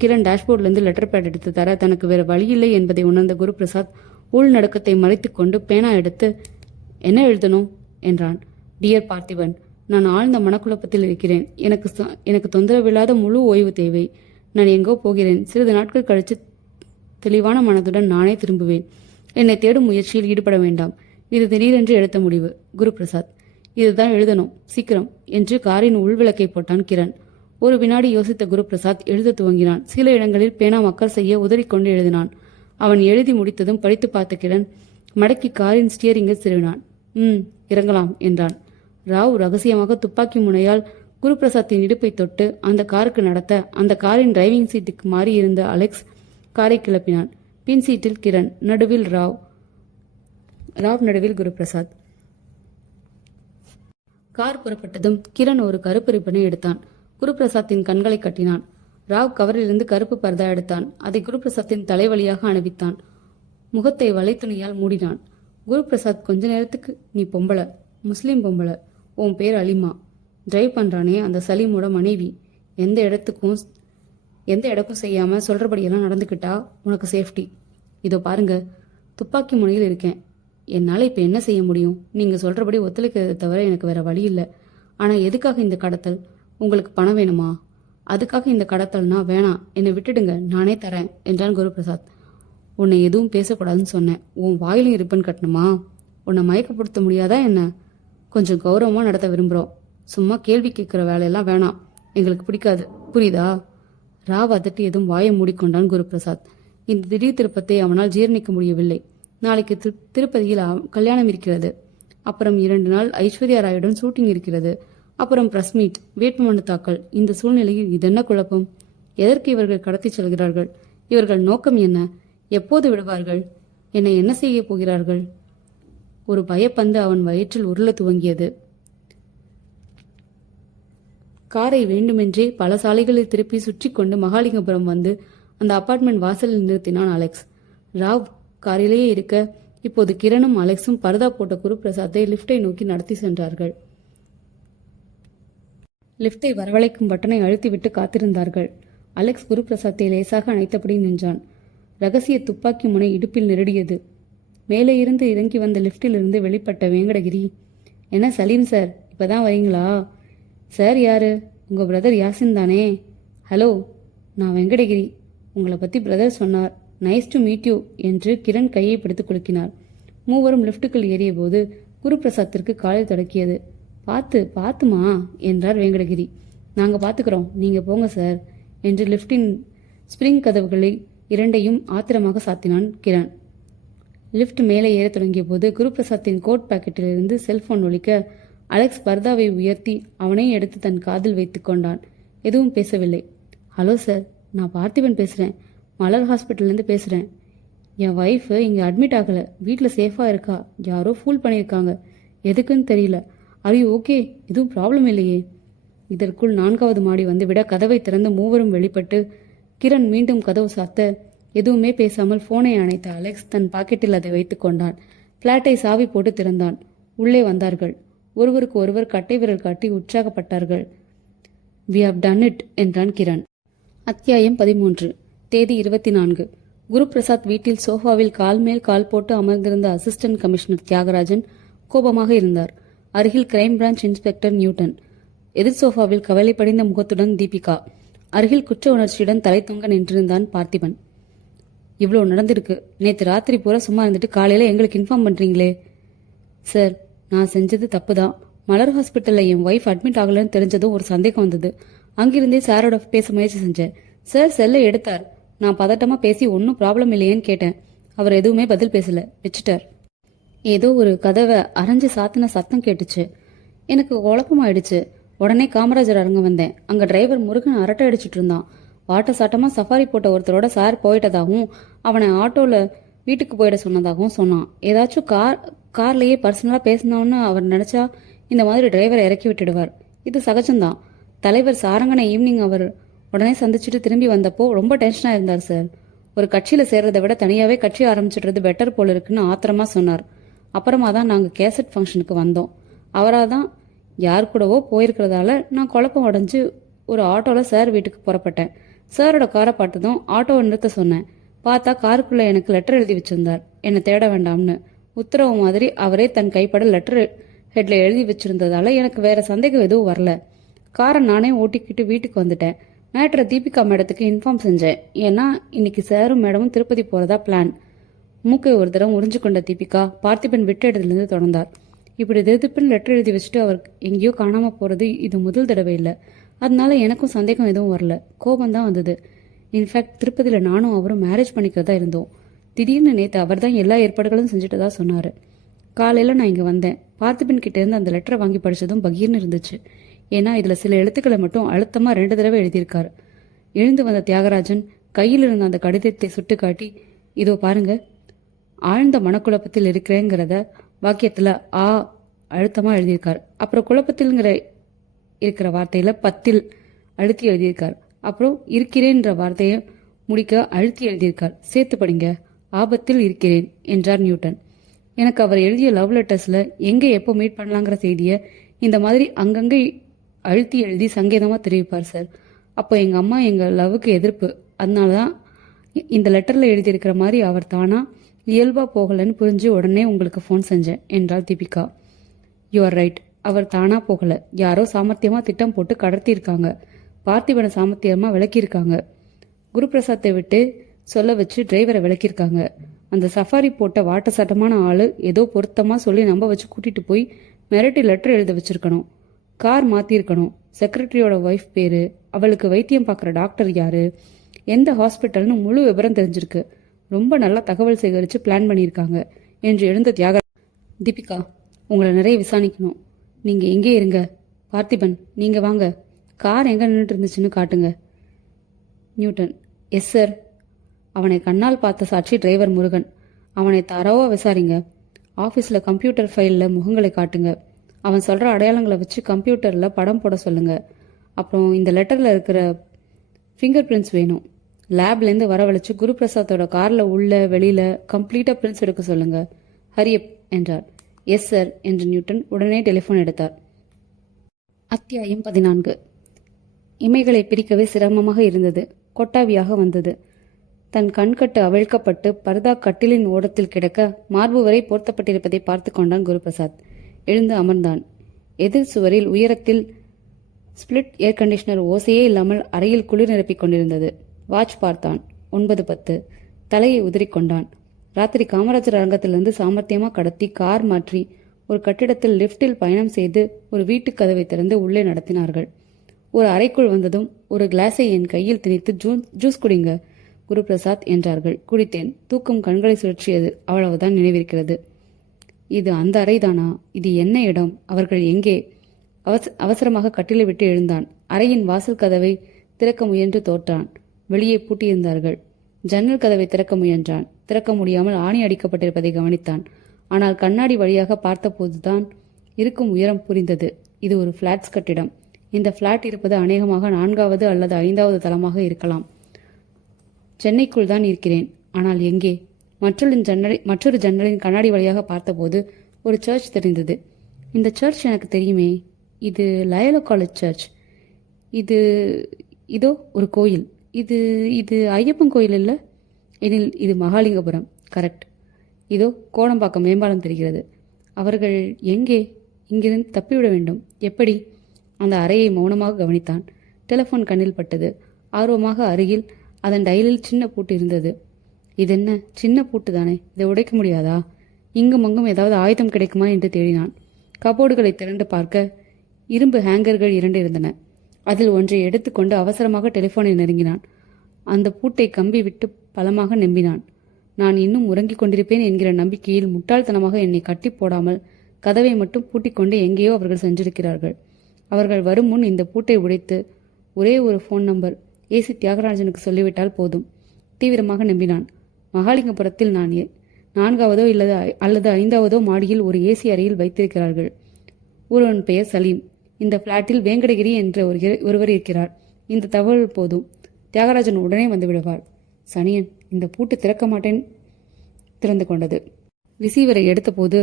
கிரண் டேஷ்போர்ட்லேருந்து லெட்டர் பேட் எடுத்து தர தனக்கு வேற வழியில்லை என்பதை உணர்ந்த குருபிரசாத் உள்நடுக்கத்தை மறைத்து கொண்டு பேனா எடுத்து, என்ன எழுதணும் என்றான். டியர் பார்த்திபன், நான் ஆழ்ந்த மனக்குழப்பத்தில் இருக்கிறேன். எனக்கு தொந்தரவில்லாத முழு ஓய்வு தேவை. நான் எங்கோ போகிறேன். சிறிது நாட்கள் கழித்து தெளிவான மனதுடன் நானே திரும்புவேன். என்னை தேடும் முயற்சியில் ஈடுபட வேண்டாம். இது திடீரென்று எடுத்த முடிவு. குருபிரசாத். இதுதான் எழுதணும், சீக்கிரம் என்று காரின் உள்விளக்கை போட்டான் கிரண். ஒரு வினாடி யோசித்த குருபிரசாத் எழுத துவங்கினான். சில இடங்களில் பேனா மக்கள் செய்ய உதறிக்கொண்டு எழுதினான். அவன் எழுதி முடித்ததும் படித்து பார்த்த கிரண் மடக்கி காரின் ஸ்டியரிங்கில் சிறுவினான். இறங்கலாம் என்றான். ராவ் ரகசியமாக துப்பாக்கி முனையால் குருபிரசாத்தின் இடுப்பை தொட்டு அந்த காருக்கு நடத்த அந்த காரின் டிரைவிங் சீட்டுக்கு மாறி இருந்த அலெக்ஸ் காரை கிளப்பினான். பின் சீட்டில் கிரண், நடுவில் ராவ் நடுவில் குருபிரசாத். கார் புறப்பட்டதும் கிரண் ஒரு கருப்பு ரிப்பனை எடுத்தான். குருபிரசாத்தின் கண்களை கட்டினான். ராவ் கவரிலிருந்து கருப்பு பர்தா எடுத்தான். அதை குருபிரசாத்தின் தலைவலியாக அணிவித்தான். முகத்தை வலைத்துணியால் மூடினான். குருபிரசாத், கொஞ்ச நேரத்துக்கு நீ பொம்பளை, முஸ்லீம் பொம்பளை, உன் பேர் அலிமா, டிரைவ் பண்றானே அந்த சலீமோட மனைவி, எந்த இடக்கும் செய்யாம சொல்றபடியெல்லாம் நடந்துக்கிட்டா உனக்கு சேஃப்டி. இதோ பாருங்க, துப்பாக்கி முனையில் இருக்கேன். என்னால இப்ப என்ன செய்ய முடியும்? நீங்க சொல்றபடி ஒத்துழைக்கிறத தவிர எனக்கு வேற வழி இல்லை. ஆனா எதுக்காக இந்த கடத்தல்? உங்களுக்கு பணம் வேணுமா? அதுக்காக இந்த கடத்தல்னா வேணாம், என்னை விட்டுடுங்க, நானே தரேன் என்றான் குருபிரசாத். உன்னை எதுவும் பேசக்கூடாதுன்னு சொன்னேன். உன் வாயிலையும் ரிப்பன் கட்டணுமா? உன்னை மயக்கப்படுத்த முடியாதா என்ன? கொஞ்சம் கௌரவமா நடத்த விரும்புறோம். சும்மா கேள்வி கேட்கிற வேலையெல்லாம் வேணாம், எங்களுக்கு பிடிக்காது, புரியுதா? ராவ் அதட்டி எதுவும் வாயை மூடிக்கொண்டான் குருபிரசாத். இந்த திடீர் திருப்பத்தை அவனால் ஜீர்ணிக்க முடியவில்லை. நாளைக்கு திருப்பதியில் கல்யாணம் இருக்கிறது. அப்புறம் 2 நாள் ஐஸ்வர்யா ராயுடன் ஷூட்டிங் இருக்கிறது. அப்புறம் பிரஸ் மீட், வேட்புமனு தாக்கல். இந்த சூழ்நிலையில் இதென்ன குழப்பம்? எதற்கு இவர்கள் கடத்தி செல்கிறார்கள்? இவர்கள் நோக்கம் என்ன? எப்போது விடுவார்கள்? என்னை என்ன செய்ய போகிறார்கள்? ஒரு பயப்பந்து அவன் வயிற்றில் உருள துவங்கியது. காரை வேண்டுமென்றே பல சாலைகளில் திருப்பி சுற்றி கொண்டு மகாலிங்கபுரம் வந்து அந்த அபார்ட்மெண்ட் வாசலில் நிறுத்தினான் அலெக்ஸ். ராவ் காரிலேயே இருக்க இப்போது கிரணும் அலெக்ஸும் பரதா போட்ட குருபிரசாத்தை லிப்டை நோக்கி நடத்தி சென்றார்கள். லிப்டை வரவழைக்கும் பட்டனை அழுத்திவிட்டு காத்திருந்தார்கள். அலெக்ஸ் குருபிரசாத்தை லேசாக அணைத்தபடி நின்றான். ரகசிய துப்பாக்கி முனை இடுப்பில் நெருடியது. மேலே இருந்து இறங்கி வந்த லிப்டிலிருந்து வெளிப்பட்ட வேங்கடகிரி, என்ன சலீம் சார், இப்பதான் வரீங்களா? சார் யாரு? உங்க பிரதர் யாசின் தானே? ஹலோ, நான் வெங்கடகிரி. உங்களை பத்தி பிரதர் சொன்னார். நைஸ் டு மீட் யூ என்று கிரண் கையை பிடித்து குலுக்கினார். மூவரும் லிப்டுக்குள் ஏறிய போது குருபிரசாத்திற்கு காலில் தொடக்கியது. பார்த்துமா என்றார் வேங்கடகிரி. நாங்க பாத்துக்கிறோம், நீங்க போங்க சார் என்று லிப்டின் ஸ்பிரிங் கதவுகளை 2ஐயும் ஆத்திரமாக சாத்தினான் கிரண். லிப்ட் மேலே ஏற தொடங்கிய போது குருபிரசாத்தின் கோட் பாக்கெட்டிலிருந்து செல்போன் ஒலிக்க அலெக்ஸ் பர்தாவை உயர்த்தி அவனை எடுத்து தன் காதில் வைத்துக் கொண்டான். எதுவும் பேசவில்லை. ஹலோ சார், நான் பார்த்திபன் பேசுறேன். மலர் ஹாஸ்பிட்டல்லேருந்து பேசுறேன். என் ஒய்ஃப் இங்கே அட்மிட் ஆகலை, வீட்டில் சேஃபாக இருக்கா. யாரோ ஃபூல் பண்ணியிருக்காங்க, எதுக்குன்னு தெரியல. Are you okay? எதுவும் ப்ராப்ளம் இல்லையே? இதற்குள் 4வது மாடி வந்துவிட கதவை திறந்து மூவரும் வெளிப்பட்டு கிரண் மீண்டும் கதவு சாத்த எதுவுமே பேசாமல் போனை அணைத்த அலெக்ஸ் தன் பாக்கெட்டில் அதை வைத்துக் கொண்டான். பிளாட்டை சாவி போட்டு திறந்தான். உள்ளே வந்தார்கள். ஒருவருக்கு ஒருவர் கட்டை விரல் காட்டி உற்சாகப்பட்டார்கள். "We have done it" என்றான் கிரண். அத்தியாயம் 13. தேதி 24. குருபிரசாத் வீட்டில் சோஃபாவில் கால் மேல் கால் போட்டு அமர்ந்திருந்த அசிஸ்டன்ட் கமிஷனர் தியாகராஜன் கோபமாக இருந்தார். அருகில் கிரைம் பிரான்ச் இன்ஸ்பெக்டர் நியூட்டன். எதிர் சோஃபாவில் கவலை படிந்த முகத்துடன் தீபிகா. அருகில் குற்ற உணர்ச்சியுடன் தலை தொங்க நின்றிருந்தான் பார்த்திபன். "இவ்வளோ நடந்திருக்கு. நேற்று ராத்திரி பூரா சும்மா இருந்துட்டு காலையில எங்களுக்கு இன்ஃபார்ம் பண்றீங்களே?" "சார், நான் செஞ்சது தப்பு தான். மலர் ஹாஸ்பிட்டலில் என் ஒய்ஃப் அட்மிட் ஆகலன்னு தெரிஞ்சதும் ஒரு சந்தேகம் வந்தது. அங்கிருந்தே சாரோட பேச முயற்சி செஞ்சேன். சார் செல்லை எடுத்தார். நான் பதட்டமா பேசி ஒன்றும் ப்ராப்ளம் இல்லையேன்னு கேட்டேன். அவர் எதுவுமே பதில் பேசல, வச்சுட்டார். ஏதோ ஒரு கதவை அரைஞ்சு சாத்தின சத்தம் கேட்டுச்சு. எனக்கு குழப்பமாயிடுச்சு. உடனே காமராஜர் அரங்க வந்தேன். அங்க டிரைவர் முருகன் அரட்டை அடிச்சிட்டு இருந்தான். வாட்ட சாட்டமா சஃபாரி போட்ட ஒருத்தரோட சார் போயிட்டதாகவும் அவனை ஆட்டோல வீட்டுக்கு போயிட சொன்னதாகவும் சொன்னான். ஏதாச்சும் கார்லயே பர்சனலா பேசினோன்னு அவர் நினைச்சா இந்த மாதிரி டிரைவரை இறக்கி விட்டுடுவார். இது சகஜம்தான். தலைவர் சாரங்கனை ஈவினிங் அவர் உடனே சந்திச்சுட்டு திரும்பி வந்தப்போ ரொம்ப டென்ஷனா இருந்தார் சார். ஒரு கட்சியில சேர்றதை விட தனியாவே கட்சி ஆரம்பிச்சிடுறது பெட்டர் போல இருக்குன்னு ஆத்திரமா சொன்னார். அப்புறமா தான் நாங்க கேசட் ஃபங்க்ஷனுக்கு வந்தோம். அவராதான் யார் கூடவோ போயிருக்கிறதால நான் குழப்பம் உடஞ்சு ஒரு ஆட்டோல சார் வீட்டுக்கு புறப்பட்டேன். சாரோட காரை பார்த்ததும் ஆட்டோவை நிறுத்த சொன்னேன். பார்த்தா காருக்குள்ள எனக்கு லெட்டர் எழுதி வச்சிருந்தார், என்னை தேட வேண்டாம்னு. உத்தரவு மாதிரி அவரே தன் கைப்பட லெட்டர் ஹெட்ல எழுதி வச்சிருந்ததால எனக்கு வேற சந்தேகம் எதுவும் வரல. காரை நானே ஓட்டிக்கிட்டு வீட்டுக்கு வந்துட்டேன். மேட்ரை தீபிகா மேடத்துக்கு இன்ஃபார்ம் செஞ்சேன். ஏன்னா இன்னைக்கு சாரும் மேடமும் திருப்பதி போறதா பிளான். மூக்கை ஒரு தடவை உறிஞ்சு கொண்ட தீபிகா பார்த்திபன் விட்ட இடத்துலேருந்து தொடர்ந்தார். இப்படி திருப்பின் லெட்டர் எழுதி வச்சுட்டு அவர் எங்கேயோ காணாம போறது இது முதல் தடவை இல்லை. அதனால எனக்கும் சந்தேகம் எதுவும் வரல, கோபம்தான் வந்தது. இன்ஃபேக்ட் திருப்பதியில நானும் அவரும் மேரேஜ் பண்ணிக்கிறதா இருந்தோம். திடீர்னு நேற்று அவர் தான் எல்லா ஏற்பாடுகளும் செஞ்சுட்டதா சொன்னாரு. காலையில நான் இங்க வந்தேன். பார்த்திபன் கிட்ட இருந்து அந்த லெட்டரை வாங்கி படிச்சதும் பகீர்னு இருந்துச்சு. ஏன்னா இதுல சில எழுத்துக்களை மட்டும் அழுத்தமா 2 தடவை எழுதியிருக்காரு. எழுந்து வந்த தியாகராஜன் கையில் இருந்த அந்த கடிதத்தை சுட்டு காட்டி, இதோ பாருங்க, ஆழ்ந்த மனக்குழப்பத்தில் இருக்கிறேங்கிறத வாக்கியத்துல அழுத்தமா எழுதியிருக்காரு. அப்புறம் குழப்பத்தில்ங்கிற இருக்கிற வார்த்தையில 10 அழுத்தி எழுதியிருக்கார். அப்புறம் இருக்கிறேன்ற வார்த்தையை முடிக்க அழுத்தி எழுதியிருக்கார். சேர்த்து படிங்க, ஆபத்தில் இருக்கிறேன் என்றார் நியூட்டன். எனக்கு அவர் எழுதிய லவ் லெட்டர்ஸ்ல எங்க எப்போ மீட் பண்ணலாங்கிற செய்தியை இந்த மாதிரி அங்கங்கே அழுத்தி எழுதி சங்கேதமா தெரிவிப்பார் சார். அப்போ எங்க அம்மா எங்க லவ்வுக்கு எதிர்ப்பு. அதனாலதான் இந்த லெட்டர்ல எழுதியிருக்கிற மாதிரி அவர் தானா இயல்பா போகலன்னு புரிஞ்சு உடனே உங்களுக்கு ஃபோன் செஞ்சேன் என்றாள் தீபிகா. You are right. அவர் தானா போகல, யாரோ சாமர்த்தியமா திட்டம் போட்டு கடத்தியிருக்காங்க. பார்த்திபனை சாமர்த்தியமா விளக்கியிருக்காங்க. குருபிரசாத்தை விட்டு சொல்ல வச்சு டிரைவரை விளக்கியிருக்காங்க. அந்த சஃபாரி போட்ட வாட்ட சட்டமான ஆளு ஏதோ பொருத்தமா சொல்லி நம்ப வச்சு கூட்டிட்டு போய் மிரட்டி லெட்டர் எழுத வச்சிருக்கணும். கார் மாத்திருக்கணும். செக்ரட்டரியோட ஒய்ஃப் பேரு, அவளுக்கு வைத்தியம் பார்க்குற டாக்டர் யாரு, எந்த ஹாஸ்பிட்டல்னு முழு விவரம் தெரிஞ்சிருக்கு. ரொம்ப நல்லா தகவல் சேகரிச்சு பிளான் பண்ணியிருக்காங்க என்று எழுந்த தியாக. தீபிகா, உங்களை நிறைய விசாரிக்கணும். நீங்க எங்கே இருங்க. பார்த்திபன், நீங்க வாங்க. கார் எங்க நின்றுட்டு இருந்துச்சுன்னு காட்டுங்க. Newton, yes sir. அவனை கண்ணால் பார்த்த சாட்சி டிரைவர் முருகன். அவனை தரவா விசாரிங்க. ஆஃபீஸில் கம்ப்யூட்டர் ஃபைலில் முகங்களை காட்டுங்க. அவன் சொல்கிற அடையாளங்களை வச்சு கம்ப்யூட்டரில் படம் போட சொல்லுங்க. அப்புறம் இந்த லெட்டரில் இருக்கிற ஃபிங்கர் பிரிண்ட்ஸ் வேணும். லேப்லேருந்து வரவழைச்சு குருபிரசாத்தோட காரில் உள்ள வெளியில் கம்ப்ளீட்டாக பிரிண்ட்ஸ் எடுக்க சொல்லுங்க. ஹரியப் என்றார். எஸ் சார் என்று நியூட்டன் உடனே டெலிஃபோன் எடுத்தார். அத்தியாயம் 14. இமைகளை பிரிக்கவே சிரமமாக இருந்தது. கொட்டாவியாக வந்தது. தன் கண்கட்டு அவிழ்க்கப்பட்டு பர்தா கட்டிலின் ஓரத்தில் கிடக்க மார்பு வரை போர்த்தப்பட்டிருப்பதை பார்த்து கொண்டான் குருபிரசாத். எழுந்து அமர்ந்தான். எதிர் சுவரில் உயரத்தில் ஸ்பிளிட் ஏர் கண்டிஷனர் ஓசையே இல்லாமல் அறையில் குளிர் நிரப்பிக் கொண்டிருந்தது. வாட்ச் பார்த்தான். 9:10. தலையை உதறிக்கொண்டான். ராத்திரி காமராஜர் அரங்கத்திலிருந்து சாமர்த்தியமா கடத்தி கார் மாற்றி ஒரு கட்டிடத்தில் லிப்டில் பயணம் செய்து ஒரு வீட்டுக் கதவை திறந்து உள்ளே நடத்தினார்கள். ஒரு அறைக்குள் வந்ததும் ஒரு கிளாஸை என் கையில் திணித்து ஜூஸ் குடிங்க குருபிரசாத் என்றார்கள். குடித்தேன். தூக்கம் கண்களை சுழற்றியது. அவ்வளவுதான் நினைவிருக்கிறது. இது அந்த அறைதானா? இது என்ன இடம்? அவர்கள் எங்கே? அவசரமாக கட்டிலை விட்டு எழுந்தான். அறையின் வாசல் கதவை திறக்க முயன்று தோற்றான். வெளியே பூட்டியிருந்தார்கள். ஜன்னல் கதவை திறக்க முயன்றான். திறக்க முடியாமல் ஆணி அடிக்கப்பட்டிருப்பதை கவனித்தான். ஆனால் கண்ணாடி வழியாக பார்த்தபோதுதான் இருக்கும் உயரம் புரிந்தது. இது ஒரு பிளாட்ஸ் கட்டிடம். இந்த ஃப்ளாட் இருப்பது அநேகமாக 4வது அல்லது 5வது தளமாக இருக்கலாம். சென்னைக்குள் தான் இருக்கிறேன். ஆனால் எங்கே? மற்றொரு ஜன்னலின் கண்ணாடி வழியாக பார்த்தபோது ஒரு சர்ச் தெரிந்தது. இந்த சர்ச் எனக்கு தெரியுமே. இது லயோலா காலேஜ் சர்ச். இதோ ஒரு கோயில். இது இது ஐயப்பன் கோயில் இல்லை? எனில் இது மகாலிங்கபுரம். கரெக்ட். இதோ கோடம்பாக்கம் மேம்பாலம் தெரிகிறது. அவர்கள் எங்கே? இங்கிருந்து தப்பிவிட வேண்டும். எப்படி? அந்த அறையை மௌனமாக கவனித்தான். டெலிஃபோன் கண்ணில் பட்டது. ஆர்வமாக அருகில் அதன் டயலில் சின்ன பூட்டு இருந்தது. இதென்ன சின்ன பூட்டு தானே, இதை உடைக்க முடியாதா? இங்கும் அங்கும் ஏதாவது ஆயுதம் கிடைக்குமா என்று தேடினான். கபோர்டுகளை திரண்டு பார்க்க இரும்பு ஹேங்கர்கள் 2 இருந்தன. அதில் ஒன்றை எடுத்துக்கொண்டு அவசரமாக டெலிஃபோனை நெருங்கினான். அந்த பூட்டை கம்பி விட்டு பலமாக நம்பினான். நான் இன்னும் உறங்கிக் கொண்டிருப்பேன் என்கிற நம்பிக்கையில் முட்டாள்தனமாக என்னை கட்டி போடாமல் கதவை மட்டும் பூட்டிக்கொண்டு எங்கேயோ அவர்கள் சென்றிருக்கிறார்கள். அவர்கள் வரும் முன் இந்த பூட்டை உடைத்து ஒரே ஒரு ஃபோன் நம்பர் ஏசி தியாகராஜனுக்கு சொல்லிவிட்டால் போதும். தீவிரமாக நம்பினான். மகாலிங்கபுரத்தில் நான் 4வதோ அல்லது 5வதோ மாடியில் ஒரு ஏசி அறையில் வைத்திருக்கிறார்கள். ஒருவன் பெயர் சலீம். இந்த பிளாட்டில் வேங்கடகிரி என்ற ஒருவர் இருக்கிறார். இந்த தகவல் போதும். தியாகராஜன் உடனே வந்து விடுவார். சனியன், இந்த பூட்டு திறக்க மாட்டேன். திறந்து கொண்டது. ரிசீவரை எடுத்தபோது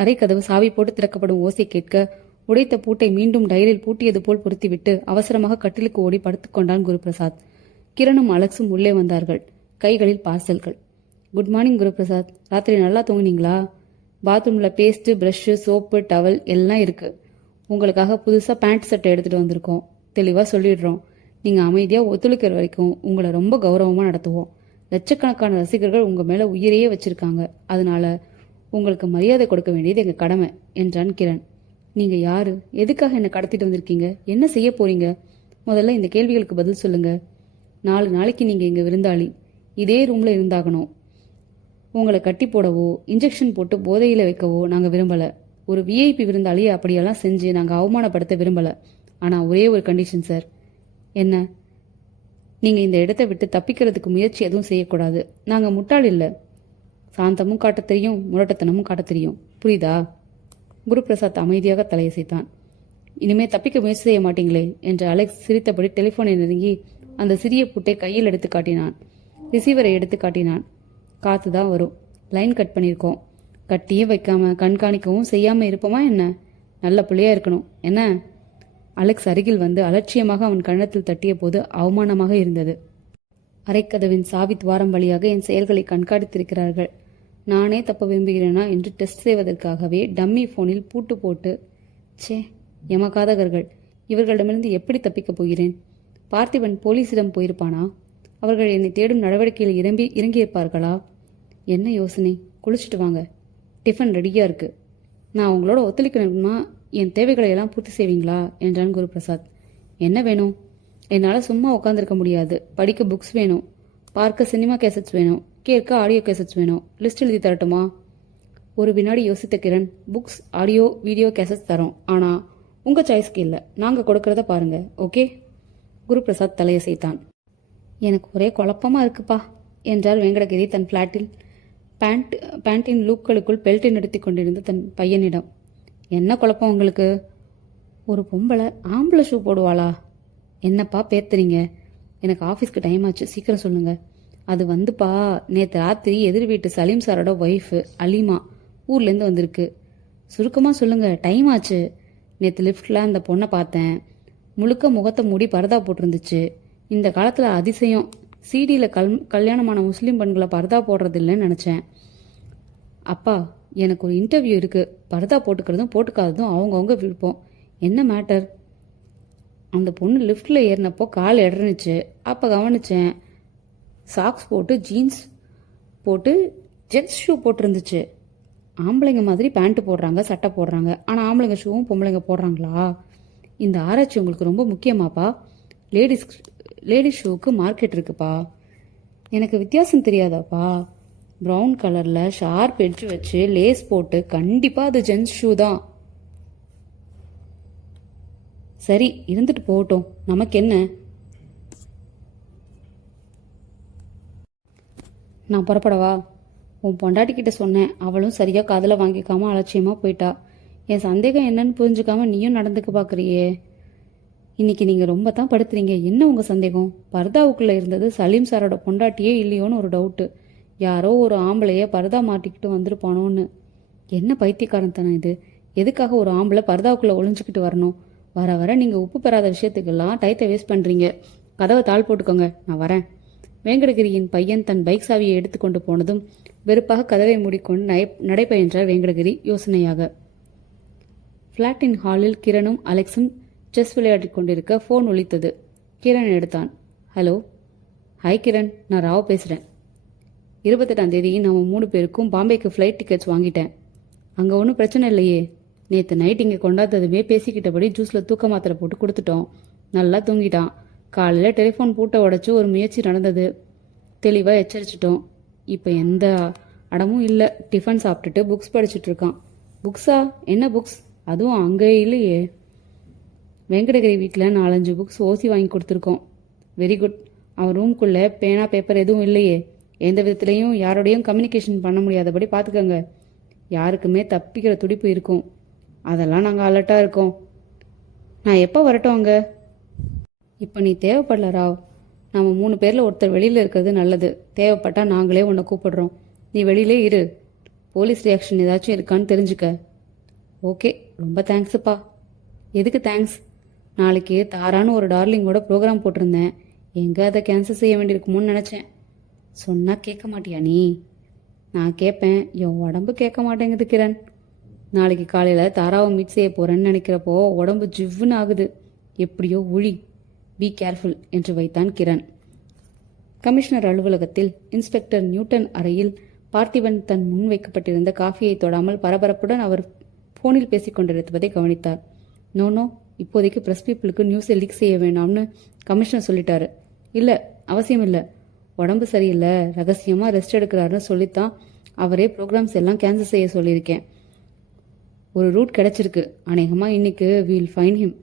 அறை கதவு சாவி போட்டு திறக்கப்படும் ஓசை கேட்க உடைத்த பூட்டை மீண்டும் டயலில் பூட்டியது போல் பொருத்திவிட்டு அவசரமாக கட்டிலுக்கு ஓடி படுத்துக்கொண்டான் குருபிரசாத். கிரணும் அலெக்ஸும் உள்ளே வந்தார்கள். கைகளில் பார்சல்கள். Good morning Guruprasad. ராத்திரி நல்லா தூங்குனீங்களா? பாத்ரூமில் பேஸ்ட்டு, ப்ரஷ்ஷு, சோப்பு, டவல் எல்லாம் இருக்கு. உங்களுக்காக புதுசாக பேண்ட் சட்டை எடுத்துகிட்டு வந்திருக்கோம். தெளிவாக சொல்லிடுறோம். நீங்கள் அமைதியாக ஒத்துழைக்கிற வரைக்கும் உங்களை ரொம்ப கௌரவமாக நடத்துவோம். லட்சக்கணக்கான ரசிகர்கள் உங்கள் மேலே உயிரையே வச்சிருக்காங்க. அதனால உங்களுக்கு மரியாதை கொடுக்க வேண்டியது எங்கள் கடமை என்றான் கிரண். நீங்கள் யாரு? எதுக்காக என்னை கடத்திட்டு வந்திருக்கீங்க? என்ன செய்ய போறீங்க? முதல்ல இந்த கேள்விகளுக்கு பதில் சொல்லுங்க. 4 நாளைக்கு நீங்கள் இங்கே விருந்தாளி. இதே ரூமில் இருந்தாகணும். உங்களை கட்டி போடவோ இன்ஜெக்ஷன் போட்டு போதையில் வைக்கவோ நாங்கள் விரும்பலை. ஒரு விஐபி விருந்தாளியை அப்படியெல்லாம் செஞ்சு நாங்கள் அவமானப்படுத்த விரும்பலை. ஆனால் ஒரே ஒரு கண்டிஷன் சார். என்ன? நீங்கள் இந்த இடத்தை விட்டு தப்பிக்கிறதுக்கு முயற்சி எதுவும் செய்யக்கூடாது. நாங்கள் முட்டாள் இல்லை. சாந்தமும் காட்ட தெரியும், முரட்டத்தனமும் காட்ட தெரியும். புரியுதா? குருபிரசாத் அமைதியாக தலையசைத்தான். இனிமே தப்பிக்க முயற்சி செய்ய மாட்டீங்களே என்று அலெக்ஸ் சிரித்தபடி டெலிஃபோனை நெருங்கி அந்த சிறிய பூட்டை கையில் எடுத்து காட்டினான். ரிசீவரை எடுத்து காட்டினான். காத்து தான் வரும். லைன் கட் பண்ணியிருக்கோம். கட்டியும் வைக்காம கண்காணிக்கவும் செய்யாம இருப்போமா என்ன? நல்ல பிள்ளையா இருக்கணும் என்ன? அலெக்ஸ் அருகில் வந்து அலட்சியமாக அவன் கன்னத்தில் தட்டிய போது அவமானமாக இருந்தது. அரைக்கதவின் சாவி துவாரம் வழியாக என் செயல்களை கண்காணித்திருக்கிறார்கள். நானே தப்ப விரும்புகிறேனா என்று டெஸ்ட் செய்வதற்காகவே டம்மி போனில் பூட்டு போட்டு. சே, எமகாதகர்கள். இவர்களிடமிருந்து எப்படி தப்பிக்கப் போகிறேன்? பார்த்திபன் போலீசிடம் போயிருப்பானா? அவர்கள் என்னை தேடும் நடவடிக்கையில் இறங்கியிருப்பார்களா? என்ன யோசனை? குளிச்சுட்டு வாங்க. டிஃபன் ரெடியா இருக்கு. நான் உங்களோட ஒத்துழைக்கணுமா? என் தேவைகளை எல்லாம் பூர்த்தி செய்வீங்களா என்றான் குருபிரசாத். என்ன வேணும்? என்னால் சும்மா உட்காந்துருக்க முடியாது. படிக்க புக்ஸ் வேணும், பார்க்க சினிமா கேசட்ஸ் வேணும், கேட்க ஆடியோ கேசட்ஸ் வேணும். லிஸ்ட் எழுதி தரட்டுமா? ஒரு வினாடி யோசித்த Kiran, books, audio, video cassettes தரோம். ஆனால் உங்கள் சாய்ஸ்க்கு இல்லை. நாங்கள் கொடுக்கறத பாருங்க. ஓகே? குருபிரசாத் தலையசைத்தான். எனக்கு ஒரே குழப்பமாக இருக்குப்பா என்றார் வெங்கடகிரி தன் பிளாட்டில் பேண்டின் லூக்களுக்குள் பெல்ட்டை நிறுத்தி கொண்டிருந்த தன் பையனிடம். என்ன குழப்பம் உங்களுக்கு? ஒரு பொம்பளை ஆம்பளை ஷூ போடுவாளா? என்னப்பா பேத்துறீங்க? எனக்கு ஆஃபீஸ்க்கு டைம் ஆச்சு, சீக்கிரம் சொல்லுங்க. அது வந்துப்பா, நேற்று ராத்திரி எதிர் வீட்டு சலீம் சாரோட ஒய்ஃபு அலிமா ஊர்லேருந்து வந்திருக்கு. சுருக்கமாக சொல்லுங்க, டைம் ஆச்சு. நேற்று லிஃப்டில் அந்த பொண்ணை பார்த்தேன். முழுக்க முகத்தை மூடி பரதா போட்டிருந்துச்சு. இந்த காலத்தில் அதிசயம், சிடியில் கல்யாணமான முஸ்லீம் பெண்களை பரதா போடுறதில்லைன்னு நினச்சேன். அப்பா, எனக்கு ஒரு இன்டர்வியூ இருக்குது. பரதா போட்டுக்கிறதும் போட்டுக்காததும் அவங்கவுங்க விருப்பம். என்ன மேட்டர்? அந்த பொண்ணு லிஃப்டில் ஏறினப்போ கால் இடர்னுச்சு. அப்போ கவனித்தேன். சாக்ஸ் போட்டு ஜீன்ஸ் போட்டு ஜென்ஸ் ஷூ போட்டிருந்துச்சு. ஆம்பளைங்க மாதிரி பேண்ட்டு போடுறாங்க, சட்டை போடுறாங்க. ஆனால் ஆம்பளைங்க ஷூவும் பொம்பளைங்க போடுறாங்களா? இந்த ஆராய்ச்சி உங்களுக்கு ரொம்ப முக்கியமாப்பா. லேடிஸ் ஷூவுக்கு மார்க்கெட் இருக்குப்பா. எனக்கு வித்தியாசம் தெரியாதாப்பா? ப்ரௌன் கலரில் ஷார்ப் எட்ஜ் வச்சு லேஸ் போட்டு கண்டிப்பாக அது ஜென்ஸ் ஷூ தான். சரி, இருந்துட்டு போகட்டும், நமக்கு என்ன? நான் புறப்படவா? உன் பொண்டாட்டிக்கிட்ட சொன்னேன். அவளும் சரியாக காதில் வாங்கிக்காம அலட்சியமாக போயிட்டா. என் சந்தேகம் என்னன்னு புரிஞ்சுக்காம நீயும் நடந்துக்க பார்க்குறியே. இன்னைக்கு நீங்க ரொம்ப தான் படுத்துறீங்க. என்ன உங்க சந்தேகம்? பர்தாவுக்குள்ள இருந்தது சலீம் சாரோட பொண்டாட்டியே இல்லையோன்னு ஒரு டவுட்டு. யாரோ ஒரு ஆம்பளைய பர்தா மாட்டிக்கிட்டு வந்திருப்பானோன்னு. என்ன பைத்தியக்காரத்தனம் இது? எதுக்காக ஒரு ஆம்பளை பர்தாவுக்குள்ள ஒளிஞ்சுக்கிட்டு வரணும்? வர வர நீங்க உப்பு பெறாத விஷயத்துக்கெல்லாம் டயத்தை வேஸ்ட் பண்றீங்க. கதவை தாழ் போட்டுக்கோங்க, நான் வரேன். வேங்கடகிரியின் பையன் தன் பைக் சாவியை எடுத்துக்கொண்டு போனதும் வெறுப்பாக கதவை மூடிக்கொண்டு நடைபயின்றார் வேங்கடகிரி யோசனையாக. பிளாட்டின் ஹாலில் கிரணும் அலெக்ஸும் செஸ் விளையாடிக் கொண்டிருக்க ஃபோன் ஒலித்தது. கிரண் எடுத்தான். ஹலோ. ஹாய் கிரண், நான் ராவ் பேசுகிறேன். 28ஆம் தேதி நம்ம 3 பேருக்கும் பாம்பேக்கு ஃப்ளைட் டிக்கெட்ஸ் வாங்கிட்டேன். அங்கே ஒன்றும் பிரச்சனை இல்லையே? நேற்று நைட் இங்கே கொண்டாந்ததுமே பேசிக்கிட்டபடி ஜூஸில் தூக்க மாத்திரை போட்டு கொடுத்துட்டோம். நல்லா தூங்கிட்டான். காலையில் டெலிஃபோன் பூட்டை உடச்சி ஒரு முயற்சி நடந்தது. தெளிவாக எச்சரிச்சிட்டோம். இப்போ எந்த அடமும் இல்லை. டிஃபன் சாப்பிட்டுட்டு புக்ஸ் படிச்சுட்டு இருக்கான். புக்ஸா? என்ன புக்ஸ்? அதுவும் அங்கே இல்லையே. வெங்கடகிரி வீட்டில் 4-5 புக்ஸ் ஓசி வாங்கி கொடுத்துருக்கோம். Very good. அவன் ரூம்குள்ளே பேனா பேப்பர் எதுவும் இல்லையே? எந்த விதத்துலையும் யாரோடையும் கம்யூனிகேஷன் பண்ண முடியாதபடி பார்த்துக்கங்க. யாருக்குமே தப்பிக்கிற துடிப்பு இருக்கும். அதெல்லாம் நாங்கள் அலர்ட்டாக இருக்கோம். நான் எப்போ வரட்டும் அங்கே? இப்போ நீ தேவைப்படல ராவ். நம்ம 3 பேரில் ஒருத்தர் வெளியில் இருக்கிறது நல்லது. தேவைப்பட்டால் நாங்களே உன்னை கூப்பிடுறோம். நீ வெளியிலே இரு. போலீஸ் ரியாக்ஷன் ஏதாச்சும் இருக்கான்னு தெரிஞ்சுக்க. ஓகே, ரொம்ப தேங்க்ஸுப்பா. எதுக்கு தேங்க்ஸ்? நாளைக்கு தாரான்னு ஒரு டார்லிங்கோட ப்ரோக்ராம் போட்டிருந்தேன். எங்கே அதை கேன்சல் செய்ய வேண்டியிருக்குமோன்னு நினச்சேன். சொன்னால் கேட்க மாட்டியா நீ? நான் கேட்பேன், என் உடம்பு கேட்க மாட்டேங்குது கிரண். நாளைக்கு காலையில் தாராவை மீட் செய்ய போகிறேன்னு நினைக்கிறப்போ உடம்பு ஜிவ்வுன்னு ஆகுது. எப்படியோ ஒழி. பி கேர்ஃபுல் என்று வைத்தான் கிரண். கமிஷனர் அலுவலகத்தில் இன்ஸ்பெக்டர் நியூட்டன் அறையில் பார்த்திபன் தன் முன் வைக்கப்பட்டிருந்த காஃபியை தொடாமல் பரபரப்புடன் அவர் ஃபோனில் பேசிக் கொண்டிருப்பதை கவனித்தார். நோ, இப்போதைக்கு ப்ரெஸ் பீப்புளுக்கு நியூஸை லீக் செய்ய வேண்டாம்னு கமிஷனர் சொல்லிட்டாரு. இல்லை, அவசியம் இல்லை. உடம்பு சரியில்லை, ரகசியமாக ரெஸ்ட் எடுக்கிறாருன்னு சொல்லித்தான் அவரே ப்ரோக்ராம்ஸ் எல்லாம் கேன்சல் செய்ய சொல்லியிருக்கேன். ஒரு ரூட் கிடைச்சிருக்கு. அநேகமாக இன்னைக்கு வீல் ஃபைன் ஹிம்.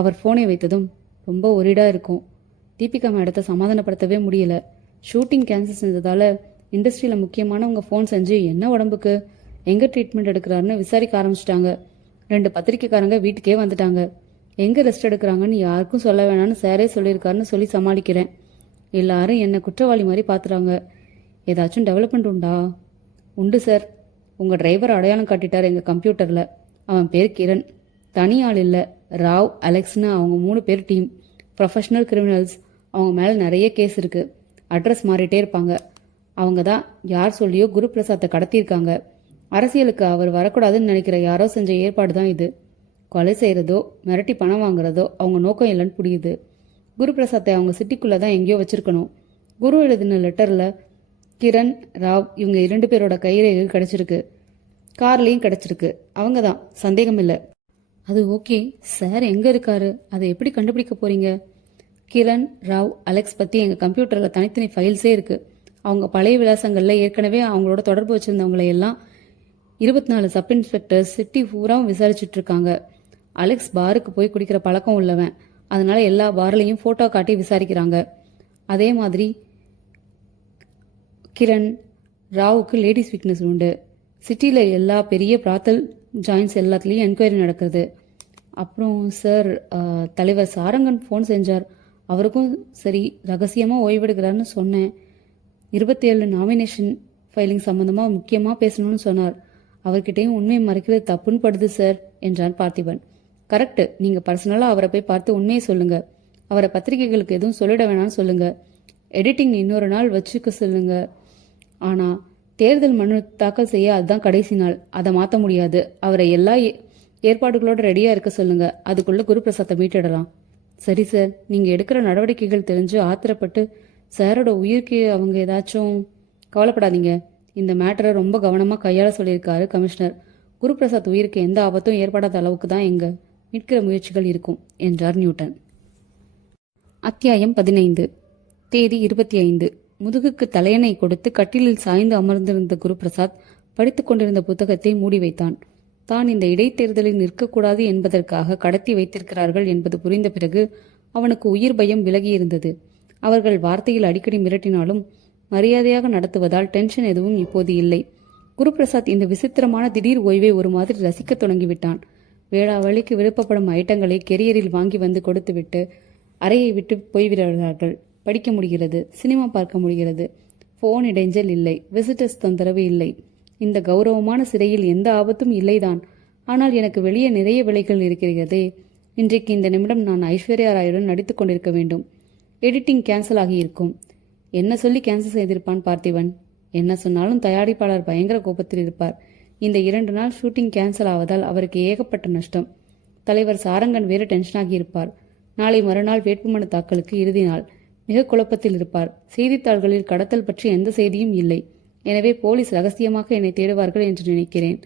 அவர் ஃபோனை வைத்ததும் ரொம்ப ஒரிடாக இருக்கும். தீபிகா மேடத்தை சமாதானப்படுத்தவே முடியல. ஷூட்டிங் கேன்சல் செஞ்சதால இண்டஸ்ட்ரியில் முக்கியமானவங்க ஃபோன் செஞ்சு என்ன உடம்புக்கு, எங்கே ட்ரீட்மெண்ட் எடுக்கிறாருன்னு விசாரிக்க ஆரம்பிச்சிட்டாங்க. 2 பத்திரிக்கைக்காரங்க வீட்டுக்கே வந்துட்டாங்க. எங்கே ரெஸ்ட் எடுக்கிறாங்கன்னு யாருக்கும் சொல்ல வேணான்னு சாரே சொல்லியிருக்காருன்னு சொல்லி சமாளிக்கிறேன். எல்லாரும் என்னை குற்றவாளி மாதிரி பார்த்துறாங்க. ஏதாச்சும் டெவலப்மெண்ட் உண்டா? உண்டு சார். உங்கள் டிரைவர் அடையாளம் காட்டிட்டார் எங்கள் கம்ப்யூட்டரில். அவன் பேர் கிரண். தனி ஆள் இல்லை. ராவ், அலெக்ஸ்னு அவங்க 3 பேர் டீம். Professional criminals. அவங்க மேலே நிறைய கேஸ் இருக்குது. அட்ரஸ் மாறிட்டே இருப்பாங்க. அவங்க தான் யார் சொல்லியோ குரு பிரசாத்தை கடத்தியிருக்காங்க. அரசியலுக்கு அவர் வரக்கூடாதுன்னு நினைக்கிற யாரோ செஞ்ச ஏற்பாடு தான் இது. கொலை செய்கிறதோ மிரட்டி பணம் வாங்குறதோ அவங்க நோக்கம் இல்லைன்னு புரியுது. குரு பிரசாத்தை அவங்க சிட்டிக்குள்ளே தான் எங்கேயோ வச்சிருக்கணும். குரு எழுதின லெட்டரில் கிரண், ராவ் இவங்க 2 பேரோட கைரேகைகள் கிடைச்சிருக்கு. கார்லேயும் கிடைச்சிருக்கு. அவங்க தான், சந்தேகம் இல்லை. அது ஓகே சார். எங்கே இருக்காரு? அதை எப்படி கண்டுபிடிக்க போறீங்க? கிரண், ராவ், அலெக்ஸ் பற்றி எங்கள் கம்ப்யூட்டரில் தனித்தனி ஃபைல்ஸே இருக்குது. அவங்க பழைய விலாசங்களில் ஏற்கனவே அவங்களோட தொடர்பு வச்சுருந்தவங்களை எல்லாம் 24 சப் இன்ஸ்பெக்டர்ஸ் சிட்டி பூராவும் விசாரிச்சுட்டு இருக்காங்க. அலெக்ஸ் பாருக்கு போய் குடிக்கிற பழக்கம் உள்ளவன். அதனால எல்லா பார்லையும் ஃபோட்டோ காட்டி விசாரிக்கிறாங்க. அதே மாதிரி கிரண், ராவுக்கு லேடிஸ் வீக்னஸ் உண்டு. சிட்டியில் எல்லா பெரிய பிராத்தல் ஜாயின்ஸ் எல்லாத்துலேயும் என்கொயரி நடக்குது. அப்புறம் சார், தலைவர் சாரங்கன் ஃபோன் செஞ்சார். அவருக்கும் சரி ரகசியமாக ஓய்வெடுக்கிறாருன்னு சொன்னேன். 27 நாமினேஷன் ஃபைலிங் சம்மந்தமாக முக்கியமாக பேசணும்னு சொன்னார். அவர்கிட்டையும் உண்மையை மறைக்கிறது தப்புன்னு படுது சார் என்றான் பார்த்திபன். கரெக்டு. நீங்கள் பர்சனலாக அவரை போய் பார்த்து உண்மையை சொல்லுங்க. அவரை பத்திரிகைகளுக்கு எதுவும் சொல்லிட வேணாம்னு சொல்லுங்க. எடிட்டிங் இன்னொரு நாள் வச்சுக்க சொல்லுங்க. ஆனால் தேர்தல் மனு தாக்கல் செய்ய அதுதான் கடைசி நாள். அதை மாற்ற முடியாது. அவரை எல்லா ஏற்பாடுகளோடு ரெடியாக இருக்க சொல்லுங்க. அதுக்குள்ள குரு பிரசாத்தை மீட்டிடலாம். சரி சார். நீங்கள் எடுக்கிற நடவடிக்கைகள் தெரிஞ்சு ஆத்திரப்பட்டு சாரோட உயிருக்கு அவங்க ஏதாச்சும் கவலைப்படாதீங்க. இந்த மேட்டரை ரொம்ப கவனமாக கையாள சொல்லியிருக்காரு கமிஷனர். குரு பிரசாத் உயிருக்கு எந்த ஆபத்தும் ஏற்படாத அளவுக்கு தான் எங்க மீட்கிற முயற்சிகள் இருக்கும் என்றார் நியூட்டன். அத்தியாயம் 15. தேதி 25. முதுகுக்கு தலையணை கொடுத்து கட்டிலில் சாய்ந்து அமர்ந்திருந்த குரு பிரசாத் படித்துக் கொண்டிருந்த புத்தகத்தை மூடி வைத்தான். தான் இந்த இடைத்தேர்தலில் நிற்கக்கூடாது என்பதற்காக கடத்தி வைத்திருக்கிறார்கள் என்பது புரிந்த பிறகு அவனுக்கு உயிர் பயம் விலகியிருந்தது. அவர்கள் வார்த்தையில் அடிக்கடி மிரட்டினாலும் மரியாதையாக நடத்துவதால் டென்ஷன் எதுவும் இப்போது இல்லை. குரு பிரசாத் இந்த விசித்திரமான திடீர் ஓய்வை ஒரு மாதிரி ரசிக்க தொடங்கிவிட்டான். வேளாவழிக்கு விருப்பப்படும் ஐட்டங்களை கெரியரில் வாங்கி வந்து கொடுத்துவிட்டு அறையை விட்டு போய்விடுகிறார்கள். படிக்க முடிகிறது, சினிமா பார்க்க முடிகிறது. போன் இடைஞ்சல் இல்லை, விசிட்டர்ஸ் தொந்தரவு இல்லை. இந்த கௌரவமான சிறையில் எந்த ஆபத்தும் இல்லைதான். ஆனால் எனக்கு வெளியே நிறைய விலைகள் இருக்கிறதே. இன்றைக்கு இந்த நிமிடம் நான் ஐஸ்வர்யா ராயுடன் நடித்து கொண்டிருக்க வேண்டும். எடிட்டிங் கேன்சல் ஆகியிருக்கும். என்ன சொல்லி கேன்சல் செய்திருப்பான் பார்த்திபன்? என்ன சொன்னாலும் தயாரிப்பாளர் பயங்கர கோபத்தில் இருப்பார். இந்த 2 நாள் ஷூட்டிங் கேன்சல் ஆவதால் அவருக்கு ஏகப்பட்ட நஷ்டம். தலைவர் சாரங்கன் வேறு டென்ஷனாகி இருப்பார். நாளை மறுநாள் வேட்புமனு தாக்கலுக்கு இறுதி நாள். மிக குழப்பத்தில் இருப்பார். செய்தித்தாள்களில் கடத்தல் பற்றி எந்த செய்தியும் இல்லை. எனவே போலீஸ் ரகசியமாக என்னை தேடுவார்கள் என்று நினைக்கிறேன்.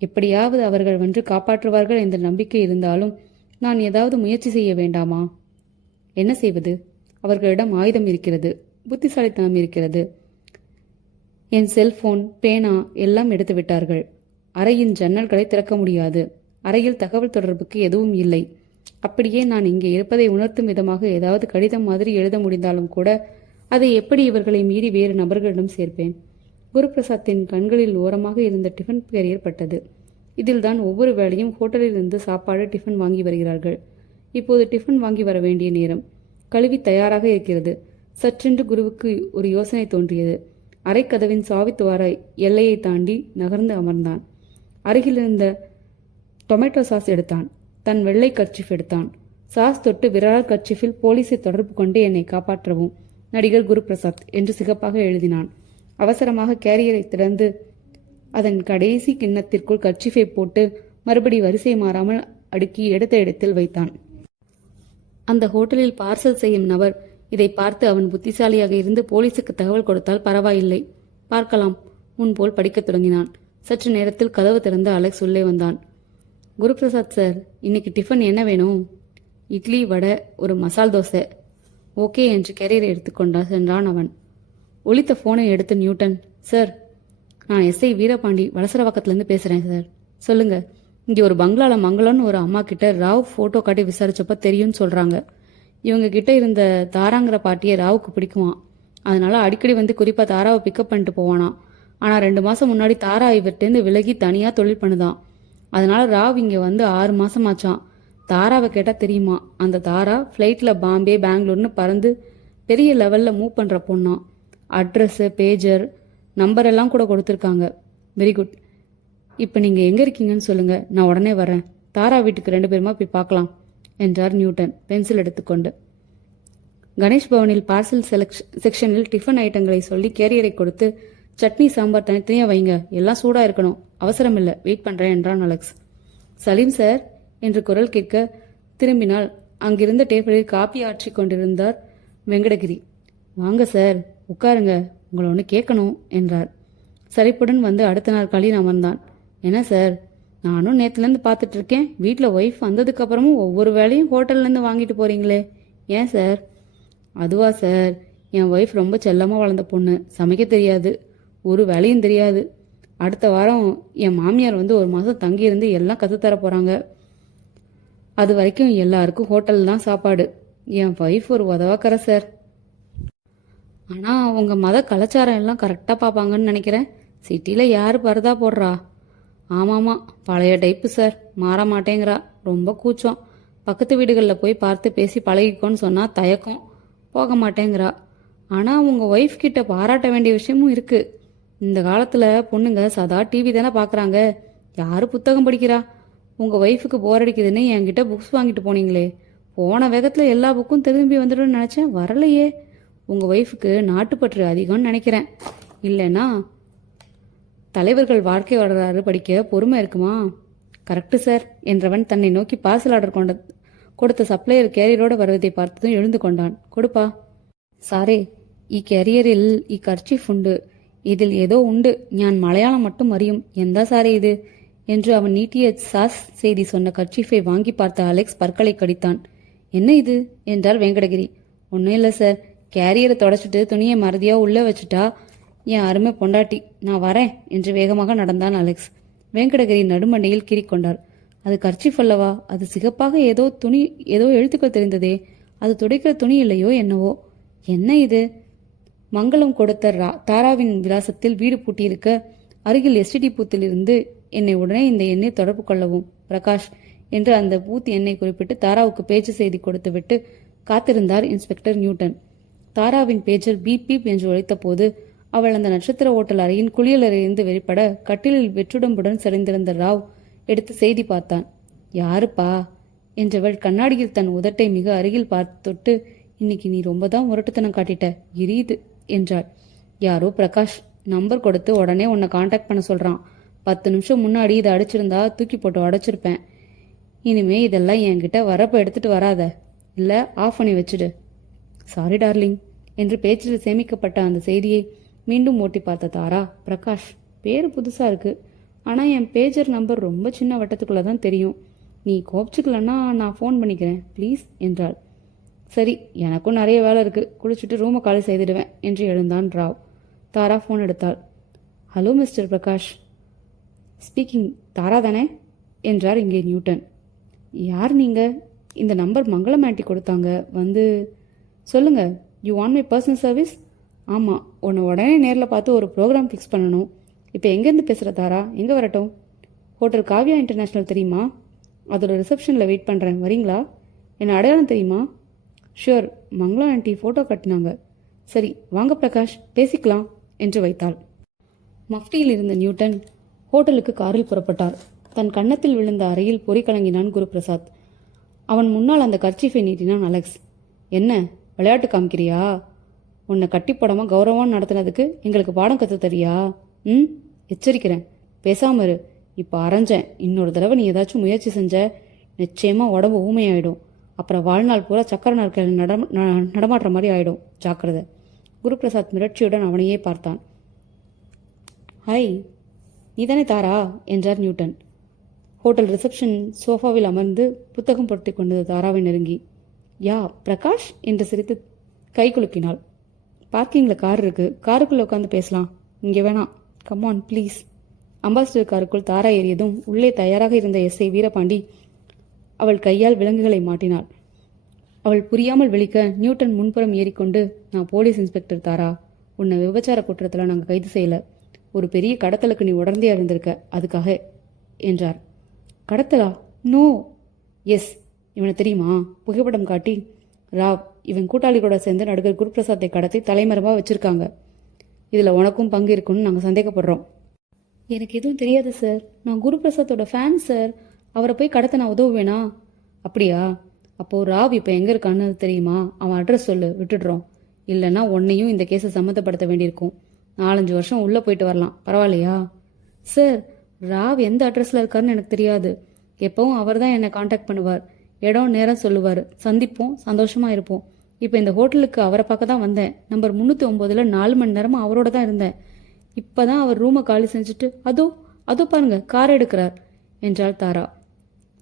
எப்படியாவது அவர்கள் வென்று காப்பாற்றுவார்கள் என்ற நம்பிக்கை இருந்தாலும் நான் ஏதாவது முயற்சி செய்ய வேண்டாமா? என்ன செய்வது? அவர்களிடம் ஆயுதம் இருக்கிறது, புத்திசாலித்தனம் இருக்கிறது. என் செல்போன், பேனா எல்லாம் எடுத்து விட்டார்கள். அறையின் ஜன்னல்களை திறக்க முடியாது. அறையில் தகவல் தொடர்புக்கு எதுவும் இல்லை. அப்படியே நான் இங்கே இருப்பதை உணர்த்தும் விதமாக ஏதாவது கடிதம் மாதிரி எழுத முடிந்தாலும் கூட அதை எப்படி இவர்களை மீறி வேறு நபர்களிடம் சேர்ப்பேன்? குருபிரசாத்தின் கண்களில் ஓரமாக இருந்த டிஃபன் கேரியர் பட்டது. இதில் தான் ஒவ்வொரு வேளையும் ஹோட்டலில் இருந்து சாப்பாடு, டிஃபன் வாங்கி வருகிறார்கள். இப்போது டிஃபன் வாங்கி வர வேண்டிய நேரம். கழுவி தயாராக இருக்கிறது. சற்றென்று குருவுக்கு ஒரு யோசனை தோன்றியது. அரைக்கதவின் சாவித்துவார எல்லையை தாண்டி நகர்ந்து அமர்ந்தான். அருகில் இருந்த டொமேட்டோ சாஸ் எடுத்தான். தன் வெள்ளை கர்ச்சிஃப் எடுத்தான். சாஸ் தொட்டு விரலால் கர்ச்சிஃபில் போலீஸை தொடர்பு கொண்டு என்னை காப்பாற்றவும், நடிகர் குருபிரசாத் என்று சிகப்பாக எழுதினான். அவசரமாக கேரியரை திறந்து அதன் கடைசி கிண்ணத்திற்குள் கர்ச்சிஃபை போட்டு மறுபடி வரிசை மாறாமல் அடுக்கி எடுத்த இடத்தில் வைத்தான். அந்த ஹோட்டலில் பார்சல் செய்யும் நபர் இதை பார்த்து அவன் புத்திசாலியாக இருந்து போலீசுக்கு தகவல் கொடுத்தால் பரவாயில்லை, பார்க்கலாம் முன்போல் படிக்கத் தொடங்கினான். சற்று நேரத்தில் கதவு திறந்து அலெக்ஸ் உள்ளே வந்தான். குருபிரசாத் சார், இன்னைக்கு டிஃபன் என்ன வேணும்? இட்லி, வடை, ஒரு மசால் தோசை. ஓகே என்று கேரியரை எடுத்துக்கொண்டா சென்றான் அவன். ஒலித்த போனை எடுத்து நியூட்டன், சார், நான் எஸ்ஐ வீரபாண்டி வலசரவாக்கத்திலேருந்து பேசுகிறேன் சார். சொல்லுங்க. இங்கே ஒரு பங்களால மங்களம்னு ஒரு அம்மா கிட்ட ராவ் ஃபோட்டோ காட்டி விசாரிச்சப்ப தெரியும்னு சொல்கிறாங்க. இவங்க கிட்ட இருந்த தாராங்கிற பாட்டியை ராவுக்கு பிடிக்குமா. அதனால அடிக்கடி வந்து குறிப்பாக தாராவை பிக்கப் பண்ணிட்டு போவானா. ஆனால் 2 மாதம் முன்னாடி தாரா இவர்கிட்டேருந்து விலகி தனியாக தொழில் பண்ணுதான். அதனால ராவ் இங்கே வந்து 6 மாசமாச்சான். தாராவை கேட்டால் தெரியுமா, அந்த தாரா ஃப்ளைட்டில் பாம்பே, பெங்களூர்னு பறந்து பெரிய லெவலில் மூவ் பண்ணுற பொண்ணா. அட்ரஸ்ஸு, பேஜர், நம்பர் எல்லாம் கூட கொடுத்துருக்காங்க. Very good. இப்போ நீங்கள் எங்கே இருக்கீங்கன்னு சொல்லுங்கள், நான் உடனே வரேன். தாரா வீட்டுக்கு 2 பேருமா போய் பார்க்கலாம் என்றார் நியூட்டன் பென்சில் எடுத்துக்கொண்டு. கணேஷ் பவனில் பார்சல் செக்ஷனில் டிஃபன் ஐட்டங்களை சொல்லி கேரியரை கொடுத்து, சட்னி, சாம்பார் தனித்தனியாக வைங்க, எல்லாம் சூடாக இருக்கணும், அவசரம் இல்லை, வெயிட் பண்ணுறேன் என்றான் அலெக்ஸ். சலீம் சார் என்று குரல் கேட்க திரும்பினால் அங்கிருந்த டேபிளில் காப்பி ஆற்றி கொண்டிருந்தார் வெங்கடகிரி. வாங்க சார், உட்காருங்க, உங்களை ஒன்று கேட்கணும் என்றார். சரிப்புடன் வந்து அடுத்த நாற்காலியில் அமர்ந்தான். என்ன சார், நானும் நேற்றுலேருந்து பார்த்துட்டு இருக்கேன், வீட்டில் ஒய்ஃப் வந்ததுக்கு அப்புறமும் ஒவ்வொரு வேலையும் ஹோட்டல்லேருந்து வாங்கிட்டு போறீங்களே, ஏன் சார்? அதுவா சார், என் ஒய்ஃப் ரொம்ப செல்லமாக வளர்ந்த பொண்ணு, சமைக்க தெரியாது, ஒரு வேலையும் தெரியாது. அடுத்த வாரம் என் மாமியார் வந்து 1 மாதம் தங்கியிருந்து எல்லாம் கற்றுத்தர போகிறாங்க. அது வரைக்கும் எல்லாருக்கும் ஹோட்டல் தான் சாப்பாடு. என் ஒய்ஃப் ஒரு உதவாக்கற சார். ஆனால் உங்கள் மத கலாச்சாரம் எல்லாம் கரெக்டாக பார்ப்பாங்கன்னு நினைக்கிறேன். சிட்டியில் யார் பரதா போடுறா? ஆமாம்மா, பழைய டைப்பு சார், மாற மாட்டேங்கிறா, ரொம்ப கூச்சம். பக்கத்து வீடுகளில் போய் பார்த்து பேசி பழகிக்கோன்னு சொன்னால் தயக்கம், போக மாட்டேங்கிறா. ஆனால் உங்கள் ஒய்ஃப் கிட்ட பாராட்ட வேண்டிய விஷயமும் இருக்குது. இந்த காலத்தில் பொண்ணுங்க சதா டிவி தானே பார்க்குறாங்க, யார் புத்தகம் படிக்கிறா? உங்கள் ஒய்ஃபுக்கு போர் அடிக்குதுன்னு என்கிட்ட புக்ஸ் வாங்கிட்டு போனீங்களே, போன வேகத்தில் எல்லா புக்கும் திரும்பி வந்துடும் நினச்சேன், வரலையே. உங்கள் ஒய்ஃபுக்கு நாட்டுப்பற்று அதிகம்னு நினைக்கிறேன். இல்லைன்னா தலைவர்கள் வாழ்க்கை வரலாறு படிக்க பொறுமை இருக்குமா? கரெக்டு சார் என்றவன் தன்னை நோக்கி பார்சல் ஆர்டர் கொடுத்த சப்ளையர் கேரியரோட வருவதை பார்த்ததும் எழுந்து கொண்டான். கொடுப்பா. சாரே, ഈ കാരിയറിൽ ഈ കർച്ചീഫ് ഉണ്ട്, இதில் ஏதோ உண்டு, ஞான் மலையாளம் மட்டும் அறியும், எந்த சாரே இது என்று அவன் நீட்டிய சாஸ் செய்தி சொன்ன கர்ச்சீஃபை வாங்கி பார்த்த அலெக்ஸ் பற்களை கடித்தான். என்ன இது என்றார் வெங்கடகிரி. ஒன்றும் இல்லை சார், கேரியரை தொடச்சிட்டு துணியை மறதியாக உள்ளே வச்சுட்டா என் அருமை பொண்டாட்டி, நான் வரேன் என்று வேகமாக நடந்தான் அலெக்ஸ். வெங்கடகிரி நடுமண்டையில் கீறிக்கொண்டார். அது கர்ச்சீஃப் அல்லவா? அது சிகப்பாக ஏதோ எழுத்துக்கள் தெரிந்ததே, அது துடைக்கிற துணி இல்லையோ என்னவோ. என்ன இது? மங்களம் கொடுத்த தாராவின் விலாசத்தில் வீடு பூட்டியிருக்க, அருகில் எஸ்டிடி பூத்திலிருந்து என்னை உடனே இந்த எண்ணை தொடர்பு கொள்ளவும் பிரகாஷ் என்று அந்த பூத் எண்ணை குறிப்பிட்டு தாராவுக்கு பேச்சு செய்தி கொடுத்துவிட்டு காத்திருந்தார் இன்ஸ்பெக்டர் நியூட்டன். தாராவின் பேச்சர் பீப் பீப் என்று ஒலித்த போது அவள் அந்த நட்சத்திர ஓட்டல் அறையின் குளியலறையிலிருந்து வெளிப்பட கட்டிலில் வெற்றுடம்புடன் சரிந்திருந்த ராவ் எடுத்து செய்தி பார்த்தான். யாருப்பா என்றவள் கண்ணாடியில் தன் உதட்டை மிக அருகில் பார்த்து தொட்டு, இன்னைக்கு நீ ரொம்ப தான் முரட்டுத்தனம் காட்டிட்ட, எரியுது என்றாள். யாரோ பிரகாஷ் நம்பர் கொடுத்து உடனே உன்னை காண்டாக்ட் பண்ண சொல்றான். 10 நிமிஷம் முன்னாடி இதை அடிச்சிருந்தா தூக்கி போட்டு உடைச்சிருப்பேன். இனிமே இதெல்லாம் என்கிட்ட வரப்ப எடுத்துட்டு வராத, இல்ல ஆஃப் பண்ணி வச்சுடு. சாரி டார்லிங் என்று பேச்சில் சேமிக்கப்பட்ட அந்த செய்தியை மீண்டும் ஓட்டி பார்த்த தாரா, பிரகாஷ் பேரு புதுசா இருக்கு, ஆனா என் பேஜர் நம்பர் ரொம்ப சின்ன வட்டத்துக்குள்ள தான் தெரியும். நீ கோபிச்சுக்கலன்னா நான் ஃபோன் பண்ணிக்கிறேன் ப்ளீஸ் என்றாள். சரி, எனக்கும் நிறைய வேலை இருக்கு, குளிச்சுட்டு ரூமை காலி செய்திடுவேன் என்று எழுந்தான் ராவ். தாரா ஃபோன் எடுத்தாள். Hello mister Prakash. ஸ்பீக்கிங். தாரா தானே என்றார் இங்கே நியூட்டன். யார் நீங்க? இந்த நம்பர் மங்களம் ஆண்டி கொடுத்தாங்க. வந்து சொல்லுங்க. You want my personal service? ஆமாம், உன்னை உடனே நேரில் பார்த்து ஒரு ப்ரோக்ராம் ஃபிக்ஸ் பண்ணணும். இப்போ எங்கேருந்து பேசுகிற தாரா? எங்கே வரட்டும்? ஹோட்டல் காவ்யா இன்டர்நேஷ்னல் தெரியுமா? அதோட ரிசப்ஷனில் வெயிட் பண்ணுறேன், வரீங்களா? என்ன அடையாளம் தெரியுமா? ஷுர், மங்களம் ஆண்டி ஃபோட்டோ கட்டினாங்க. சரி வாங்க பிரகாஷ், பேசிக்கலாம் என்று வைத்தாள். மஃப்டியில் இருந்த நியூட்டன் ஹோட்டலுக்கு காரில் புறப்பட்டார். தன் கன்னத்தில் விழுந்த அறையில் பொறி கலங்கினான் குருபிரசாத். அவன் முன்னால் அந்த கர்ச்சீஃபை நீட்டினான் அலெக்ஸ். என்ன விளையாட்டு காமிக்கிறியா? உன்னை கட்டி போடாமல் கௌரவம் நடத்தினதுக்கு எங்களுக்கு பாடம் கற்று தரியா? எச்சரிக்கிறேன், பேசாம இரு. இப்போ அரைஞ்சேன், இன்னொரு தடவை நீ ஏதாச்சும் முயற்சி செஞ்ச நிச்சயமாக உடம்பு ஊமையாயிடும். அப்புறம் வாழ்நாள் பூரா சக்கர நாற்காலில் நடமாடுற மாதிரி ஆயிடும், ஜாக்கிரதை. குருபிரசாத் மிரட்சியுடன் அவனையே பார்த்தான். ஹாய், நீதானே தாரா என்றார் நியூட்டன். ஹோட்டல் ரிசப்ஷன் சோஃபாவில் அமர்ந்து புத்தகம் பொருத்தி கொண்டது தாராவை நெருங்கி. யா பிரகாஷ் என்று சிரித்து கை குலுக்கினாள். பார்க்கிங்கில் கார் இருக்கு, காருக்குள்ளே உட்காந்து பேசலாம். இங்கே வேணாம், கம்மான் ப்ளீஸ். அம்பாசிடர் காருக்குள் தாரா ஏறியதும் உள்ளே தயாராக இருந்த எஸ்ஐ வீரபாண்டி அவள் கையால் விலங்குகளை மாட்டினாள். அவள் புரியாமல் விழிக்க நியூட்டன் முன்புறம் ஏறிக்கொண்டு, நான் போலீஸ் இன்ஸ்பெக்டர் தாரா, உன்னை விபச்சார குற்றத்தில் நாங்கள் கைது செய்யலை. ஒரு பெரிய கடத்தலுக்கு நீ உடந்தையா இருந்திருக்க, அதுக்காக என்றார். கடத்தலா? நோ. எஸ். இவனை தெரியுமா? புகைப்படம் காட்டி, ராவ் இவன் கூட்டாளிகளோட சேர்ந்து நடுகர் குருபிரசாத்தை கடத்தி தலைமறைவாக வச்சிருக்காங்க. இதில் உனக்கும் பங்கு இருக்குன்னு நாங்கள் சந்தேகப்படுறோம். எனக்கு எதுவும் தெரியாது சார், நான் குருபிரசாத்தோட ஃபேன் சார். அவரை போய் கடத்த நான் உதவுவேனா? அப்படியா? அப்போது ராவ் இப்போ எங்கே இருக்கான்னு தெரியுமா? அவன் அட்ரஸ் சொல்லு, விட்டுடுறோம். இல்லைன்னா உன்னையும் இந்த கேஸை சம்மந்தப்படுத்த வேண்டியிருக்கும். 4-5 வருஷம் உள்ளே போயிட்டு வரலாம், பரவாயில்லையா? சார், ராவ் எந்த அட்ரஸில் இருக்காருன்னு எனக்கு தெரியாது. எப்பவும் அவர் தான் என்னை காண்டாக்ட் பண்ணுவார், இடம் நேரம் சொல்லுவார், சந்திப்போம், சந்தோஷமாக இருப்போம். இப்போ இந்த ஹோட்டலுக்கு அவரை பார்க்க தான் வந்தேன். நம்பர் 309 4 மணி நேரமாக அவரோட தான் இருந்தேன். இப்போ தான் அவர் ரூமை காலி செஞ்சுட்டு அதோ பாருங்க கார் எடுக்கிறார் என்றாள் தாரா.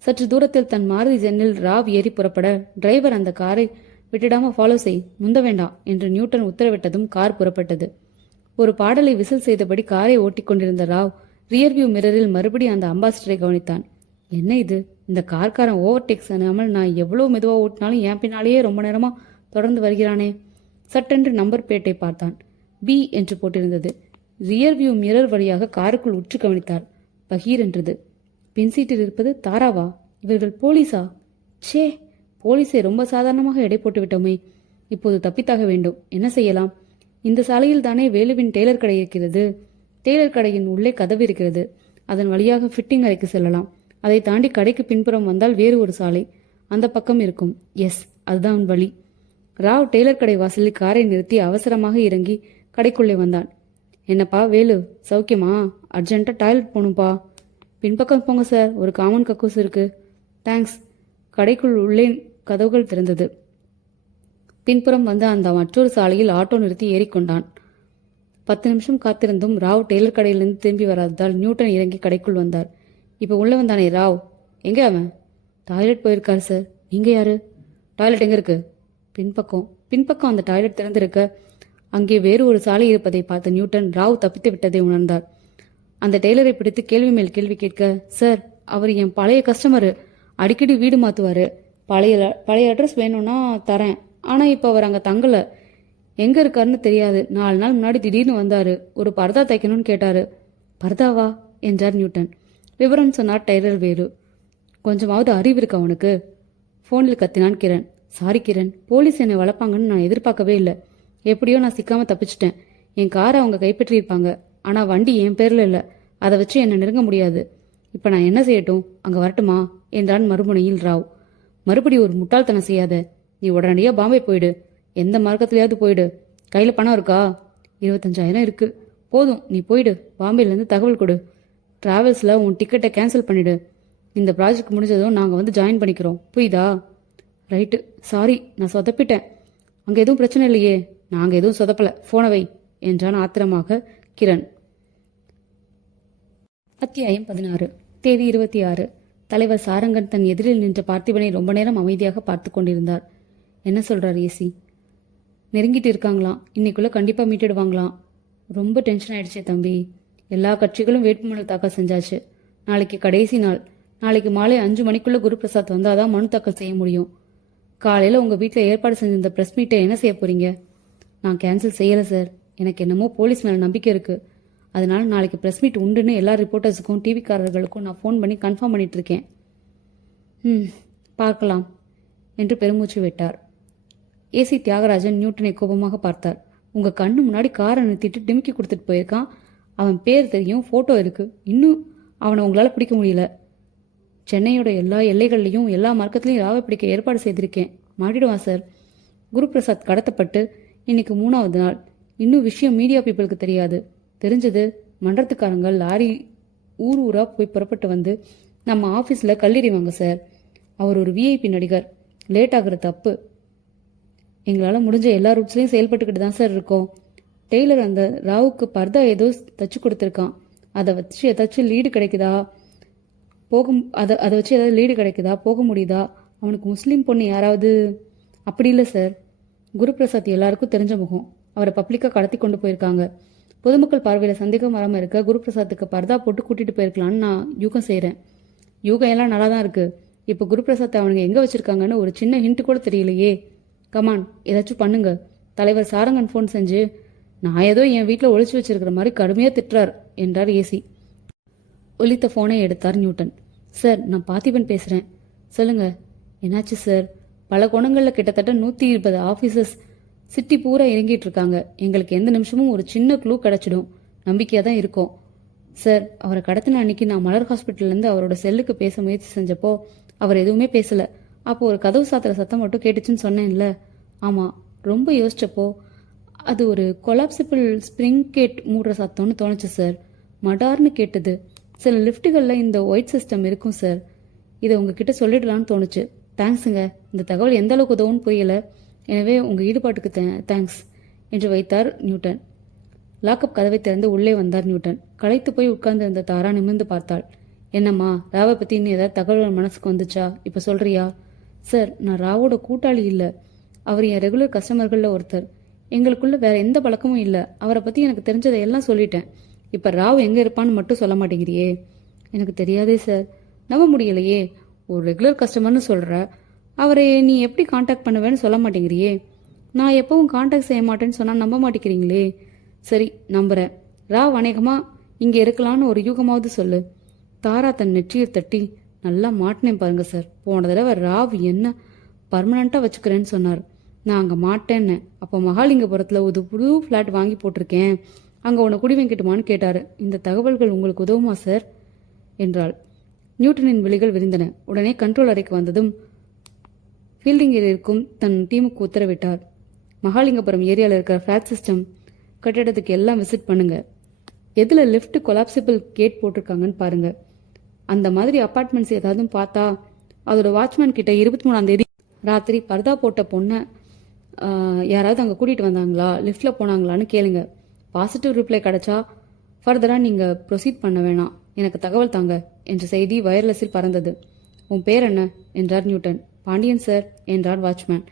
சற்று தூரத்தில் தன் மாருதி ஜென்னில் ராவ் ஏறி புறப்பட டிரைவர் அந்த காரை விட்டுடாம ஃபாலோ செய், முந்த வேண்டாம் என்று நியூட்டன் உத்தரவிட்டதும் கார் புறப்பட்டது. ஒரு பாடலை விசில் செய்தபடி காரை ஓட்டிக்கொண்டிருந்த ராவ் ரியர்வியூ மிரரில் மறுபடி அந்த அம்பாசிடரை கவனித்தான். என்ன இது, இந்த கார்காரன் ஓவர்டேக் செய்யாமல் நான் எவ்வளோ மெதுவாக ஓட்டினாலும் என் பின்னாலேயே ரொம்ப நேரமாக தொடர்ந்து வருகிறானே. சட்டென்று நம்பர் பிளேட்டை பார்த்தான். பி என்று போட்டிருந்தது. ரியர்வியூ மிரர் வழியாக காருக்குள் உற்று கவனித்தார். பகீர் என்றது. பின்சீட்டில் இருப்பது தாராவா? இவர்கள் போலீஸா? ச்சே, போலீஸை ரொம்ப சாதாரணமாக எடை போட்டு விட்டோமே. இப்போது தப்பித்தாக வேண்டும். என்ன செய்யலாம்? இந்த சாலையில் தானே வேலுவின் டெய்லர் கடை இருக்கிறது. டெய்லர் கடையின் உள்ளே கதவு இருக்கிறது. அதன் வழியாக ஃபிட்டிங் அறைக்கு செல்லலாம். அதை தாண்டி கடைக்கு பின்புறம் வந்தால் வேறு ஒரு சாலை, அந்த பக்கம் இருக்கும். எஸ், அதுதான் வழி. ராவ் டெய்லர் கடை வாசலில் காரை நிறுத்தி அவசரமாக இறங்கி கடைக்குள்ளே வந்தான். என்னப்பா வேலு, சௌக்கியமா? அர்ஜென்ட்டாக டாய்லெட் போகணும்ப்பா. பின்பக்கம் போங்க சார், ஒரு காமன் கக்கூஸ் இருக்கு. தேங்க்ஸ். கடைக்குள் உள்ளே கதவுகள் திறந்தது. பின்புறம் வந்து அந்த மற்றொரு சாலையில் ஆட்டோ நிறுத்தி ஏறிக்கொண்டான். 10 நிமிஷம் காத்திருந்தும் ராவ் டெய்லர் கடையிலிருந்து திரும்பி வராததால் நியூட்டன் இறங்கி கடைக்குள் வந்தார். இப்போ உள்ள வந்தானே ராவ், எங்கே அவன்? டாய்லெட் போயிருக்காரு சார். நீங்க யாரு? டாய்லெட் எங்க இருக்கு? பின்பக்கம் அந்த டாய்லெட் திறந்திருக்க அங்கே வேறு ஒரு சாலை இருப்பதை பார்த்த நியூட்டன் ராவ் தப்பித்து விட்டதை உணர்ந்தார். அந்த டெய்லரை பிடித்து கேள்வி மேல் கேள்வி கேட்க, சார் அவர் என் பழைய கஸ்டமரு, அடிக்கடி வீடு மாத்துவாரு. பழைய அட்ரஸ் வேணும்னா தரேன், ஆனா இப்ப அவர் அங்க தங்கல. எங்க இருக்காருன்னு தெரியாது. 4 நாள் முன்னாடி திடீர்னு வந்தாரு. ஒரு பர்தா தைக்கணும்னு கேட்டாரு. பர்தாவா என்றார் நியூட்டன். விவரம் சொன்னார் டெய்லர் வேலு. கொஞ்சமாவது அறிவு இருக்கா உனக்கு? ஃபோனில் கத்தினான் கிரண். சாரி கிரண், போலீஸ் என்னை வளர்ப்பாங்கன்னு நான் எதிர்பார்க்கவே இல்லை. எப்படியோ நான் சிக்காம தப்பிச்சிட்டேன். என் காரை அவங்க கைப்பற்றியிருப்பாங்க. ஆனால் வண்டி என் பேரில் இல்லை. அதை வச்சு என்னை நெருங்க முடியாது. இப்போ நான் என்ன செய்யட்டும்? அங்கே வரட்டுமா என்றான் மறுமுனையில் ராவ். மறுபடி ஒரு முட்டாள்தனம் செய்யாத. நீ உடனடியாக பாம்பே போயிடு. எந்த மார்க்கத்திலேயாவது போயிடு. கையில் பணம் இருக்கா? 25,000 இருக்கு. போதும், நீ போயிடு. பாம்பேலேருந்து தகவல் கொடு. டிராவல்ஸில் உன் டிக்கெட்டை கேன்சல் பண்ணிடு. இந்த ப்ராஜெக்ட் முடிஞ்சதும் நாங்கள் வந்து ஜாயின் பண்ணிக்கிறோம். புரியுதா? ரைட்டு. சாரி, நான் சொதப்பிட்டேன். அங்கே எதுவும் பிரச்சனை இல்லையே? நாங்கள் எதுவும் சொதப்பலை. ஃபோனை வை என்றான் ஆத்திரமாக கிரண். அத்தியாயம் 16. தேதி 26. தலைவர் சாரங்கன் தன் எதிரில் நின்ற பார்த்திபனை ரொம்ப நேரம் அமைதியாக பார்த்து கொண்டிருந்தார். என்ன சொல்றார் ஏசி? நெருங்கிட்டு இருக்காங்களாம். இன்னைக்குள்ள கண்டிப்பாக மீட்டிடுவாங்களாம். ரொம்ப டென்ஷன் ஆயிடுச்சே தம்பி. எல்லா கட்சிகளும் வேட்புமனு தாக்கல் செஞ்சாச்சு. நாளைக்கு கடைசி நாள். நாளைக்கு மாலை 5 மணிக்குள்ள குருபிரசாத் வந்தாதான் மனு தாக்கல் செய்ய முடியும். காலையில் உங்கள் வீட்டில் ஏற்பாடு செஞ்சிருந்த ப்ரெஸ் மீட்டை என்ன செய்ய போறீங்க? நான் கேன்சல் செய்யலை சார். எனக்கு என்னமோ போலீஸ் மேலே நம்பிக்கை இருக்குது. அதனால நாளைக்கு ப்ரெஸ் மீட் உண்டுன்னு எல்லா ரிப்போர்ட்டர்ஸுக்கும் டிவிக்காரர்களுக்கும் நான் ஃபோன் பண்ணி கன்ஃபார்ம் பண்ணிட்டு இருக்கேன். பார்க்கலாம் என்று பெருமூச்சு விட்டார். ஏசி தியாகராஜன் நியூட்டனை கோபமாக பார்த்தார். உங்கள் கண்ணு முன்னாடி காரை நிறுத்திட்டு டிமிக்கி கொடுத்துட்டு போயிருக்கான். அவன் பேர் தெரியும், ஃபோட்டோ இருக்கு. இன்னும் அவனை உங்களால் பிடிக்க முடியல. சென்னையோட எல்லா எல்லைகள்லையும் எல்லா மார்க்கத்துலையும் ராவை பிடிக்க ஏற்பாடு செய்திருக்கேன். மாட்டிடுவான் சார். குருபிரசாத் கடத்தப்பட்டு இன்னைக்கு 3வது நாள். இன்னும் விஷயம் மீடியா பீப்புளுக்கு தெரியாது. தெரிஞ்சது மன்றத்துக்காரங்க லாரி ஊர் ஊராக போய் புறப்பட்டு வந்து நம்ம ஆஃபீஸில் கல்லெறிவாங்க சார். அவர் ஒரு விஐபி நடிகர். லேட் ஆகுற தப்பு. எங்களால் முடிஞ்ச எல்லா ரூட்ஸ்லையும் செயல்பட்டுக்கிட்டு தான் சார் இருக்கோம். டெய்லர் அந்த ராவுக்கு பர்தா ஏதோ தச்சு கொடுத்துருக்கான். அதை வச்சு ஏதாச்சும் லீடு கிடைக்குதா அதை வச்சு ஏதாவது லீடு கிடைக்குதா, போக முடியுதா? அவனுக்கு முஸ்லீம் பொண்ணு யாராவது? அப்படி இல்லை சார். குருபிரசாத் எல்லாருக்கும் தெரிஞ்ச முகம். அவரை பப்ளிக்காக கடத்தி கொண்டு போயிருக்காங்க. பொதுமக்கள் பார்வையில் சந்தேகம் வராமல் இருக்க குருபிரசாத்துக்கு பர்தா போட்டு கூட்டிட்டு போயிருக்கலான்னு நான் யூகம் செய்கிறேன். யூகம் எல்லாம் நல்லா தான் இருக்கு. இப்போ குருபிரசாத்தை அவனுங்க எங்கே வச்சிருக்காங்கன்னு ஒரு சின்ன ஹிண்ட் கூட தெரியலையே. கமான், ஏதாச்சும் பண்ணுங்க. தலைவர் சாரங்கன் ஃபோன் செஞ்சு நான் ஏதோ என் வீட்டில் ஒழிச்சு வச்சிருக்கிற மாதிரி கடுமையாக திட்டுறார் என்றார் ஏசி. ஒலித்த ஃபோனை எடுத்தார் நியூட்டன். சார், நான் பார்த்திபன் பேசுகிறேன். சொல்லுங்க. என்னாச்சு சார்? பல கோணங்களில் கிட்டத்தட்ட 120 ஆஃபீஸர்ஸ் சிட்டி பூரா இறங்கிட்டு இருக்காங்க. எங்களுக்கு எந்த நிமிஷமும் ஒரு சின்ன க்ளூ கிடைச்சிடும். நம்பிக்கையாக தான் இருக்கோம் சார். அவரை கடத்தின அன்னைக்கு நான் மலர் ஹாஸ்பிட்டல்லேருந்து அவரோட செல்லுக்கு பேச முயற்சி செஞ்சப்போ அவர் எதுவுமே பேசலை. அப்போ ஒரு கதவு சாத்திர சத்தம் மட்டும் கேட்டுச்சுன்னு சொன்னேன்ல. ஆமாம். ரொம்ப யோசிச்சப்போ அது ஒரு கொலாப்சிபிள் ஸ்ப்ரிங் கேட் மூடுற சத்தம்னு தோணுச்சு சார். மடார்னு கேட்டது. சில லிஃப்ட்டுகளில் இந்த ஒயிட் சிஸ்டம் இருக்கும் சார். இதை உங்ககிட்ட சொல்லிடலான்னு தோணுச்சு. தேங்க்ஸுங்க. இந்த தகவல் எந்த அளவுக்கு உதவுன்னு புரியல. எனவே உங்கள் ஈடுபாட்டுக்கு தேங்க்ஸ் என்று வைத்தார் நியூட்டன். லாக்அப் கதவை திறந்து உள்ளே வந்தார் நியூட்டன். களைத்து போய் உட்கார்ந்து இருந்த தாரா நிமிர்ந்து பார்த்தாள். என்னம்மா, ராவை பற்றி இன்னும் ஏதாவது தகவல் மனசுக்கு வந்துச்சா? இப்போ சொல்றியா? சார், நான் ராவோட கூட்டாளி இல்லை. அவர் என் ரெகுலர் கஸ்டமர்களில் ஒருத்தர். எங்களுக்குள்ள வேற எந்த பழக்கமும் இல்லை. அவரை பற்றி எனக்கு தெரிஞ்சதை எல்லாம் சொல்லிட்டேன். இப்போ ராவ் எங்கே இருப்பான்னு மட்டும் சொல்ல மாட்டேங்கிறியே? எனக்கு தெரியாதே சார். நம்ப முடியலையே. ஒரு ரெகுலர் கஸ்டமர்னு சொல்கிற அவரை நீ எப்படி காண்டாக்ட் பண்ணுவேன்னு சொல்ல மாட்டேங்கிறியே? நான் எப்பவும் காண்டாக்ட் செய்ய மாட்டேன்னு சொன்னால் நம்ப மாட்டேங்கிறீங்களே. சரி, நம்புகிறேன். ராவ் அநேகமாக இங்கே இருக்கலான்னு ஒரு யூகமாவது சொல்லு. தாரா தன் நெற்றியை தட்டி, நல்லா மாட்டினேன் பாருங்க சார். போன தடவை ராவ் என்ன பர்மனண்ட்டாக வச்சுக்கிறேன்னு சொன்னார். நான் அங்கே மாட்டேன்னு. அப்போ மகாலிங்கபுரத்தில் ஒரு புது ஃப்ளாட் வாங்கி போட்டிருக்கேன். அங்கே உன்னை குடி வைக்கட்டுமான்னு கேட்டார். இந்த தகவல்கள் உங்களுக்கு உதவுமா சார் என்றாள். நியூட்டனின் விழிகள் விரிந்தன. உடனே கண்ட்ரோல் அறைக்கு வந்ததும் ஃபீல்டிங்கில் இருக்கும் தன் டீமுக்கு உத்தரவிட்டார். மகாலிங்கபுரம் ஏரியாவில் இருக்கிற ஃப்ளாட் சிஸ்டம் கட்டிடத்துக்கு எல்லாம் விசிட் பண்ணுங்க. எதில் லிஃப்ட் கொலாப்சிபிள் கேட் போட்டிருக்காங்கன்னு பாருங்க. அந்த மாதிரி அப்பார்ட்மெண்ட்ஸ் ஏதாவது பார்த்தா அதோட வாட்ச்மேன் கிட்ட 23ஆம் தேதி ராத்திரி பர்தா போட்ட பொண்ணை யாராவது அங்கே கூட்டிகிட்டு வந்தாங்களா, லிஃப்டில் போனாங்களான்னு கேளுங்க. பாசிட்டிவ் ரிப்ளை கிடைச்சா ஃபர்தராக நீங்கள் ப்ரொசீட் பண்ண வேணாம், எனக்கு தகவல் தாங்க என்ற செய்தி வயர்லெஸில் பறந்தது. உன் பேர் என்ன என்றார் நியூட்டன். பாண்டியன் சார் என்றார் வாட்ச்மேன்.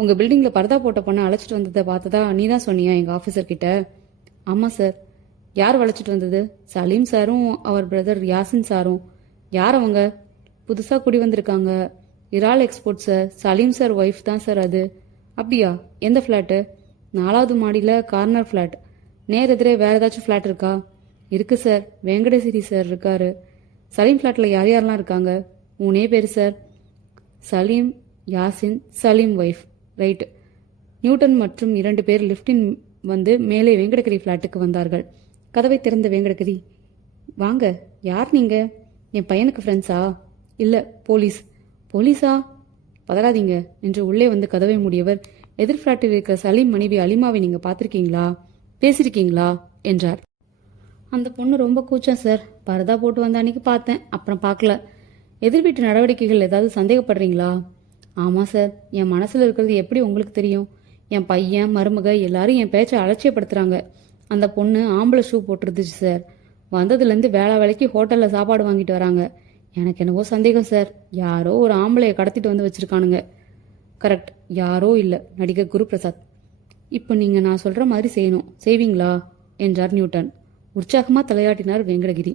உங்கள் பில்டிங்கில் பர்தா போட்ட பொண்ணை அழைச்சிட்டு வந்ததை பார்த்ததா நீ தான் சொன்னியா எங்கள் ஆஃபீஸர்கிட்ட? ஆமாம் சார். யார் அழைச்சிட்டு வந்தது? சலீம் சாரும் அவர் பிரதர் யாசின் சாரும். யார் அவங்க? புதுசாக குடி வந்திருக்காங்க. இறால் export sir. Salim sir wife தான் சார் அது. அப்படியா? எந்த ஃப்ளாட்டு? 4வது மாடியில் கார்னர் ஃப்ளாட். நேர் எதிரே வேறு ஏதாச்சும் ஃப்ளாட் இருக்கா? இருக்கு சார். வெங்கடேசிரி சார் இருக்காரு. சலீம் ஃப்ளாட்டில் யார் யாரெல்லாம் இருக்காங்க? மூணே பேர் sir. Salim, Yasin, Salim wife. Right. Newton மற்றும் 2 பேர் லிஃப்டின் வந்து மேலே வெங்கடகிரி ஃப்ளாட்டுக்கு வந்தார்கள். கதவை திறந்த வெங்கடகிரி, வாங்க, யார் நீங்க? என் பையனுக்கு ஃப்ரெண்ட்ஸா? இல்லை, போலீஸ். போலீஸா? பதறாதீங்க என்று உள்ளே வந்து கதவை மூடியவர், எதிர் ஃப்ளாட்டில் இருக்கிற சலீம் மனைவி அலிமாவை நீங்க பார்த்துருக்கீங்களா, பேசியிருக்கீங்களா என்றார். அந்த பொண்ணு ரொம்ப கூச்சம் சார். பரதா போட்டு வந்த அன்னைக்கு பார்த்தேன், அப்புறம் பார்க்கல. எதிர் வீட்டு நடவடிக்கைகள் ஏதாவது சந்தேகப்படுறீங்களா? ஆமாம் சார். என் மனசில் இருக்கிறது எப்படி உங்களுக்கு தெரியும்? என் பையன், மருமக எல்லாரும் என் பேச்சை அலட்சியப்படுத்துறாங்க. அந்த பொண்ணு ஆம்பளை ஷூ போட்டுருந்துச்சு சார். வந்ததுலேருந்து வேலைக்கு ஹோட்டலில் சாப்பாடு வாங்கிட்டு வராங்க. எனக்கு என்னவோ சந்தேகம் சார். யாரோ ஒரு ஆம்பளையை கடத்திட்டு வந்து வச்சிருக்கானுங்க. கரெக்ட், யாரோ இல்லை, நடிகர் குருபிரசாத். இப்போ நீங்கள் நான் சொல்கிற மாதிரி செய்யணும். செய்வீங்களா என்றார் நியூட்டன். உற்சாகமாக தலையாட்டினார் வெங்கடகிரி.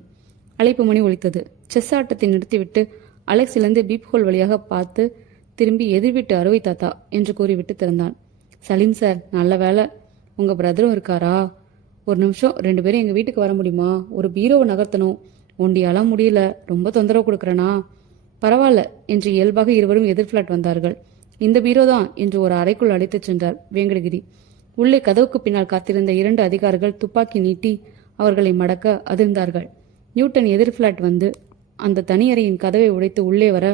அழைப்பு மணி ஒலித்தது. செஸ் ஆட்டத்தை நிறுத்திவிட்டு அலெக்ஸிலிருந்து பீப் ஹோல் வழியாக பார்த்து திரும்பி எதிர்விட்டு அறுவை தாத்தா என்று கூறிவிட்டு திறந்தான். சலீம் சார், நல்ல வேலை. உங்கள் பிரதரும் இருக்காரா? ஒரு நிமிஷம், 2 பேரும் எங்கள் வீட்டுக்கு வர முடியுமா? ஒரு பீரோவை நகர்த்தணும். ஒண்டியாலாம் முடியல. ரொம்ப தொந்தரவு கொடுக்குறேனா? பரவாயில்ல என்று இயல்பாக இருவரும் எதிர் ஃபிளாட் வந்தார்கள். இந்த பீரோ தான் என்று ஒரு அறைக்குள் அழைத்துச் சென்றார் வெங்கடகிரி. உள்ளே கதவுக்கு பின்னால் காத்திருந்த 2 அதிகாரிகள் துப்பாக்கி நீட்டி அவர்களை மடக்க அதிர்ந்தார்கள். நியூட்டன் எதிர் ஃபிளாட் வந்து அந்த தனியறையின் கதவை உடைத்து உள்ளே வர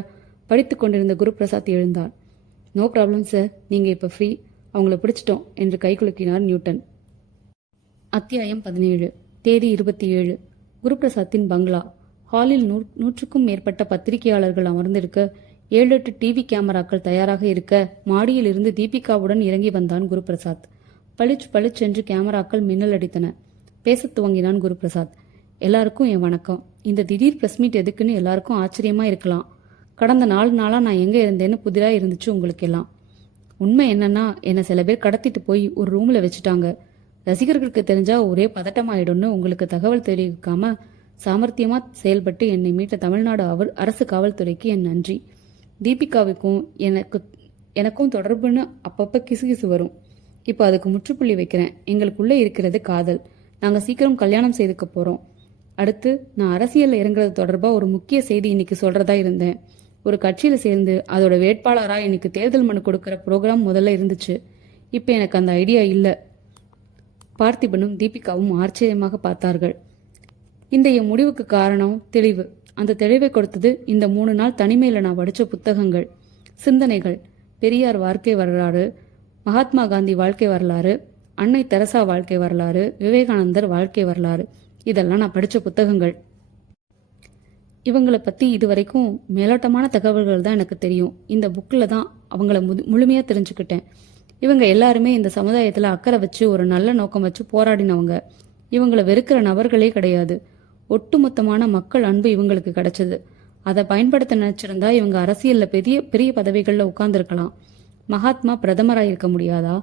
படித்து கொண்டிருந்த குருபிரசாத் எழுந்தார். நோ ப்ராப்ளம் சார், நீங்க இப்ப ஃப்ரீ. அவங்கள பிடிச்சிட்டோம் என்று கைகுலுக்கினார் நியூட்டன். அத்தியாயம் 17. தேதி 27. குருபிரசாத்தின் பங்களா. ஹாலில் 100க்கும் மேற்பட்ட பத்திரிகையாளர்கள் அமர்ந்திருக்க 7-8 டிவி கேமராக்கள் தயாராக இருக்க மாடியில் இருந்து தீபிகாவுடன் இறங்கி வந்தான் குருபிரசாத். பளிச்சென்று கேமராக்கள் மின்னல் அடித்தன. பேசத் துவங்கினான் குருபிரசாத். எல்லாருக்கும் என் வணக்கம். இந்த திடீர் பிரஸ் மீட் எதுக்குன்னு எல்லாருக்கும் ஆச்சரியமா இருக்கலாம். கடந்த 4 நாளா நான் எங்க இருந்தேன்னு புதிரா இருந்துச்சு உங்களுக்கு எல்லாம். உண்மை என்னன்னா, என்னை சில பேர் கடத்திட்டு போய் ஒரு ரூம்ல வச்சுட்டாங்க. ரசிகர்களுக்கு தெரிஞ்சா ஒரே பதட்டமாயிடும்னு உங்களுக்கு தகவல் தெரிவிக்காம சாமர்த்தியமா செயல்பட்டு என்னை மீட்ட தமிழ்நாடு அரசு காவல்துறைக்கு என் நன்றி. தீபிகாவுக்கும் எனக்கும் தொடர்புன்னு அப்பப்ப கிசுகிசு வரும். இப்போ அதுக்கு முற்றுப்புள்ளி வைக்கிறேன். எங்களுக்குள்ள இருக்கிறது காதல். நாங்க சீக்கிரம் கல்யாணம் செய்துக்க போறோம். அடுத்து நான் அரசியல்ல இறங்குறது தொடர்பா ஒரு முக்கிய செய்தி இன்னைக்கு சொல்றதா இருந்தேன். ஒரு கட்சியில சேர்ந்து அதோட வேட்பாளரா இன்னைக்கு தேர்தல் மனு கொடுக்கற ப்ரோக்ராம் முதல்ல இருந்துச்சு. இப்ப எனக்கு அந்த ஐடியா இல்ல. பார்த்திபனும் தீபிகாவும் ஆச்சரியமாக பார்த்தார்கள். இந்த என் முடிவுக்கு காரணம் தெளிவு. அந்த தெளிவை கொடுத்தது இந்த 3 நாள் தனிமையில நான் படிச்ச புத்தகங்கள், சிந்தனைகள். பெரியார் வாழ்க்கை வரலாறு, மகாத்மா காந்தி வாழ்க்கை வரலாறு, அன்னை தெரசா வாழ்க்கை வரலாறு, விவேகானந்தர் வாழ்க்கை வரலாறு. இதெல்லாம் நான் படிச்ச புத்தகங்கள். இவங்களை பத்தி இதுவரைக்கும் மேலோட்டமான தகவல்கள் தான் எனக்கு தெரியும். இந்த புக்கில் தான் அவங்கள முழுமையா தெரிஞ்சுக்கிட்டேன். இவங்க எல்லாருமே இந்த சமுதாயத்துல அக்கறை வச்சு ஒரு நல்ல நோக்கம் வச்சு போராடினவங்க. இவங்களை வெறுக்கிற நபர்களே கிடையாது. ஒட்டுமொத்தமான மக்கள் அன்பு இவங்களுக்கு கிடைச்சது. அதை பயன்படுத்த நினைச்சிருந்தா இவங்க அரசியல்ல பெரிய பெரிய பதவிகள்ல உட்கார்ந்துருக்கலாம். மகாத்மா பிரதமராயிருக்க முடியாதா?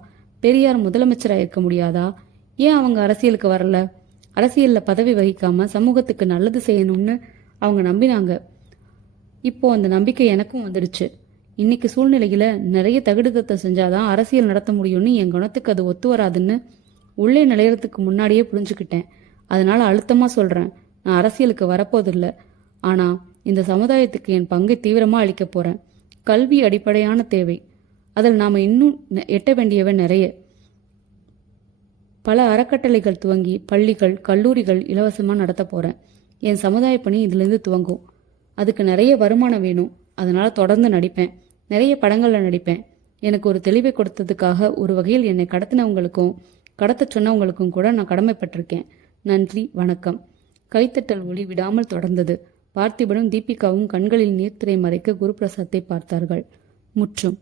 பெரியார் முதலமைச்சராயிருக்க முடியாதா? ஏன் அவங்க அரசியலுக்கு வரல? அரசியல்ல பதவி வகிக்காம சமூகத்துக்கு நல்லது செய்யணும்னு அவங்க நம்பினாங்க. இப்போ அந்த நம்பிக்கை எனக்கும் வந்துடுச்சு. இன்னைக்கு சூழ்நிலையில நிறைய தகுடுதத்தை செஞ்சாதான் அரசியல் நடத்த முடியும்னு என் குணத்துக்கு அது ஒத்து வராதுன்னு உள்ளே நிலையறதுக்கு முன்னாடியே புரிஞ்சுக்கிட்டேன். அதனால அழுத்தமா சொல்றேன், நான் அரசியலுக்கு வரப்போதில்ல. ஆனா இந்த சமுதாயத்துக்கு என் பங்கை தீவிரமா அளிக்க போறேன். கல்வி அடிப்படையான தேவை. அதில் நாம இன்னும் எட்ட வேண்டியவை நிறைய. பல அறக்கட்டளைகள் துவங்கி பள்ளிகள், கல்லூரிகள் இலவசமா நடத்த போறேன். என் சமுதாய பணி இதுல இருந்து துவங்கும். அதுக்கு நிறைய வருமானம் வேணும். அதனால தொடர்ந்து நடிப்பேன். நிறைய படங்கள்ல நடிப்பேன். எனக்கு ஒரு தெளிவை கொடுத்ததுக்காக ஒரு வகையில் என்னை கடத்தினவங்களுக்கும் கடத்த சொன்னவங்களுக்கும் கூட நான் கடமைப்பட்டிருக்கேன். நன்றி, வணக்கம். கைத்தட்டல் ஒளி விடாமல் தொடர்ந்தது. பார்த்திபனும் தீபிகாவும் கண்களில் நீர்த்திரை மறைக்க குருபிரசாத்தை பார்த்தார்கள். முற்றும்.